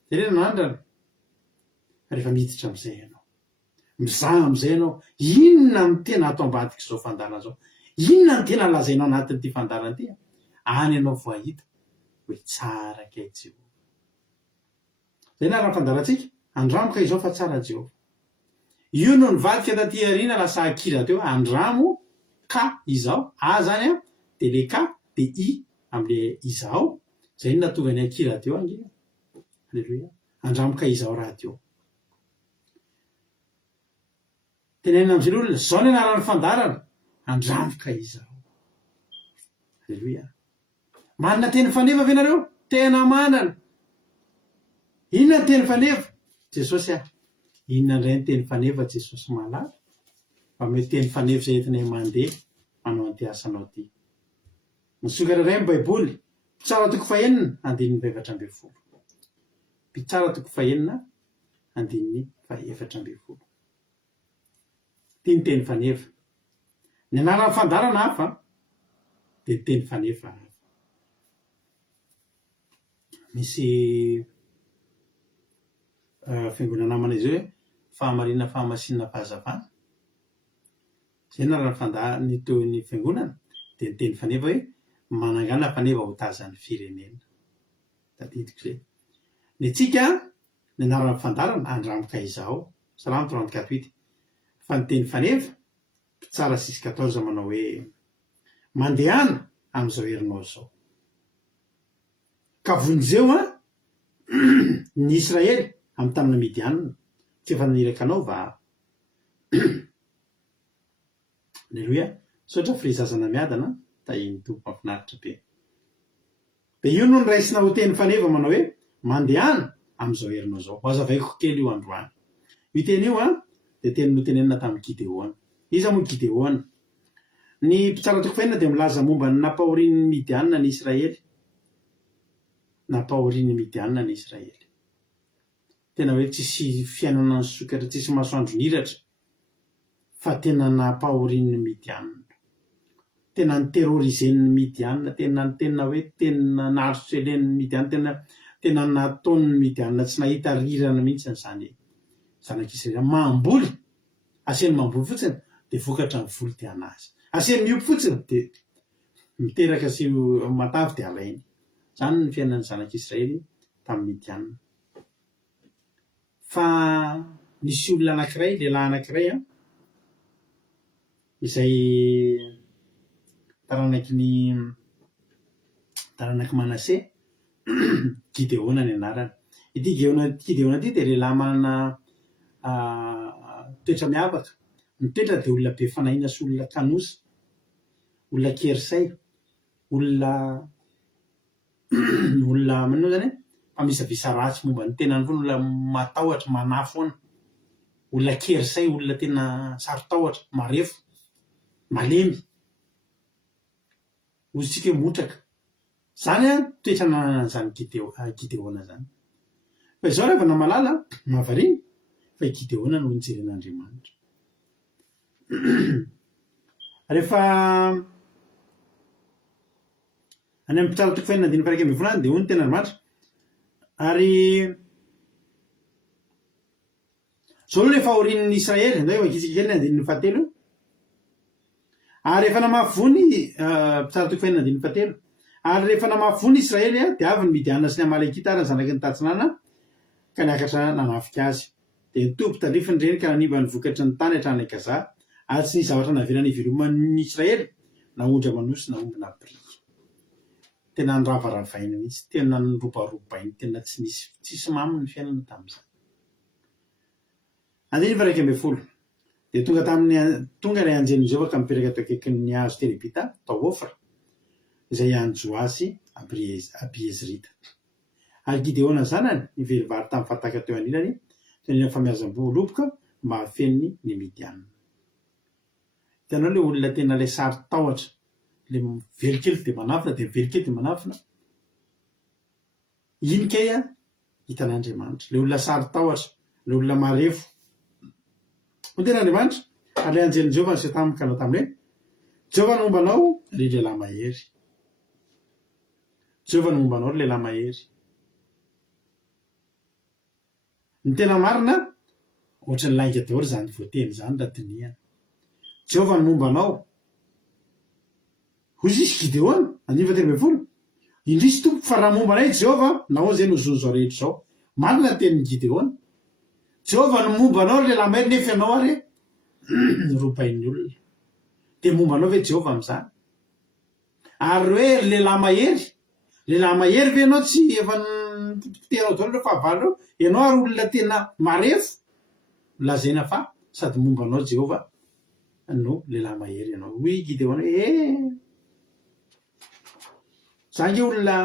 zay le nanandrana rehefa miditra am'izay ianao mizaha am'izay ianao inona ny tena ato ambadika zao fandarana zao inona ny tena lazainao anatin'ity fandarana ty any ianao voahita hoe tsara kay Jehovah zay na raha fandarantsika andramo ka izao fa tsara Jehovah io no nivadika taty arina lasa akira teo andramo ka izao zany de le ka de i am'le izao zay no natonga ny akira teo ange Alleloia. Andramoka izao raha teo. Tenenina amin'izay olona zao ny anaran'ny fandarana, andramoka izao. Alleloia. Manana teny fanefa ve nareo? Tena manana. Inona ny teny fanefa? Jesosy ah. Inona indray ny teny fanefa Jesosy malala? Fa mety teny fanefa izay entinay mandeha manao an'ity asanao ity. Misokatra iray amin'ny Baiboly, Mpitsara toko fahenina, andininy faefatra ambin'ny folo. Mpitsara toko fahenina, andininy faefatra ambin'ny folo. Ity ny teny fanefa. Ny anaran'ny fandarana hafa, dia ny teny fanefa hafa. Misy fiangonana namana izy hoe fahamarina fahamasinana fahazavana. Izay ny anaran'ny ny teo ny fiangonana, dia ny teny fanefa hoe manangana fanefa ho tazan'ny firenena. Tadidiko izay. Ny antsika ny anaran'ny fandarana andramoka izao. Salamo 34:8. Fa ny teny fanefa Mpitsara 6:14 manao hoe mandehana amin'izao herinao izao. Ka vonjeo ny Israely amin'ny tanana Midianina, tsy efa naniraka anao va? Alleloia. Sotra firizazana miadana, tahiny tompo mahafinaritra be. Dia io no niraisina ho teny fanefa manao hoe mandehana amin'izao herinao izao. Ho azavaiko kely io androany. Io teny io dia teny notenenina tamin'ny Gideona. Iza moa Gideona? Ny mpitsara toko fahenina dia milaza momba ny nampahorian'ny Midianina ny Israely. Nampahorian'ny Midianina ny Israely. Tena hoe tsisy fiainana ny sokatra, tsisy masoandro niratra, fa tena nampahorian'ny Midianina. Tena niterorizen'ny Midianina, tena hoe tena naharotselen'ny Midianina, tena nataon'ny Midianina tsy nahita rirana mihitsy izany zanak'Israely. Mamboly, aseny mamboly fotsiny dia vokatra ny voly dia anazy. Aseny miompy fotsiny dia miteraka sy matavy dia alainy. Izany ny fiainan'ny zanak'Israely tamin'ny Midianina. Fa nisy olona anankiray, lehilahy anankiray izay taranaky Manase, Gideona ny anarany. Ity Gideona ity dia lehilahy manana toetra miavaka. Ny toetra dia olona be fanahiana sy olona kanosa, olona kerisay, olona manao zany amisavisa ratsy momba ny tenany foana, olona matahotra, manafoana, olona kerisay, olona tena sarotahotra, marefo, malemy, ozy motraka. Zany toetra nanan'izany Gideona zany. Fa izao rehefa namalala mahavariana fa Gideona no nijeren'Andriamanitra. Rehefa any amin'ny mpitsara toko fahenina andininy faha 1 dia hoy ny ten'Andriamanitra. Ary zao aloha rehefa horian'ny Israely, andao makitsika kely ny andininy fahatelo. Ary rehefa namafony mpitsara toko fahenina andininy fahatelo. Ary rehefa namafony Israely dia avy ny Midianina sy ny Amalekita ary ny zanaky ny tatsinana ka niakatra nanafika azy. Dia nitoby talifiny ireny ka nanimba ny vokatry ny tany hatrany Gaza, ary tsy nisy zavatra navelana iveloman'ny Israely na ondry amanosy na ombina biriky. Tena niravaravaina mihitsy, tena nirobarobainy, tena tsy nisy maminy ny fiainana tamin'izany. Andininy faha 12. Dia tonga ilay anjelin'i Jehovah ka mipetraka teo akaikin'ny hazo terebita tao Ofra, izay an'i Joasy Abiezrita. Ary Gideona zanany nivery vary tamin'ny fataka teo anilany, teny famiazam-boa loboka mba hafeniny ny Midianina. Hitanao ilay olona tena ilay sarotahotra, ilay velokely dia manafina, dia velokely dia manafina. Iny kay hitan'Andriamanitra, ilay olona sarotahotra, ilay olona marefo. Ho ten'Andriamanitra, ary ilay anjelin'i Jehovah nisy taminy ka nao tamin'ny hoe Jehovah no mombanao ry lehilahy mahery. Jehovah no mombanao ry lehilahy mahery. Ny tena marina, ohatran'ny lainga daholo izany voateny izany raha dinihana. Jehovah no mombanao. Hoy sisy Gideona, andininy faha 13. Indrisy tompo fa raha mombanay Jehovah, na hoy izay no zon'izao rehetra izao. Marina tenin'ny Gideona. Jehovah no mombanao ry lehilahy mahery, nefa ianao ary robain'ny olona. Dia mombanao ve Jehovah amin'izany? Ary hoe ry lehilahy mahery, lehilahy mahery ve ianao tsy efa potipoteranao daholo ireo fahavalo reo, ianao ary olona tena marefo, lazaina fa sady momba anao Jehova no lehilahy mahery ianao. Hoy Gideona za nge olona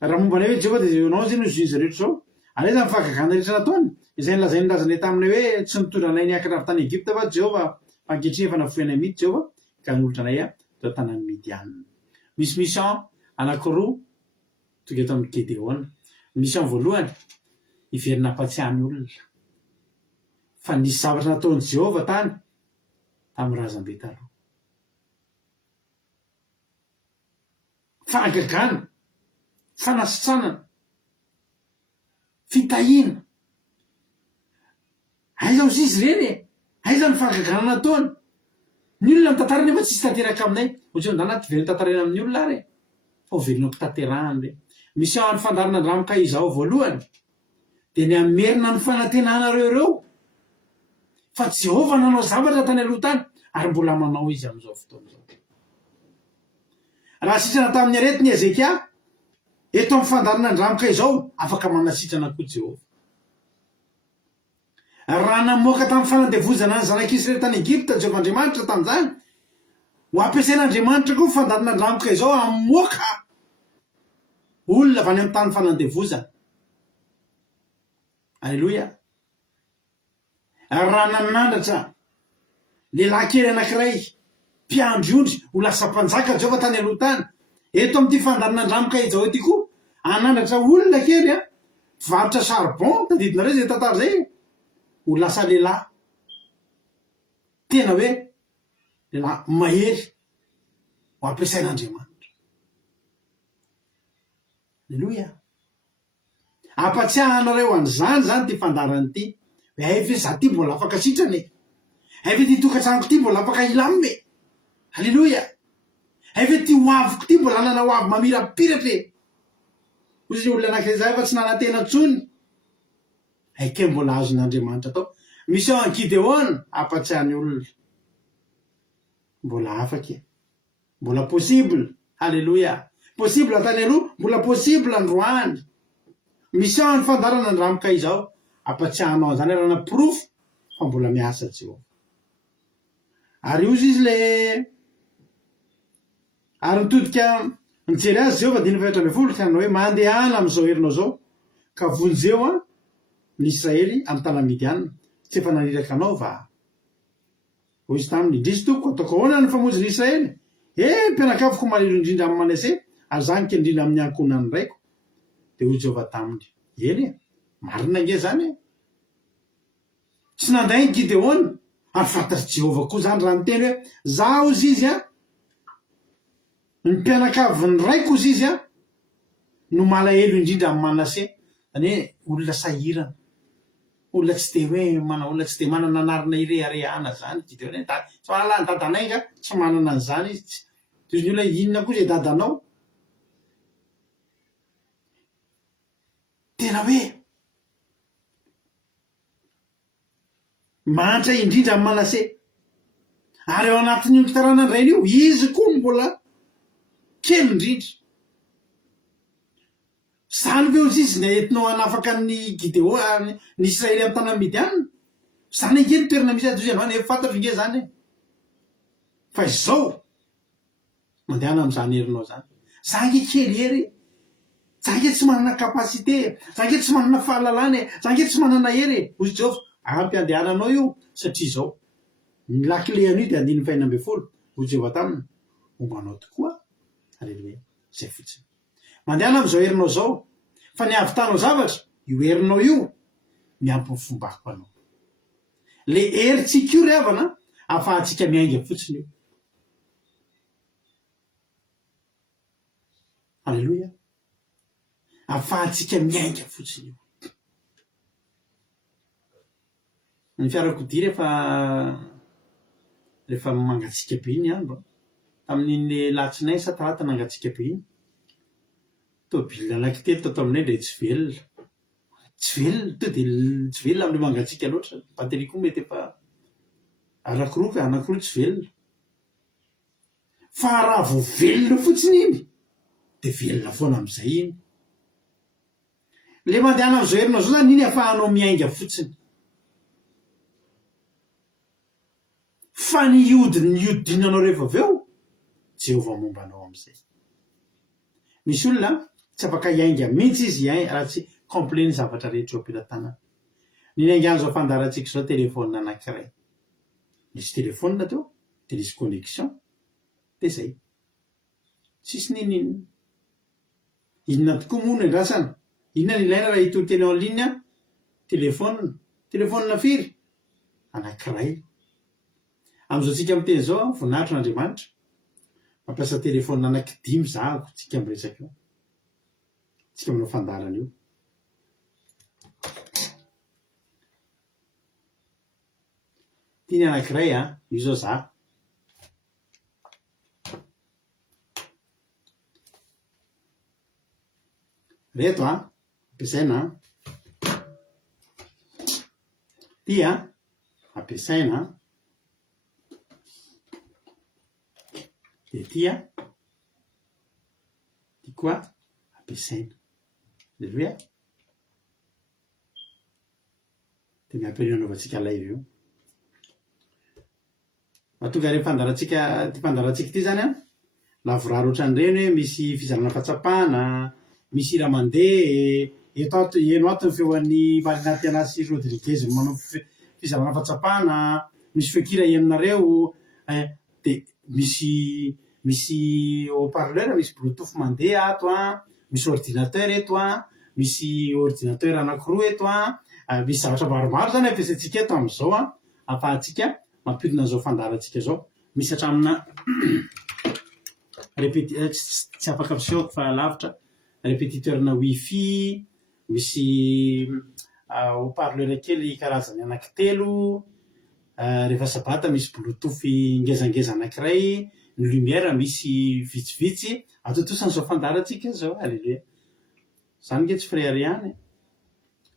raha momba anay hoe Jehova dia ianao zay no izoiny zareo zao. Alay zany fahagagana rehetra nataony izay nolazainy lazany taminay hoe tsy nitondra anay niakatra avy tany Egypta fa Jehova ankehitriny efa nafoenay mihitsy Jehova ka nolotra anay tao tanàny Midianina. Misy mission anankiroa tonga eto amin'ny Gideona. Mission voalohany iverina ampatsiahany olona fa nisy zavatra nataony Jehova tany tamin'ny razambe taloha. Fahagagana, fanasitranana, fitahiana. Aiza ozy izy reny e? Aiza ny fahagagana nataony? Ny olona mitantarany nefa tsisy tanteraka aminay. Ohatrany da anaty velona tantarana amin'ny olona ary fa ho velona mpitanterahany re. Misy ao ny fandarana andramika izao voalohany dia ny amerina ny fanantenanareo ireo fa Jehova nanao zavatra tany aloha tany ary mbola manao izy amin'izao fotoana izao. Raha sitrana tamin'ny arety ny Ezekia, eto amin'ny fandarana andramika izao afaka manasitrana koa Jehova. Raha namoaka tamin'ny fanandevozana ny zanak'Israely tany Egypta Jehova Andriamanitra tamin'izany, ho ampiasain'Andriamanitra koa fandarana andramika izao amoaka olona avy any amin'ny tany fanandevozana. Alleloia. Raha nanandratra lehilahy kely anankiray mpiandry ondry ho lasa mpanjaka Jehova tany aloha tany, eto amin'ity fandarana andramika izao ety koa anandratra olona kely varotra charbon tadidina reo zay tantara zay ho lasa lehilahy tena hoe lehilahy mahery ho ampiasain'Andriamanitra. Alleloia. Ampatsiahanareo an'izany zany ty fandarana ity. Ve za ty mbola afaka sitrany, ve ty tokantranoko ty mbola afaka ilamime. Alleloia. Ve ty hoaviko ty mbola nana hoavy mamirapiratra. Ozy olona anankiray fa tsy nanantena tsony. Aike mbola azon'Andriamanitra tao. Misy ao Gideona ampatsiahany olona. Mbola afaky. Mbola possible. Alleluia. Possible tany aloha, mbola possible androany. Misy ao ny fandarana andramika izao ampatsiahanao zany raha naprofo fa mbola miasa Jehova. Ary ozy izy le ary nitodika nijery azy Jehova 14 ka hoe mandehana amin'izao herinao zao ka vonjeo ny Israely amin'ny tany Midianina, tsy efa naniraka anao va? Hoy izy taminy, indrisy toko ataoko ahoana ny famonjy ny Israely? Mpianakaviko malelo indrindra amin'ny Manase ary zany ke indrindra amin'ny ankonany raiko. Dia hoy Jehova taminy, eny marina nge zany. Tsy nanday ny Gideona ary fantatry Jehova koa zany raha niteny hoe za ozy izy ny mpianakaviny raiko ozy izy no malahelo indrindra amin'ny Manase. Zany hoe olona sahirana, olona tsy de hoe olona tsy de manana anarina ireharehana zany Gideona. Tsy mahalala ny dadanay nga tsy manana an'izany izy. Toy ny olona inona koa zay dadanao. Tena hoe mantra indrindra amin'ny Manase. Ary ao anatin'io fitaranany rainy io izy koa mbola kely indrindra. Zany ve ozy izy nentinao hanafaka ny Gideona ny Israely amin'ny tanàna Midianina? Zany ange ny toerana misy azy izy efa fantatro nge zany. Fa izao mandehana amin'izany herinao zany. Za nge kely hery. Za nge tsy manana kapasité, za nge tsy manana fahalalana, za nge tsy manana hery. Hoy Jehova, ampy andehananao io satria izao ny lakile an'io dia 140. Hoy Jehova taminy, hombanao tokoa. Alleluia. Zay fotsiny. Mandehana amin'izao herinao zao fa ny avitanao zavatra io herinao io miampy ny fombako anao. Le heritsika io ry havana afahantsika miainga fotsiny io. Alleluia. Afahantsika miainga fotsiny io. Ny fiarakodia rehefa mangatsika be iny andro, tamin'iny latsinainy sa talata nangatsika be iny, tôbily anankitelo tao aminay ndray tsy velona. Tsy velona, to dia tsy velona amin'ilay mangatsika loatra. Batery koa mety efa anankiroa anankiroa tsy velona. Fa raha vao velona fotsiny iny dia velona foana amin'izay iny. Le mandehana amin'izao herinao zao zany iny ahafahanao miainga fotsiny. Fa ny iodinanao rehefa avy eo, Jehovah mombanao amin'izay. Misy olona tsy afaka hiainga mihitsy izy raha tsy complet ny zavatra rehetra eo am-pelantanana. Ny haingan'izao fandarantsika izao telefônina anankiray. Misy telefônina teo, dia misy connexion, dia zay. Tsisy ninina. Inona tokoa moa no andrasana? Inona ny ilaina raha hitoteny en ligne? Telefônina. Telefônina firy? Anankiray. Amin'izao tsika miteny izao, voninahitry n'Andriamanitra. Mampiasa telefônina anankidimy zahako tsika miresaka eo. Tsika manao fandarana io. Tiany anankiray io zao za. Reto ampiasaina. Ty ampiasaina. Dia ty koa ampiasaina. Dia miampy anaovantsika live io. Mahatonga rehefa fandarantsika ity zany lavorary ohatran'ireny hoe misy fizarana fahatsapana, misy hira mandeha, eno ato ny feoan'ny Marina sy Rodriguez manao fizarana fahatsapana, misy fekira henonareo, dia misy haut-parleur, misy bluetooth mandeha ato misy ordinateur eto misy ordinateur anankiroa eto misy zavatra maromaro zany ampiasaintsika eto amin'izao ahafahantsika mampidina an'izao fandarantsika zao. Misy hatramina tsy afaka misehoako fa lavitra, répétiteur-na wifi, misy haut-parleur kely karazany anankitelo, rehefa sabata misy bluetooth ngezangeza anankiray, ny lumière misy vitsivitsy atotosan'izao fandarantsika zao. Alleluia. Zany nge tsy frère ihany.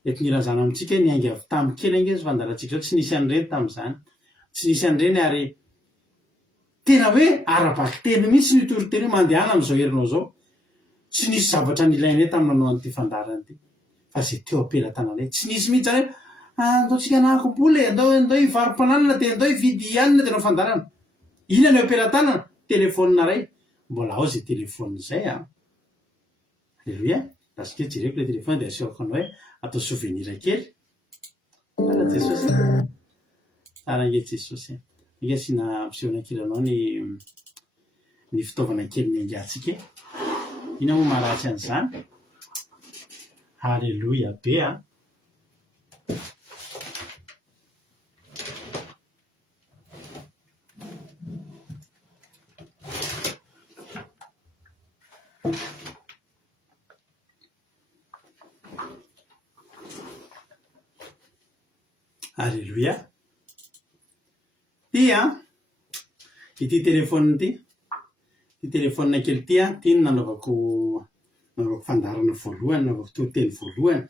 Eto nirazana amintsika ny ainga avy tamin'ny kely nge fandarantsika zao tsy nisy an'ireny tamin'izany. Tsy nisy an'ireny ary tena hoe ara-baky teny mihitsy ny toriteny mandehana amin'izao herinao zao. Tsy nisy zavatra nilainay tamin'ny an'ity fandarana ity. Fa zay teo am-pelantananay. Tsy nisy mihitsy zany hoe andao tsika nahakom-bola andao hivarom-pananana dia andao hividy hanina dia anao fandarana. Ina ny am-pelantanana? Telefônina ray. Mbola ao zay telefônina izay Alleluia. Lasike jereko le telefônina dia asehoko anao hoe atao souvenir kely. Ara Jesosy. Ara nge Jesosy. Nge asina mpisehonankilanao ny fitaovana kely ny aingatsika. Ina moa maharatsy an'izany? Alleluia be Alleluia. Ity telefônina ity telefônina kely ity no nanaovako fandarana voalohany, nanaovako tohiteny voalohany.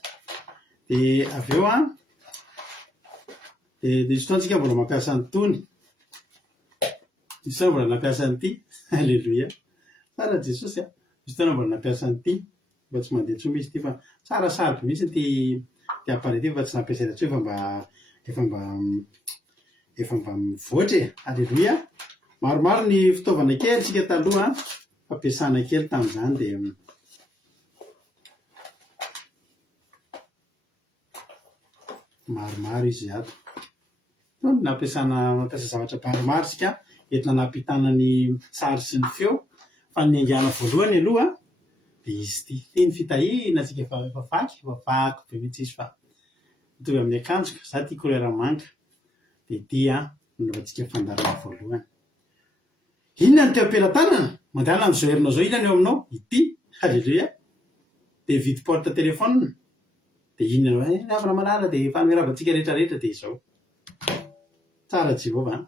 Dia avy eo dia izy fotoana mbola mampiasa an'itony. Izy fotoana mbola nampiasa an'ity. Alleluia. Tsara Jesosy izy fotoana mbola nampiasa an'ity. Mba tsy mandeha tsony izy ity fa tsara saroby mihitsy ty appareil ity fa tsy nampiasaina intsony efa mba mivoatra. Alleluia. Maromaro ny fitaovana kely tsika taloha fampiasana kely tamin'izany dia maromaro izy ato. Nampiasa zavatra maromaro tsika entina nampitana ny sary sy ny feo. Fa ny haingana voalohany aloha dia izy ity. Teny fitahiana tsika efa vaky be mihitsy izy fa mitovy amin'ny akanjoka. Za tia couleur manga. Dia ity nanaovantsika fandarana voalohany. Inona ny teo am-pelantanana? Mandehana amin'izao herinao zao, inona ny eo aminao? Ity. Alleluia. Dia vidy porte telefônina. Dia inona ny havana manala dia efa miaravantsika rehetrarehetra dia izao. Tsara Jehova.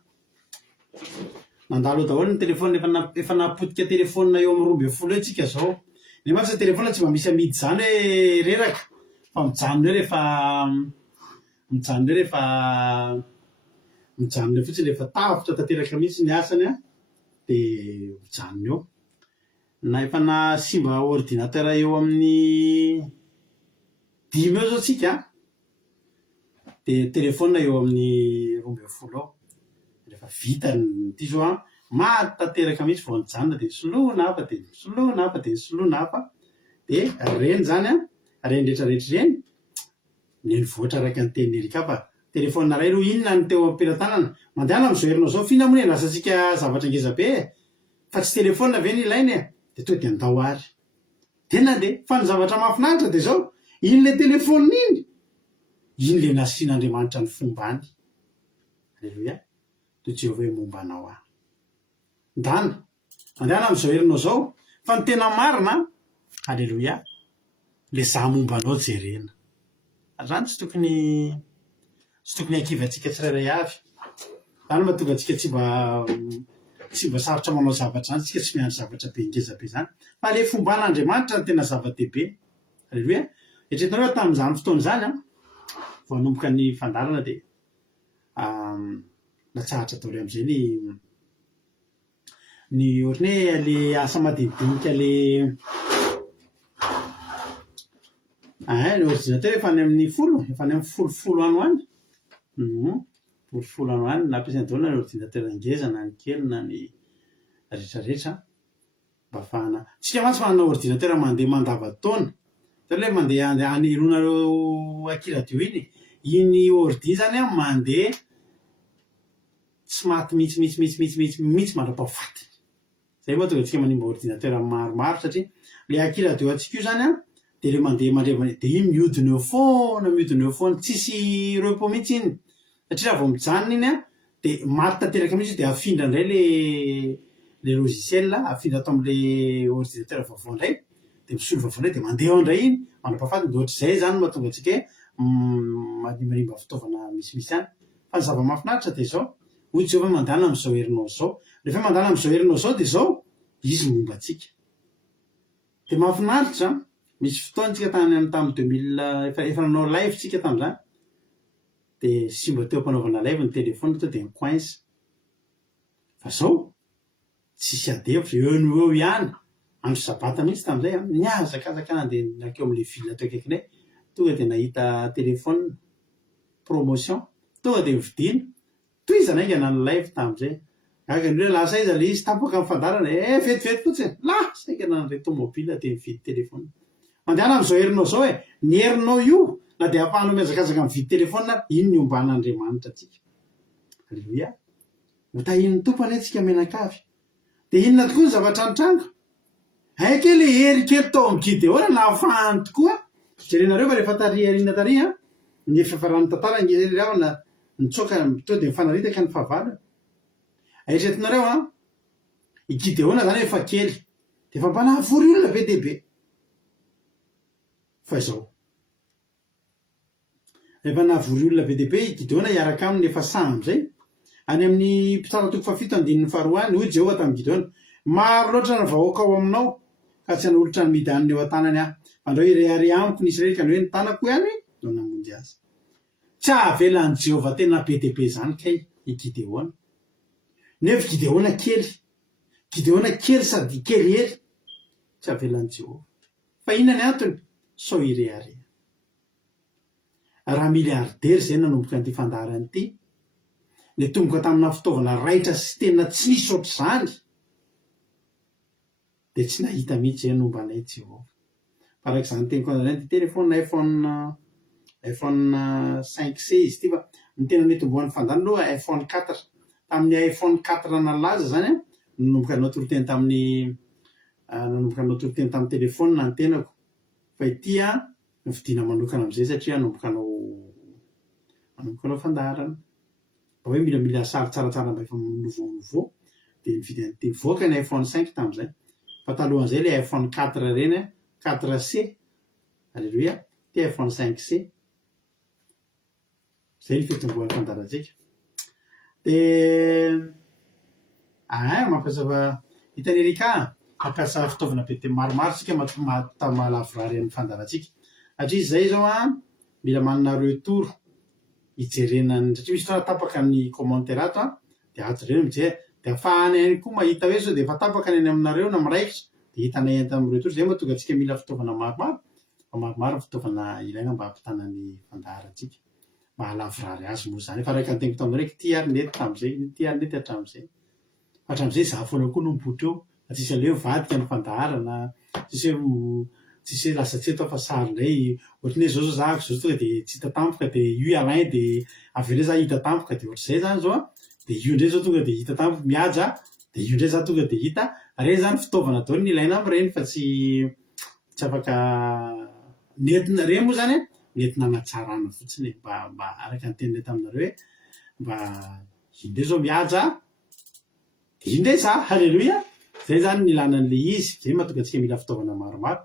Nandalo daholo ny telefônina efa napotika telefônina eo amin'ny 12 eo tsika zao. Ny mantsy telefônina tsy mba misy amidy zany hoe reraka. Fa mijanona fotsiny rehefa tavitra tanteraka mihitsy ny asany dia mijanona eo. na efa na simba ordinateur eo amin'ny 10 eo zao tsika dia telefona eo amin'ny 12 ao rehefa vita ty zao matateraka mihitsy vao nijanona dia soloana hafa dia soloana hafa dia soloana hafa dia reny zany reny rehetrarehetra reny nenivoatra araka ny teny Erika fa telefona ray aloha inona ny teo ampelantanana mandehana amin'izao herinao zao fina moa lasantsika zavatra ngeza be fa tsy telefona ve ny ilainy dia toa dia andao ary dia nandeha fa ny zavatra mahafinaritra dia zao iny le telefona iny le nasian'Andriamanitra ny fomba any. Alleluia, toy Jehovah momba anao ahy ndana mandehana amin'izao herinao zao fa ny tena marina alleluia le za momba anao jerena zany tsy tokony ankivantsika tsirairay avy zany mahatonga antsika tsy mba sarotra manao zavatra zany tsika tsy miandry zavatra be ngeza be zany fa le fomba an'Andriamanitra ny tena zava-dehibe. Alleluia, etretanareo tamin'izany fotoana zany vao hanomboka ny fandarana dia natsahatra daholo amin'izay ny ohatrany hoe le asa madinidinika le ordinateur efa any amin'ny folofolo any hoany folofolo any hoany nampiasaina daholo na ny ordinateur ngeza na ny kely na ny rehetrarehetra mba ahafahana tsika mantsy manana ordinateur mandeha mandava-taona le mandeha anironareo akiradio iny ordi zany mandeha tsy maty mihitsy mandra-pahafatiny zay mahatonga antsika manimba ordinateur maromaro satria le akiradio atsika io zany dia le mandeha mandreva dia iny mihodina eo foana tsisy repos mihitsy iny satria raha vao mijanona iny dia maty tanteraka mihitsy dia afindra indray le logiciel afindra ato amin'le ordinateur vaovao indray dia misolo vaovao indray dia mandeha ao indray iny mandra-pahafatiny dia ohatr'izay zany mahatonga antsika manimbanimba fitaovana misimisy any fa ny zava-mahafinaritra dia zao hoy Jehovah mandana amin'izao herinao zao rehefa mandana amin'izao herinao zao dia zao izy momba antsika dia mahafinaritra misy fotoana tsika tamin'ny 2000 efa nanao live tsika tamin'izany dia sy mba teo ampanaovana live ny telefona to dia nicoince fa zao tsisy adevitra eo no eo ihany andro sabata mihitsy tamin'izay niazakazaka dia nakeo amin'le villa teo akaikinay tonga dia nahita telefona promotion tonga dia nividiana toizana aingana ny live tamin'izay gagan'ireo lasa iza le izy tapaka amin'ny fandarana vetivety fotsiny lasa aingana nyre tomobile dia mividy telefona mandehana amin'izao herinao zao ny herinao io na dia ahafahanao miazakazaka mividy telefona iny ny omban'Andriamanitra atsika. Alleluia, hotahin'ny tompony atsika menakavy dia inona tokoa ny zavatra nitranga haika le hery kely tao amin'ny Gideona na ahafahany tokoa jerenareo fa rehefa tariarina tariha ny fiafarany tantara ngeravana nitsoka to dia mifanaritaka ny fahavalony aitretinareo i Gideona zany efa kely dia efa mpanahavory olona be dehibe fa izao rehefa nahavory olona be dehibe i Gideona hiaraka aminy efa samby zay any amin'ny mpitsara toko fafito andininy faharoa any hoy Jehovah tamin'ny Gideona maro loatra ny vahoaka ao aminao ka tsy hanolotra ny midaniny eo an-tanany aho andreo ireare amiko ny Israely ka ny hoe ny tanako ihany no namonjy azy tsy hahavelan'ny Jehovah tena be dehibe zany kay i Gideona nefa Gideona kely sady kely hery tsy hahavelan'ny Jehovah fa inona ny antony sao ireare raha miliardaire zay nanomboka an'ity fandarany ity ny tomboka tamina fitaovana raitra sy tena tsy nisy ohatr'izany dia tsy nahita mihitsy zay nombanay Jehovah parak' izany teny koa ty telefona iPhone 5C izy ty fa ny tena netombohan'ny fandana aloha iPhone 4 tamin'ny iPhone 4 nalaza zany nanomboka natoroteny tamin'ny telefona ny tenako fa ity vidiana manokana amin'izay satria nanombokanao fandarana mba hoe mila sary tsaratsara mba efa novonovo dia nividy voaka ny iPhone 5 tamin'izay fa talohan'izay le iPhone 4 reny 4C alleluia ty iPhone 5C zay ny fitombohan'ny fandarantsika dia mampiasa hitany Erika mampiasa fitaovana be dia maromaro tsika malavorary amin'ny fandarantsika satria zay zao mila manana retour hijerenany satria misy fotoana tapaka ny commentaire ato dia ato ireny mijery dia ahafahany ihany koa mahita hoe sao dia efa tapaka ny any aminareo na miraikitra dia hitanay tamin'ireo tory zay mahatonga antsika mila fitaovana maromaro fitaovana ilaina mba hampitana ny fandaharantsika mba halavorary azy moa zany fa raika nyteniko tamin'iraiky ty ary nety tamin'izay ty ary nety hatramin'izay fa hatramin'izay za foana koa no mibotra eo tsisy aleo vadika ny fandaharana tsisy hoe lasa tsy atao fa sary indray ohatrany hoe zao zahako zao tonga dia tsy hita tampoka dia io alain dia avy indray za hita tampoka dia ohatr'izay zany zao a dia io indray zao tonga dia hita tampoka mihaja dia io indray za tonga dia hita reny zany fitaovana daholo ny ilaina amin'ireny fa tsy afaka nentina reny moa zany nentina hanatsarana fotsiny mba araka ny teninay taminareo hoe mba indray zao mihaja dia indray za halleloia zay zany ny ilana an'le izy zay mahatonga antsika mila fitaovana maromaro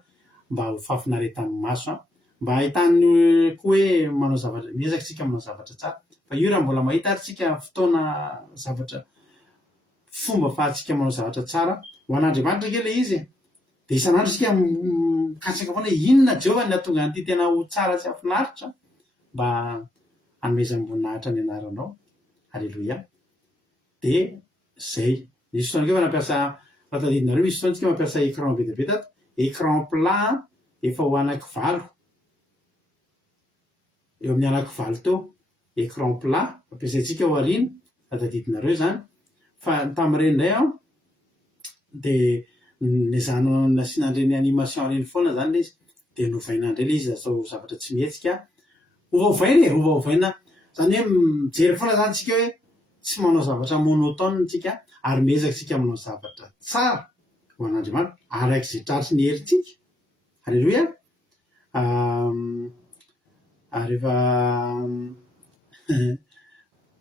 mba ho fahafinaretan'ny maso mba ahitany koa hoe manao zavatra miezaka tsika manao zavatra tsara fa io raha mbola mahita ary tsika fotoana zavatra fomba fahatsika manao zavatra tsara ho an'Andriamanitra ke le izy dia isan'andro tsika mikatsaka foana inona Jehova ny hatonga an'ity tena ho tsara sy hafinaritra mba hanomezam-boninahitra ny anaranao halleloia dia zay misy fotoana keo fa nampiasa raha tadidinareo misy fotoana tsika mampiasa écran be dia be tato écran plat efa ho anankivalo eo amin'ny anankivalo teo écran plat ampiasaintsika ao aoriana tadidinareo zany fa tamin'ireny indray dia nezahana nasiana an'ireny animation ireny foana zany le izy dia novaina indray le izy atao zavatra tsy mihetsika ovaovaina zany hoe mijery foana zany tsika hoe tsy manao zavatra monotone tsika ary miezaka tsika manao zavatra tsara ho an'Andriamanitra araka izay tratry ny herintsika halleloia ary efa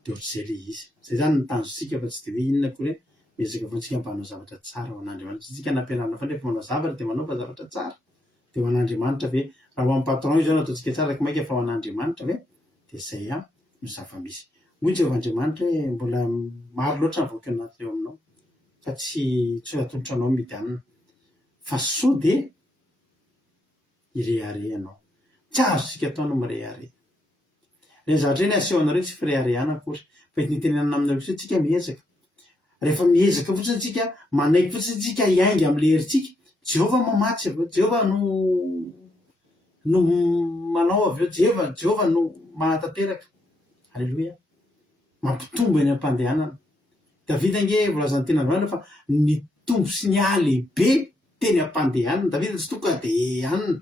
dia ohatr'izay le izy zay zany ny tanjontsika fa tsy dia hoe inona koa hoe miezaka foantsika mba hanao zavatra tsara ho an'Andriamanitra tsika nampiarana fa nefa manao zavatra dia manao fa zavatra tsara dia ho an'Andriamanitra ve raha ho amin'ny patron io zao no ataontsika tsara ka maika fa ho an'Andriamanitra ve dia zay no zava-misy hoy Jehovah Andriamanitra hoe mbola maro loatra ny voky anaty eo aminao fa tsy atolotra anao midianina fa sao dia irehare anao tsy azo tsika ataonao mirehare reny zavatra eny aseho anareo tsy firehariana akory fa ety nitenenana aminareo koa tsika miezaka rehefa miezaka fotsiny tsika manaiky fotsiny tsika hiainga amin'le herintsika Jehova mamatsy avy eo Jehova no manao avy eo Jehova no manatanteraka halleloia mampitombo eny am-pandehanana Davida nge volazany tena androany fa ny tombo sy ny lehibe teny am-pandehanana Davida tsy tonga dia anina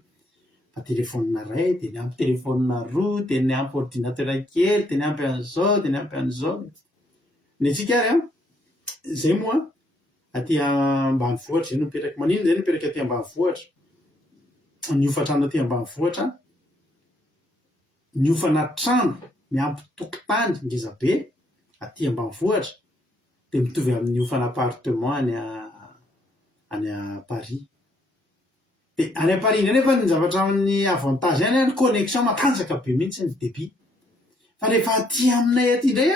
fa telefonina ray dia ny ampy telefonina roa dia ny ampy ordinateur kely dia ny ampy an'izao dia ny ampy an'izao ny antsika ary zay moa aty ambanivohitra zay no mipetraka manino zay no mipetraka aty ambanivohitra niofatrano aty ambanivohitra niofana trano miampy tokotany ngezabe aty ambanivohitra dia mitovy amin'ny niofana appartement any a Paris dia any a Paris nefa ny zavatra amin'ny avantage any ny connexion matanjaka be mihitsy ny débit fa rehefa aty aminay aty indray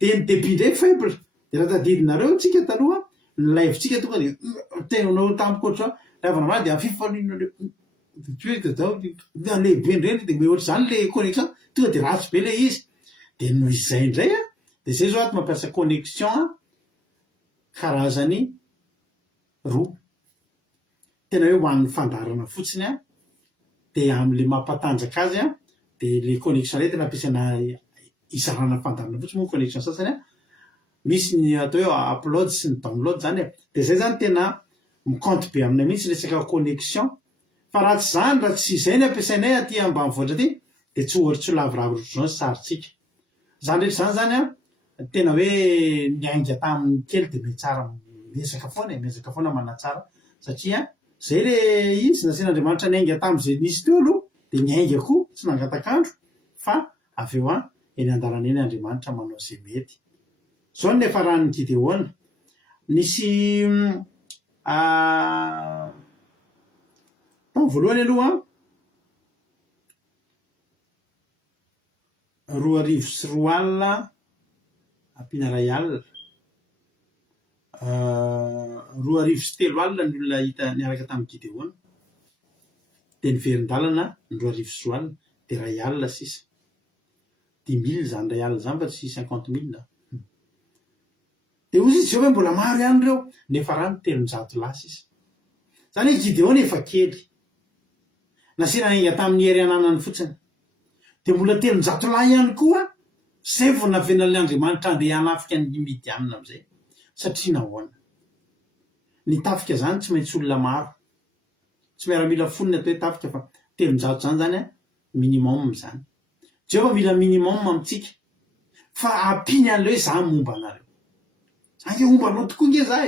dia ny débit indray faible dia raha tadidinareo tsika taloha ny live-tsika tonga dia tenonao tamiko oatra rahavana dia fifaninao lehibe indreny dia ohatr' izany le connexion tonga dia ratsy be le izy dia noho izay indray dia zay zao ato mampiasa connexion karazany roa tena hoe ho an'ny fandarana fotsiny dia amin'le mampatanjaka azy dia le connexion ilay tena ampiasaina izarana fandarana fotsiny moa connexion sasany misy ny atao hoe upload sy ny download zany dia zay zany tena mikanto be aminay mihitsy resaka connexion fa raha tsy zany raha tsy izay ny ampiasainay aty ambanivohitra aty dia tsy ohatry tsy lavoravo zao saritsika zany rehetra zany tena hoe niainga tamin'ny kely dia metsara miezaka foana manatsara satria zay le izy nasian'Andriamanitra niainga tamin'izay nisy teo aloha dia niainga koa tsy nangatakandro fa avy eo eny an-dalana eny Andriamanitra manao izay mety zao ny efa raha ny Gideona nisy tamin'ny voalohany aloha 2,4 alina ampiana 1 alina 2,3 alina ny olona hita niaraka tamin'ny Gideona dia ny verin-dalana ny 2,4 alina dia 1 alina sisa 10,000 zany 1 alina zany fa tsy 50,000 dia ozy izy zao hoe mbola maro ihany ireo nefa raha ny 300 lahy sisa zany hoe Gideona efa kely nasina inga tamin'ny hery ananany fotsiny de mbola 300 lahy ihany koa zay vao navenan'ny Andriamanitra andeha hanafika ny Midianina am'izay satria nahoana ny tafika zany tsy maintsy olona maro tsy miara-mila fonina atao hoe tafika fa 300 zany minimum zany Jehova mila minimum amitsika fa ampiny an'le hoe za momba anareo ange momba anao tokoa nge za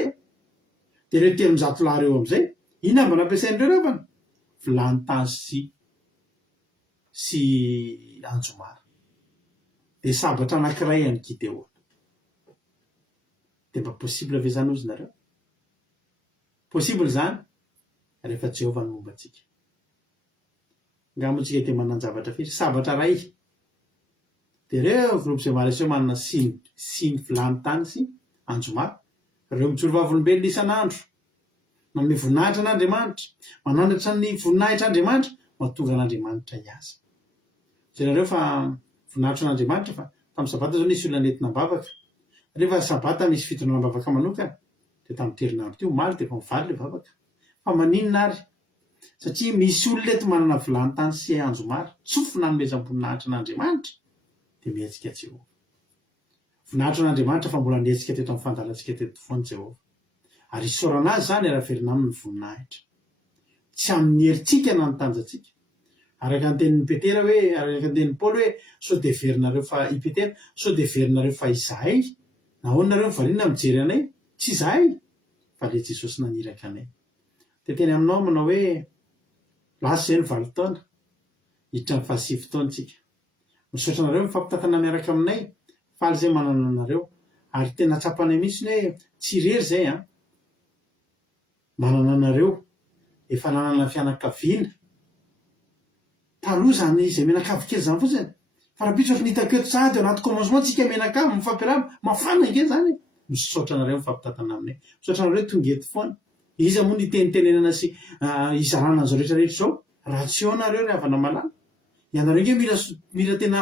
de reo 300 lahy reo am'izay ina mba nampiasain'ireo revana vilany tany sy anjomara de sabatra anankiray any Gideona de mba possible ve zany ozy nareo possible zany rehefa Jehova ny momba antsika ngamotsika de manan-javatra firy sabatra ray de reo groupe zay maraseo manana siny vilany tany sy anjomara reo mijoro vavolombelona isan'andro manome voninahitra an'Andriamanitra mananatra ny voninahitra Andriamanitra mahatonga an'Andriamanitra hiasa zay nareo fa voninahitra an'Andriamanitra fa tamin'ny sabata zao nisy olona nentina bavaka rehefa sabata misy fitonana bavaka manokana de tamin'ny herinandro teo maly de efa mivaly le bavaka fa maninona ary satria misy olona eto manana vilany tany sy anjomara tsofina nomezam-boninahitra an'Andriamanitra de mietsika Jehova voninahitra an'Andriamanitra fa mbola nietsika teto amin'ny fandalantsika teto foany Jehova ary isaorana azy zany araverina aminy voninahitra tsy amin'ny herintsika na ny tanjatsika araka ny tenin'ny Petera hoe araka ny tenin'ny Paoly hoe sao de verinareo fa i Petera sao de verinareo fa izahay nahoanareo variana mijery anay tsy izahay fa le Jesosy naniraka anay de teny aminao manao hoe lasa zay ny 20 taona hiditra ny 17 taontsika misaotra anareo mifampitatana miaraka aminay faly zay manana anareo ary tena tsapanay mihitsy hoe tsy rery zay manana anareo efa nanana fianakaviana taloha zany zay menakavy kely zany fotsiny fa raha pitso nitako eto sahady anaty commencement tsika menakavy mifampiarahaba mafana nge zany misaotra anareo mifampitatana aminay misaotra anareo tonga eto foana iza moa ny tenitenenana sy izarana an'izao rehetrarehetra zao raha tsy eo nareo ry havana malala ianareo nge mila tena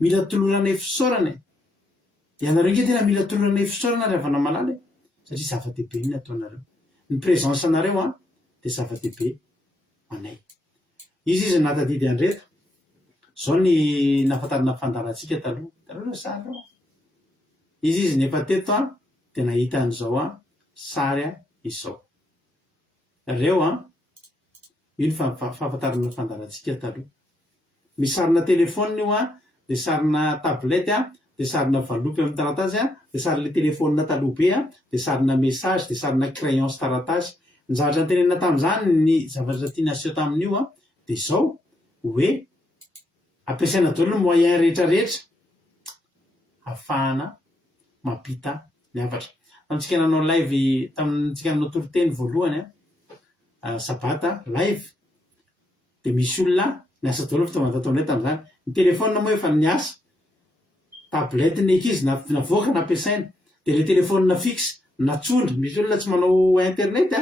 mila toloranay fisaorana ianareo nge tena mila toloranay fisaorana ry havana malala satria zava-dehibe iny ataonareo ny présence anareo de zava-dehibe manay izy natadidy andreto zao ny nafatarina fandarantsika taloha sary izy nefa teto de nahita an'izao sary izao reo iny fahafantarana fandarantsika taloha misy sarina telefônina io de sarina tablety de sarina valopy amin'ny taratasy de sarina telefônina taloha be de sarina message de sarina crayon sy taratasy ny zavatra nytenenina tamin'izany ny zavatra tiana aseho tamin'io de zao hoe ampiasaina daholo ny moyen rehetra rehetra ahafahana mampita ny havatra tamitsika nanao live tamintsika nanao toroteny voalohany sabata live de misy olona niasa daholo fitaovana tataonay tamin'izany ny telefônina moa efa niasa tablety ny ekizy navoaka nampiasaina de le telefônina fixe natsondry misy olona tsy manao internet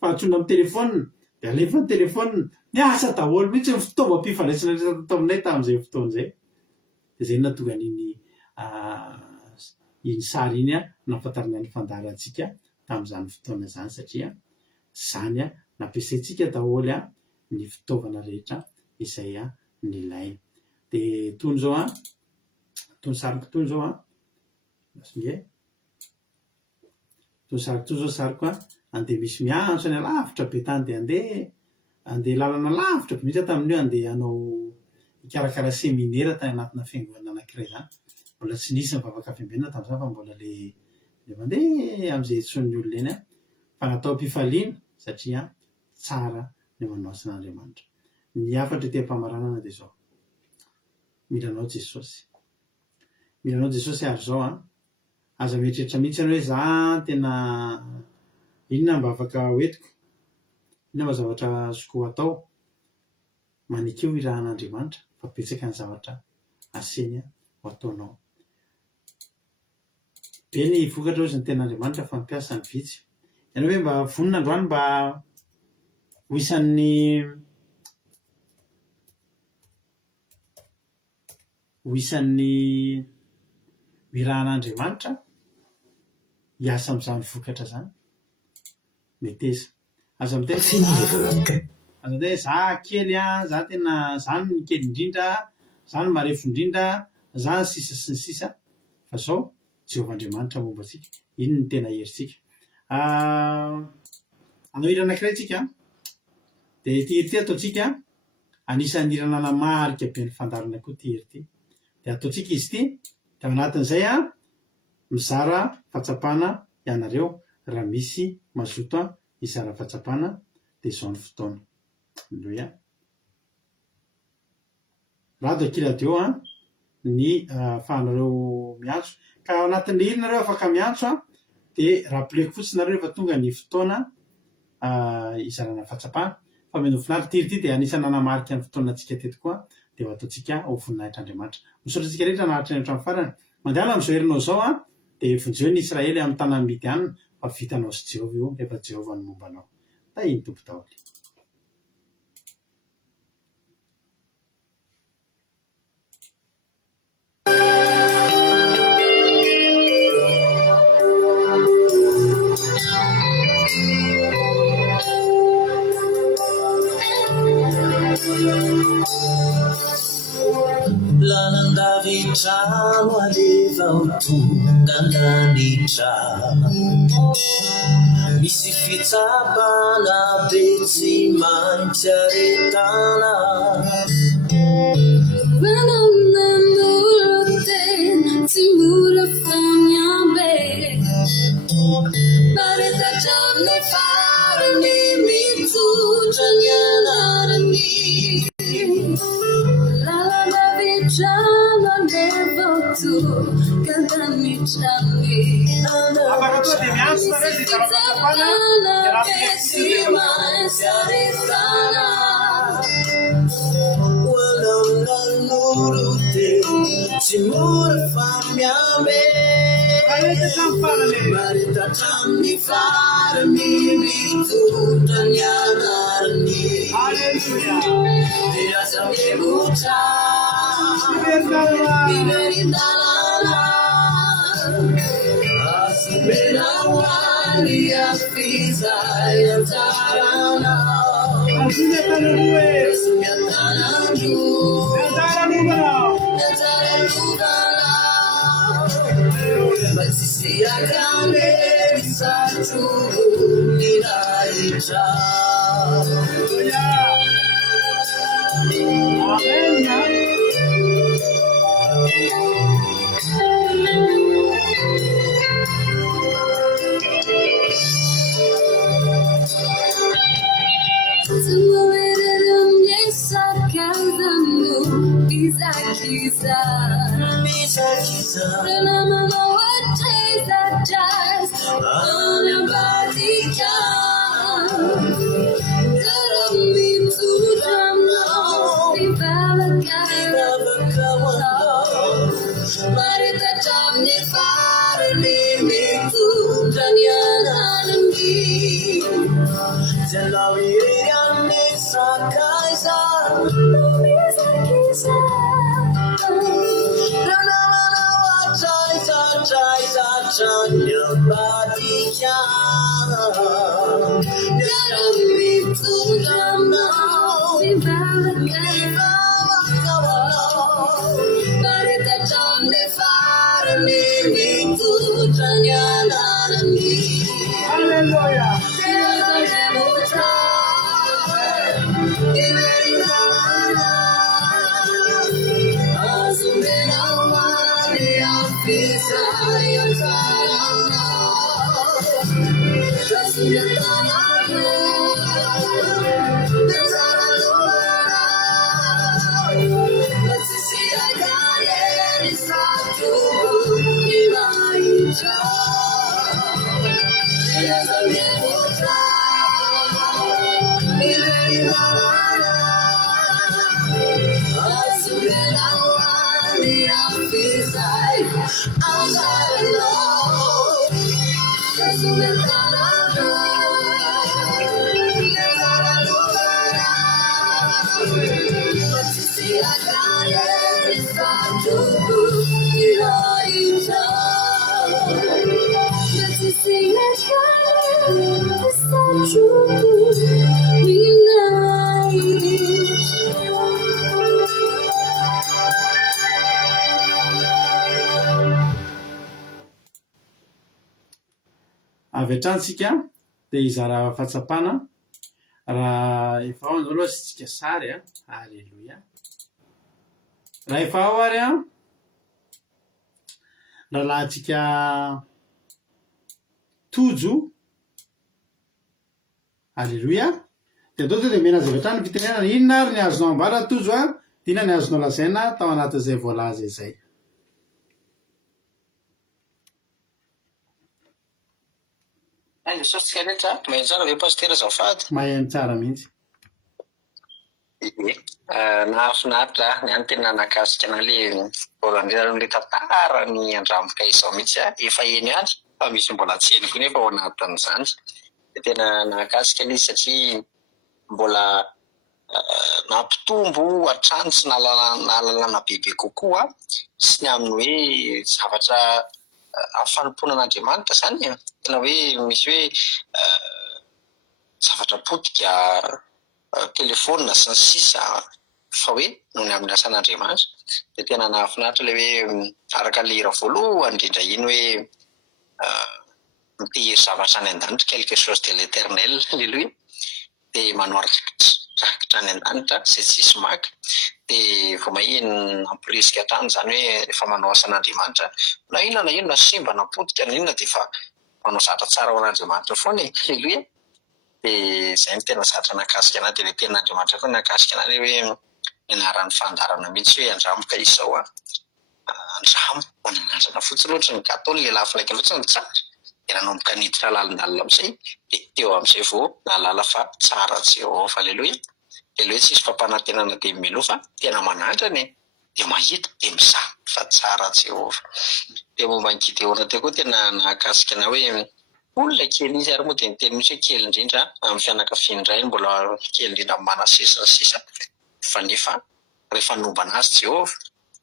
fa atsondra amin'ny telefônina de alefa ny telefônina niasa daholo mihitsy ny fitaovam-pifandraisana rehetra tataonay tamin'izay fotoana zay de zay natonga an'iny iny sary iny nafatarana ny fandarantsika tamin'izany fotoana zany satria zany nampiasaintsika daholo ny fitaovana rehetra izay nilaina de tony zao tony sariko tony zao masonge tony sariko tony zao sariko andeha misy miantso any alavitra be tany de andeha lalana lavitra be mihitsy tamin'io andeha hanao ikarakara séminaire tany anatina fiangonana anankiray zany mbola tsy nisy ny vavaka fiangonana tamin'izany fa mbola le mandeha am'izay tson'ny olona eny fa natao am-pifaliana satria tsara ny manao asan'Andriamanitra ny afatra ty ampamaranana de zao milanao Jesosy ary zao aza mieritreritra mihitsy any hoe za tena inona mba afaka hoetiko inona mba zavatra azoko atao manikeo irahan'Andriamanitra fa betsaka ny zavatra aseny ho ataonao be ny vokatra ozy ny ten'Andriamanitra fa mampiasa ny vitsy ianao hoe mba vonina androany mba ho isan'ny irahan'Andriamanitra hiasa amin'izany vokatra zany meteza aza miteny aza te za kely za tena zany ny kely indrindra zany marefo indrindra zany sisa sy ny sisa fa zao Jehovah-Andriamanitra momba atsika iny ny tena heritsika anao hira anankiray tsika de ty hira ty ataotsika anisan'ny hira nanamarika be ny fandarana koa ty hira ty de ataotsika izy ty de ao anatin'izay mizara fahatsapana ianareo raha misy mazoto izara fahatsapana de zao ny fotoana aleluia rado akiradio ny fahanareo miantso ka ao anatin'ny hira nareo afaka miantso de rappeleko fotsiny nareo fa tonga ny fotoana izarana fahatsapana fa menofinaritra ty hira ty de anisany nanamarika ny fotoana antsika teto koa de ho ataotsika ho voninahitran'Andriamanitra misaotra antsika rehetra naharitra ny hatramin'ny farany mandehala am'izao herinao zao de vonjeo ny Israely amin'ny tanàny Midianina fa vitanao sy Jehovah io efa Jehovah ny mombanao da iny tompo daholy Lanandavitra maleva tonga lanitra misy fitsapana be tsy maintsy aretana Ranonandoroten tsy mora famiambe Baretachamne farani mitsutra ny anarany Lalanavitrama nevotu kadamitrami afaka koa de miantso nareo zay zara fahatsapana de raha fietsitsika Walanganurute Simura famiambe Marita tamni farmi Mituta nyanarni Dia sampai buta Biberi dalala Asbenawan Yafiza Yantarana Sumiatananju Yantaranubala Masisiakane Satu Niraita Amen. Kiza Remember what days that just on your body can me to drum develop but it's a job me far me to Daniela and me Let's see avy hatranytsika dia izara fahatsapana raha efa ao aloha sy tsika sary a alleloia raha efa ao ary a rahalahtsika tojo alleloia dia atao to dia mena zavetrany fitenenana inona ary ny azonao ambara tojo a dina ny azonao lazaina tao anatin'izay voalaza izay Sosika rehetra maheno tsara ve pastera azafady maheno tsara mihitsy nahafinaritra ny any tena nakasika ana le volandrerana le tantara ny andramboka izao mihitsy a efa eny any fa misy mbola tsy eny koa nefa ao anatin'izany dia tena nakasika ilay izy satria mbola nampitombo hatrany sy nahalalana bebe kokoa sy ny amin'ny hoe zavatra afanomponan'Andriamanitra zany tena hoe misy hoe zavatra potika telefona sy ny sisa fa hoe noho ny amin'ny asan'Andriamanitra dia tena nahafinaritra ilay hoe araka le hira voalohany indrindra iny hoe mitehiry zavatra any an-danitra quelque chose de l'éternel alleloia dia manao rakitra any an-danitra izay tsisy maka dia vao maheno nampirisika hatrany zany hoe rehefa manao asan'Andriamanitra na inona simba na potika na inona dia efa manao zatra tsara ho an'Andriamanitra foana alleloia dia izay no tena zatra nakasika anahy dia le ten'Andriamanitra koa nakasika anahy le hoe ianaran'ny fandarana mihitsy hoe andramboka izao a andramo mananandrana fotsiny ohatra ny gato ny lehilahy filaika fotsiny tsara dia nanomboka niditra lalandalina amin'izay dia teo amin'izay vao nalala fa tsara Jehova alleloia dia le hoe tsisy fampanantenana dia milo fa tena manandrany dia mahita dia mizaha fa tsara Jehova dia momba ny Gideona teo koa tena nakasika ana hoe olona kely izy ary moa dia niteny mihitsy hoe kely indrindra amin'ny fianakaviany iray mbola kely indrindra amin'ny manasesa ny sisa fa nefa rehefa nomba anazy Jehova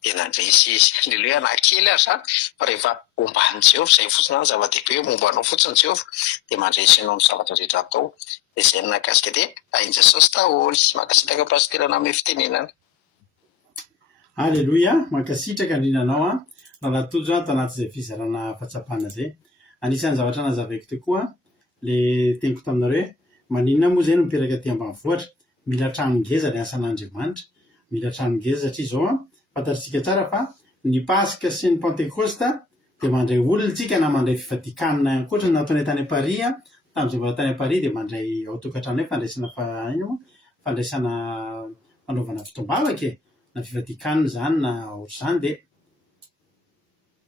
dia nandresy izy alleloia na kely ary zany fa rehefa omban'i Jehova izay fotsiny any zava-dehibe hoe mombanao fotsiny Jehova dia mandresy ianao amin'ny zavatra rehetra atao dia izay no nakasika dia ain Jesosy daholo mankasitraka pastera aname fitenenana alleloia mankasitraka indrindranao a rahalatojo a tanatizay fizarana fahatsapana zay anisan'ny zavatra nazavaiko tokoa le teniko taminareo hoe maninona moa zay no mipetraka aty ambanivohitra mila tranongeza ny asan'Andriamanitra mila tranongeza satria izao a fantatritsika tsara fa ny Pasika sy ny Pentecosta dia mandray olona tsika na mandray fivadikanina ankoatra nataonay tany Paris a tamin'izay mbola tany Paris dia mandray ao tokantrano hoe fandraisana fanaovana fitombavaka na fivadikanina zany na ohatr'izany dia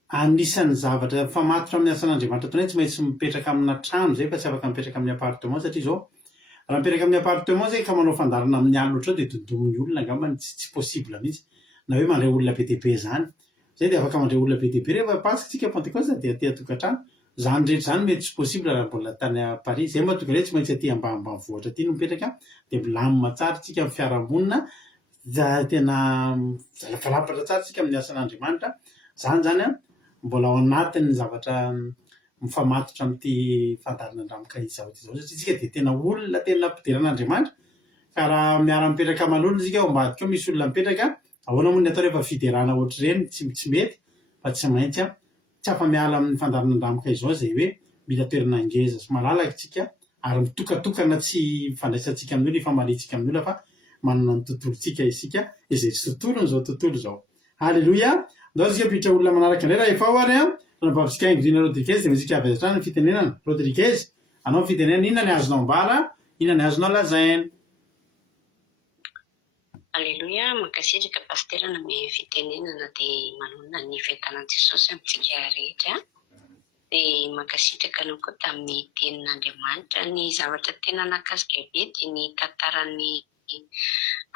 anisan'ny zavatra famatotra amin'ny asan'Andriamanitra toy tsy maintsy mipetraka amina trano zay fa tsy afaka mipetraka amin'ny appartement satria izao raha mipetraka amin'ny appartement zay ka manao fandarana amin'ny alina ohatrao dia dondomin'ny olona angambany tsy possible mihitsy na hoe mandray olona be dia be zany zay dia afaka mandray olona be dia be rehefa Pasika tsika Pentecoste dia aty atokantrano zany rehetra zany mety tsy possible raha mbola tany Paris zay mahatonga hoe tsy maintsy aty ambanivohitra aty no mipetraka dia milamina tsara tsika amin'ny fiarahamonina tena zalavalapatra tsara tsika amin'ny asan'Andriamanitra zany a mbola ao anatin'ny zavatra mifamatotra amin'ity fandarina andramoka izao ty izao satria tsika dia tena olona tena ampidiran'Andriamanitra ka raha miara mipetraka aman'olona tsika ao ambadika ao misy olona mipetraka ahoana moa ny atao rehefa fiderana ohatr'ireny tsy mety fa tsy maintsy a tsy afa-miala amin'ny fandarina andramoka izao zay hoe mila toerana ngeza sy malalaka tsika ary mitokatokana tsy fandraisantsika amin'ny olona ifamalintsika amin'ny olona fa manana ny tontolontsika isika izay tsy tontolony zao tontolo zao alleloia ndao tsika pitra olona manaraka indray raha efa ao ary a nampavitsika Ingrid Rodriguez dia mitsika avy hatrany fitenenana Rodriguez anao fitenenana inona ny azonao ambara inona ny azonao lazaina alleloia mankasitraka pastera na me fitenenana dia manonona ny fentanan'i Jesosy amintsika rehetra dia mankasitraka anao koa tamin'ny tenin'Andriamanitra ny zavatra tena nakasika be dia ny tantaran'ny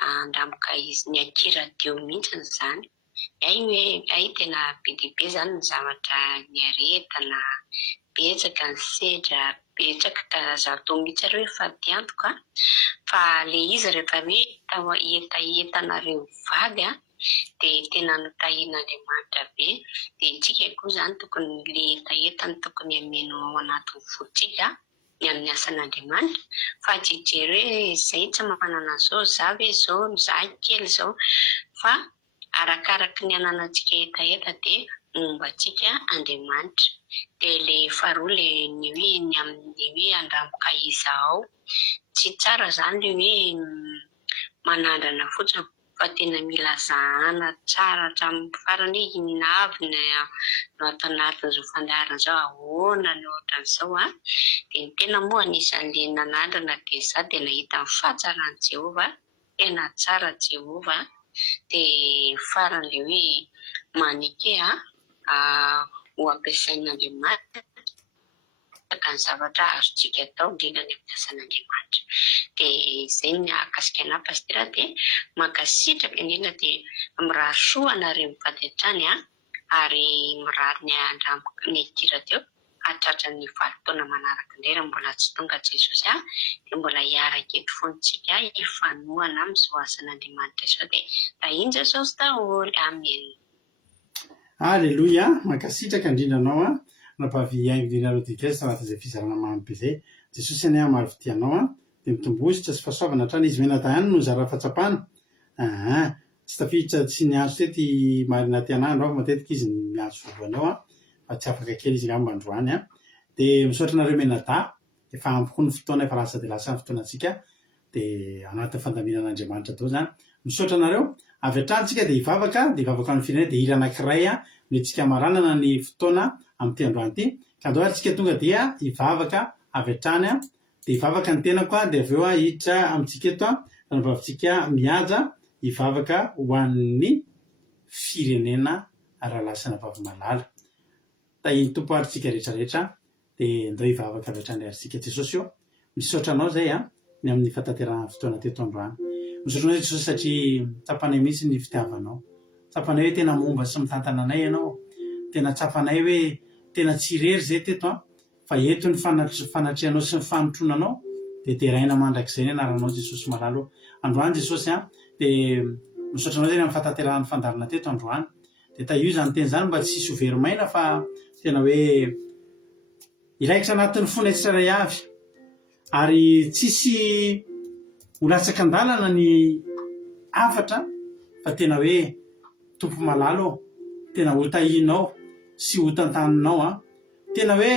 andramoka izy ny akiradio mihitsiny zany ay tena be dia be zany ny zavatra ny aretana betsaka ny sedra betsaka ka zato mihitsy ary hoe fady antoka fa le izy rehefa hoe etaetanareo vady a dia tena notahian'Andriamanitra be dia tsika koa zany tokony le etaetany tokony ameno ao anatin'ny fotsika ny amin'ny asan'Andriamanitra fa jery hoe izay tsy manana zao za ve zao za kely zao fa arakaraka ny ananantsika etaeta dia mombantsika Andriamanitra. Dia le faharoa le ny hoe ny amin'ny hoe andramoka izaho tsy tsara zany le hoe manandrana fotsiny fa tena mila zahana tsara hatramin'ny farany inavina no atao anatin'izao fandaharana zao ahoana no ohatran'izao dia ny tena moa anisan'le nanandrana dia za dia nahita ny fahatsarany Jehova tena tsara Jehova dia faran'le hoe manike ho ampiasain'Andriamanitra ka ny zavatra azontsika atao indrindra ny ampiasan'Andriamanitra. Dia izay ny akasika anahy pastera dia mankasitraka indrindra dia mirary soa anareo mivady hatrany ary mirary ny andramoka ny dira teo hatratra ny 7 taona manaraka indray raha mbola tsy tonga Jesosy dia mbola hiaraka eto foantsika hifanohana amin'izao asan'Andriamanitra izao dia rahiny Jesosy daholo. Amen. Alleluia, mankasitraka indrindra anao napavy haingo dikesa anaty izay fizarana mamy izay. Jesosy any maro vidianao dia mitombositra sy fahasoavana hatrany izy menata ihany no zara fahatsapana. Tsy tafiditra tsy niantso tety marina tianandro matetika izy miantso voalohany ao fa tsy afaka kely izy ngamba androany dia misaotra nareo menada efa ampy ny fotoana efa lasa dia lasa ny fotoanantsika dia anatin'ny fandaminan'Andriamanitra tao zany. Misaotra nareo avy hatransika dia hivavaka amin'ny firenena dia hira anankiray netsika maranana ny fotoana amin'ity androany ity ka andao antsika tonga dia hivavaka avy hatrany dia hivavaka ny tenako dia avy eo hiditra amintsika eto fanambavantsika mihaja hivavaka ho an'ny firenena aralasana vavimalala. Tahiny tompo aritsika rehetrarehetra dia andao hivavaka avy hatrany aritsika Jesosy eo. Misaotra anao zay ny amin'ny fataterana fotoana teto androany. Misaotra anao Jesosy satria tsapanay mihitsy ny fitiavanao. Tsapanay hoe tena momba sy mitantana anay ianao. Tena tsapanay hoe tena tsy irery zay teto fa eto ny fanatrehanao sy ny fanotronanao dia teraina mandrakizay ny anaranao Jesosy malalo. Androany Jesosy dia misaotra anao zay amin'ny fataterana fandarana teto androany. Dia ta io zany teny zany mba tsy hisy overimaina fa tena hoe ilaikitra anatin'ny fony tsirairay avy ary tsisy holatsaka andalana ny afatra fa tena hoe tompo malalo tena ho tahinao sy ho tantaninao tena hoe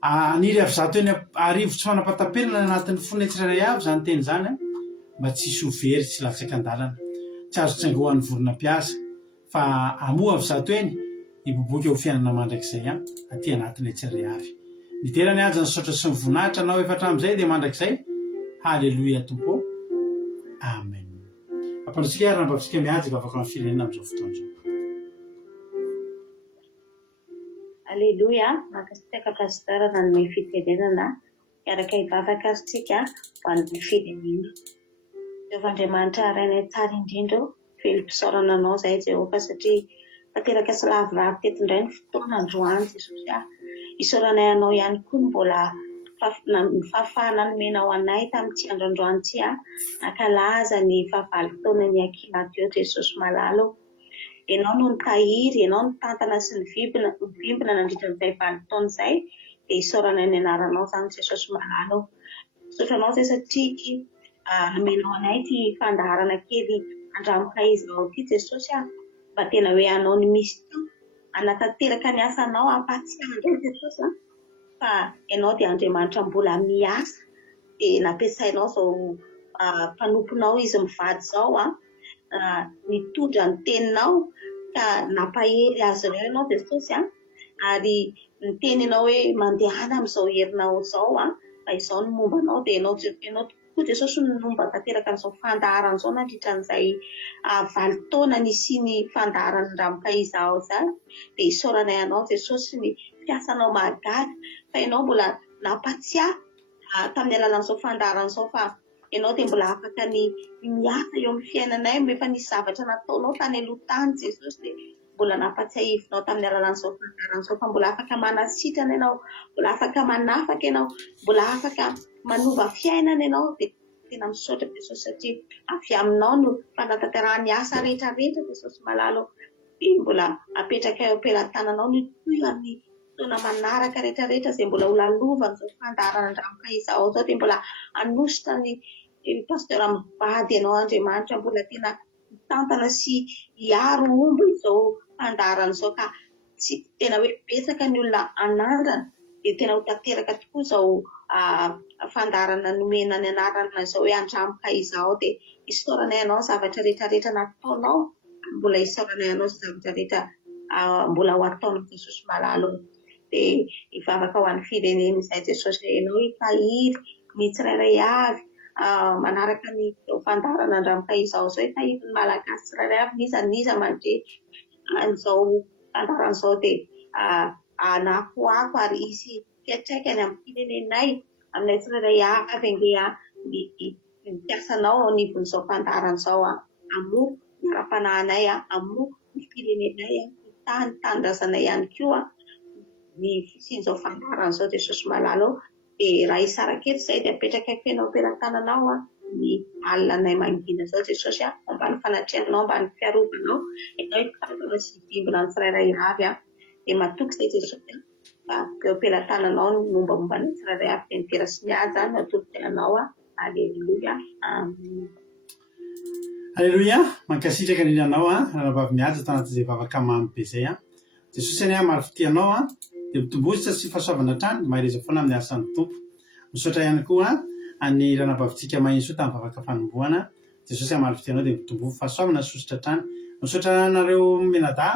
aniry avy zato eny arivo tsy fanapatapelana anatin'ny fony tsirairay avy zany teny zany mba tsy hisy overy tsy latsaka andalana tsy azo tsaingohan'ny vorona-piasa fa amoa avy zato eny hiboboka eo fiainana mandrakizay aty anatin'ilay tsirairay avy. Nitera ny aja ny saotra sy ny voninahitra anao efa hatramin'izay dia mandrakizay. Halleluia tompo. Amen. Ampanotsika raha mbavisika mihaja hivavaka amin'ny firenena amin'izao fotoana izao. Alleluia, mankasitraka pastera nanome fitenenana miaraka hivavaka atsika ho an'ny firenena. Jehovah-Andriamanitra arainay tsara indrindra velom-pisaorana anao zay Jehova satria tanteraka sy lavorary teto indray ny fotoana androany Jesosy isaoranay anao ihany koa ny mbola ny fahafahana nomenao anay tamin'ity androandroany ity nankalaza ny 7 taona ny Ankilao Jesosy malalo. Ianao no nitahiry, ianao no tantana sy ny vimbina nandritra ny 7 taona izay dia isaoranay ny anaranao zany Jesosy malalo. Misaotranao zay satria nomenao anay ity fandaharana kely andramoka izao ity Jesosy mba tena hoe anao ny misy to anatanteraka ny asanao ampatsiahy Jesosy fa ianao dia Andriamanitra mbola miasa dia nampiasainao zao mpanomponao izy mivady izao nitondra ny teninao ka nampahery azy ireo ianao Jesosy ary ny teninao hoe mandehana amin'izao herinao izao fa izao ny mombanao dia ianao tokoa Jesosy no momba tanteraka an'izao fandaharana izao nandritran'izay 7 taona nisy ny fandaharana andramoka izao izay dia isaoranay anao Jesosy ny fiasanao mahagaga fa ianao mbola nampatsiahy tamin'ny alalan'izao fandaharana izao fa ianao dia mbola afaka ny miasa eo amin'ny fiainanay efa nisy zavatra nataonao tany aloha tany Jesosy dia mbola nampatsiahivinao tamin'ny alalan'izao fandaharana izao fa mbola afaka manasitrana ianao, mbola afaka manafaka ianao, mbola afaka manova fiainana ianao dia tena misaotra Jesosy satria avy aminao no fanatanterahany asa rehetrarehetra Jesosy malalo dia mbola apetraka eo am-pelantananao ny toy amin'ny fotoana manaraka rehetrarehetra izay mbola ho lalovana izao fandarana andramoka izao zao dia mbola anositra ny pasteur mivady ianao Andriamanitra mbola tena mitantana sy hiaro omby izao fandarana izao ka tsy tena hoe betsaka ny olona anandrana dia tena ho tanteraka tokoa izao fandarana nomena ny anarana izao hoe andramoka izao dia isaoranay ianao zavatra rehetrarehetra nataonao mbola isaoranay ianao zavatra rehetra mbola ho ataonao Jesosy malalo dia hivavaka ho an'ny firenena izay Jesosy ianao hitahiry ny tsirairay avy manaraka ny fandarana andramoka izao zao hitahiry ny malagasy tsirairay avy niza mandrehitra an'izao fandarana izao dia anakoako ary isy fiantraikany amin'ny firenenay aminay tsirairay avy angeha ny piasanao nivon'izao fandarana izao amoa ny ara-panahinay amoa ny firenenay ny tanindrazanay ihany koa ny fisian'izao fandarana izao Jesosy malalo dia raha isarakety izay dia apetraka fenao am-pelantananao ny alinanay mangina izao Jesosy mba ny fanatrehanao mba ny fiarovanao ianao hitantana sy hivimbina ny tsirairay avy dia matoky izay Jesosy mba eo am-pelantananao ny mombamomba ny tsirairay avy dia nitera sy miady zany no atolo-tenanao Alleluia amen. Alleluia mankasitraka indrindra anao rahavavy mihaja tanatin'izay vavaka mamy be izay Jesosy any maro fitianao dia mitombositra sy fahasoavana hatrany mahereza foana amin'ny asan'ny tompo misaotra ihany koa any ranabavitsika mahitsy tamin'ny vavaka fanombohana Jesosy maro fitianao dia mitombo fahasoavana sositra hatrany misaotra nareo menada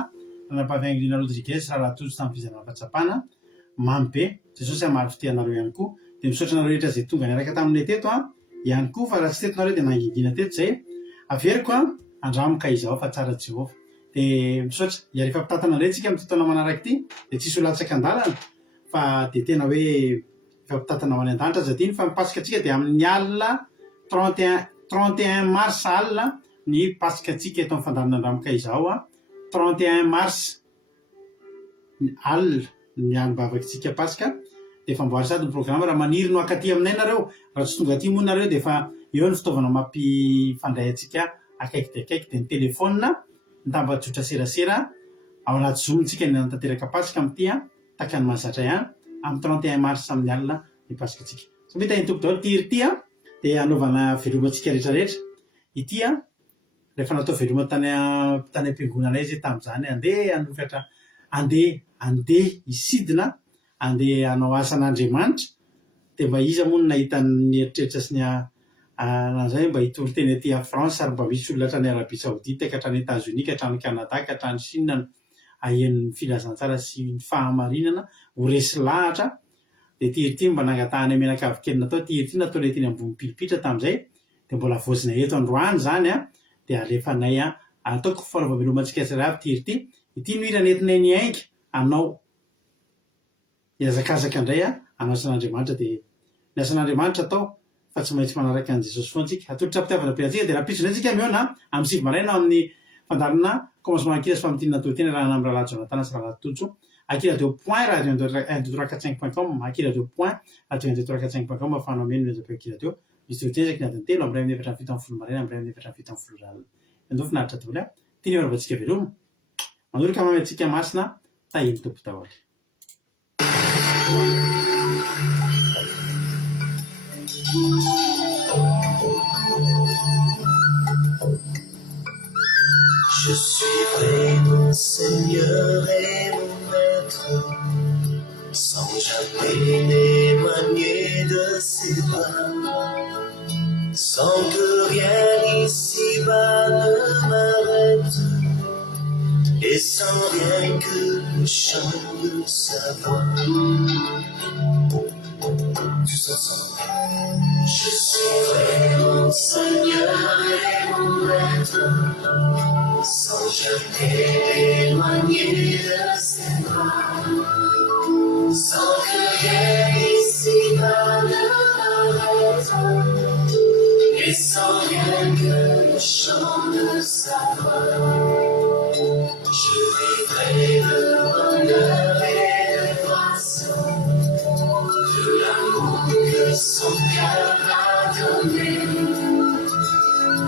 ranabavy Angelina Rodriguez rahalatojo tamin'ny fizarana fahatsapana mamy be Jesosy maro fitianareo ihany koa dia misaotra nareo rehetra izay tonga niaraka taminay teto ihany koa fa raha tsy teto nareo dia nangingina teto izay averiko andramoka izao fa tsara Jehovah dia misaotra rehefa mpitantana indray tsika amin'ny fotoana manaraka ity dia tsisy olatsaka an-dalana fa dia tena hoe efa mpitantana ho any an-danitra aza diny fa mipasika antsika dia amin'ny alina 31 mars alina ny pasika antsika eto amin'ny fandarana andramoka izao 31 mars alina ny anibavakantsika pasika dia famboary sady ny programa raha maniry no akaty aminay nareo raha tsy tonga aty moa nareo dia efa eo ny fitaovana mampifandray antsika akaiky dia akaiky dia ny telefônina mitambajotra serasera ao anaty zoomtsika ny tanteraka pasika amin'ity taka ny mahazatra ihany amin'ny 31 mars amin'ny alina ny pasika antsika so mety ny tompo daholo ty ity dia anaovana velomantsika rehetrarehetra ity rehefa natao veloma tany am-piangonana izy tamin'izany andeha hanokatra andeha hisidina andeha hanao asan'Andriamanitra dia mba iza moa no nahita ny eritreritra sy ny zay mba hitory teny aty a France ary mba misy olona hatrany Arabia Saodita ka hatrany États-Unis ka hatrany Canada ka hatrany Chine ahen'ny filazantsara sy ny fahamarinana ho resy lahatra dia ty mba nangatahany menakavy kely natao ty natao ilay teny ambony pilipitra tamin'izay dia mbola voazina eto androany zany dia alefanay ataoko fanaovam-belomantsika tsirairay avy ity no hira nentinay ny ainga anao hiazakazaka indray anao asan'Andriamanitra dia ny asan'Andriamanitra atao fa tsy maintsy manaraka an'i Jesosy foana antsika atolotra mpitiavana be-antsika dia raha pitso antsika miona amin'ny sivy maraina amin'ny fandarana commencement akila sy famitiny natoteny raha amin'ny rahalahy Jonathan sy rahalahy Totso akila radio point radio 1 akila radio point radio 1 afahana omeny menzapeo akila radio misy totenzaka ny adiny telo amin'ny ray amin'ny efatra ny fito amin'ny folo maraina amin'ny ray amin'ny efatra ny fito amin'ny folo ralina endofo naritra daholo tiany oravantsika veloma manoroka mamy antsika masina tahiny tompo daholo. Je suis vraiment Seigneur et mon Maître, sans jamais m'éloigner de ses bras, sans que rien ici-bas ne m'arrête, et sans rien que le chant de sa voix. Tous ensemble. Je suis vraiment Seigneur et mon Maître, sans jamais m'éloigner de ses bras, sans que rien ici-bas ne m'arrête, et sans rien que le chant de sa voix. Je vivrai de bonheur et de grâce, de l'amour que son cœur a donné,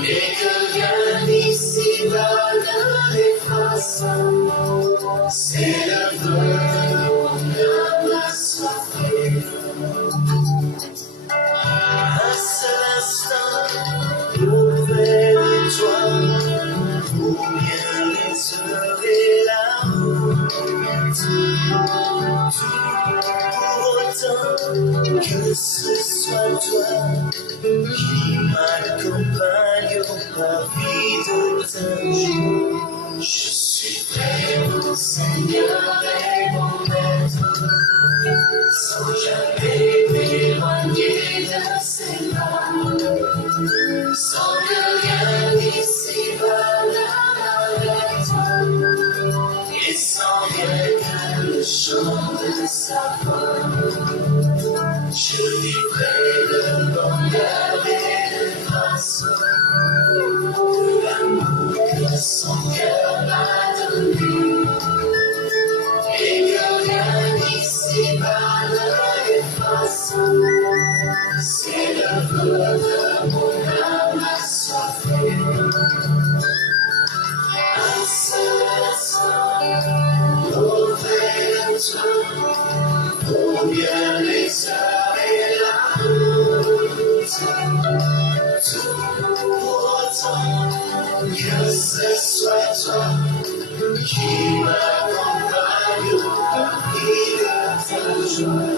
et que rien ici-bas ne l'efface. C'est le vœu de mon cœur. ce soit toi qui m'accompagne par vie de ta jour. Je suis prêt, mon Seigneur et mon Maître, sans jamais m'éloigner de ses mains, sans que rien ici-bas ne m'arrête, et sans rien que le chant de sa voix. Je vivrai le bonheur et le grâce de l'amour que son cœur m'a donné, et que rien ici-bas ne efface. C'est l'œuvre de mon âme assoiffée. Un seul instant auprès de toi, combien les heures et la route, tout pour autant que ce soit toi qui m'accompagne au pays de ta joie.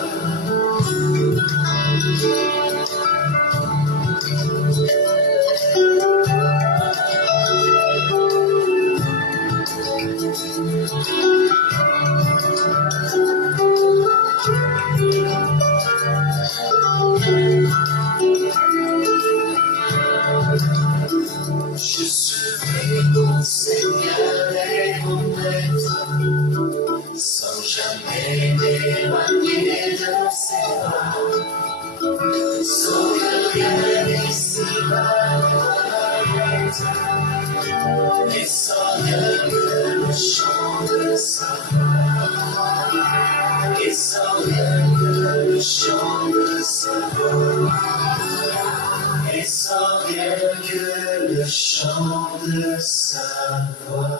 Je serai mon Seigneur et mon Maître, sans jamais m'éloigner de ses bras, sans que rien ici-bas ne m'arrête, et sans rien que le chant de sa voix, et sans rien que le chant de sa voix, et sans rien que le chant de sa voix.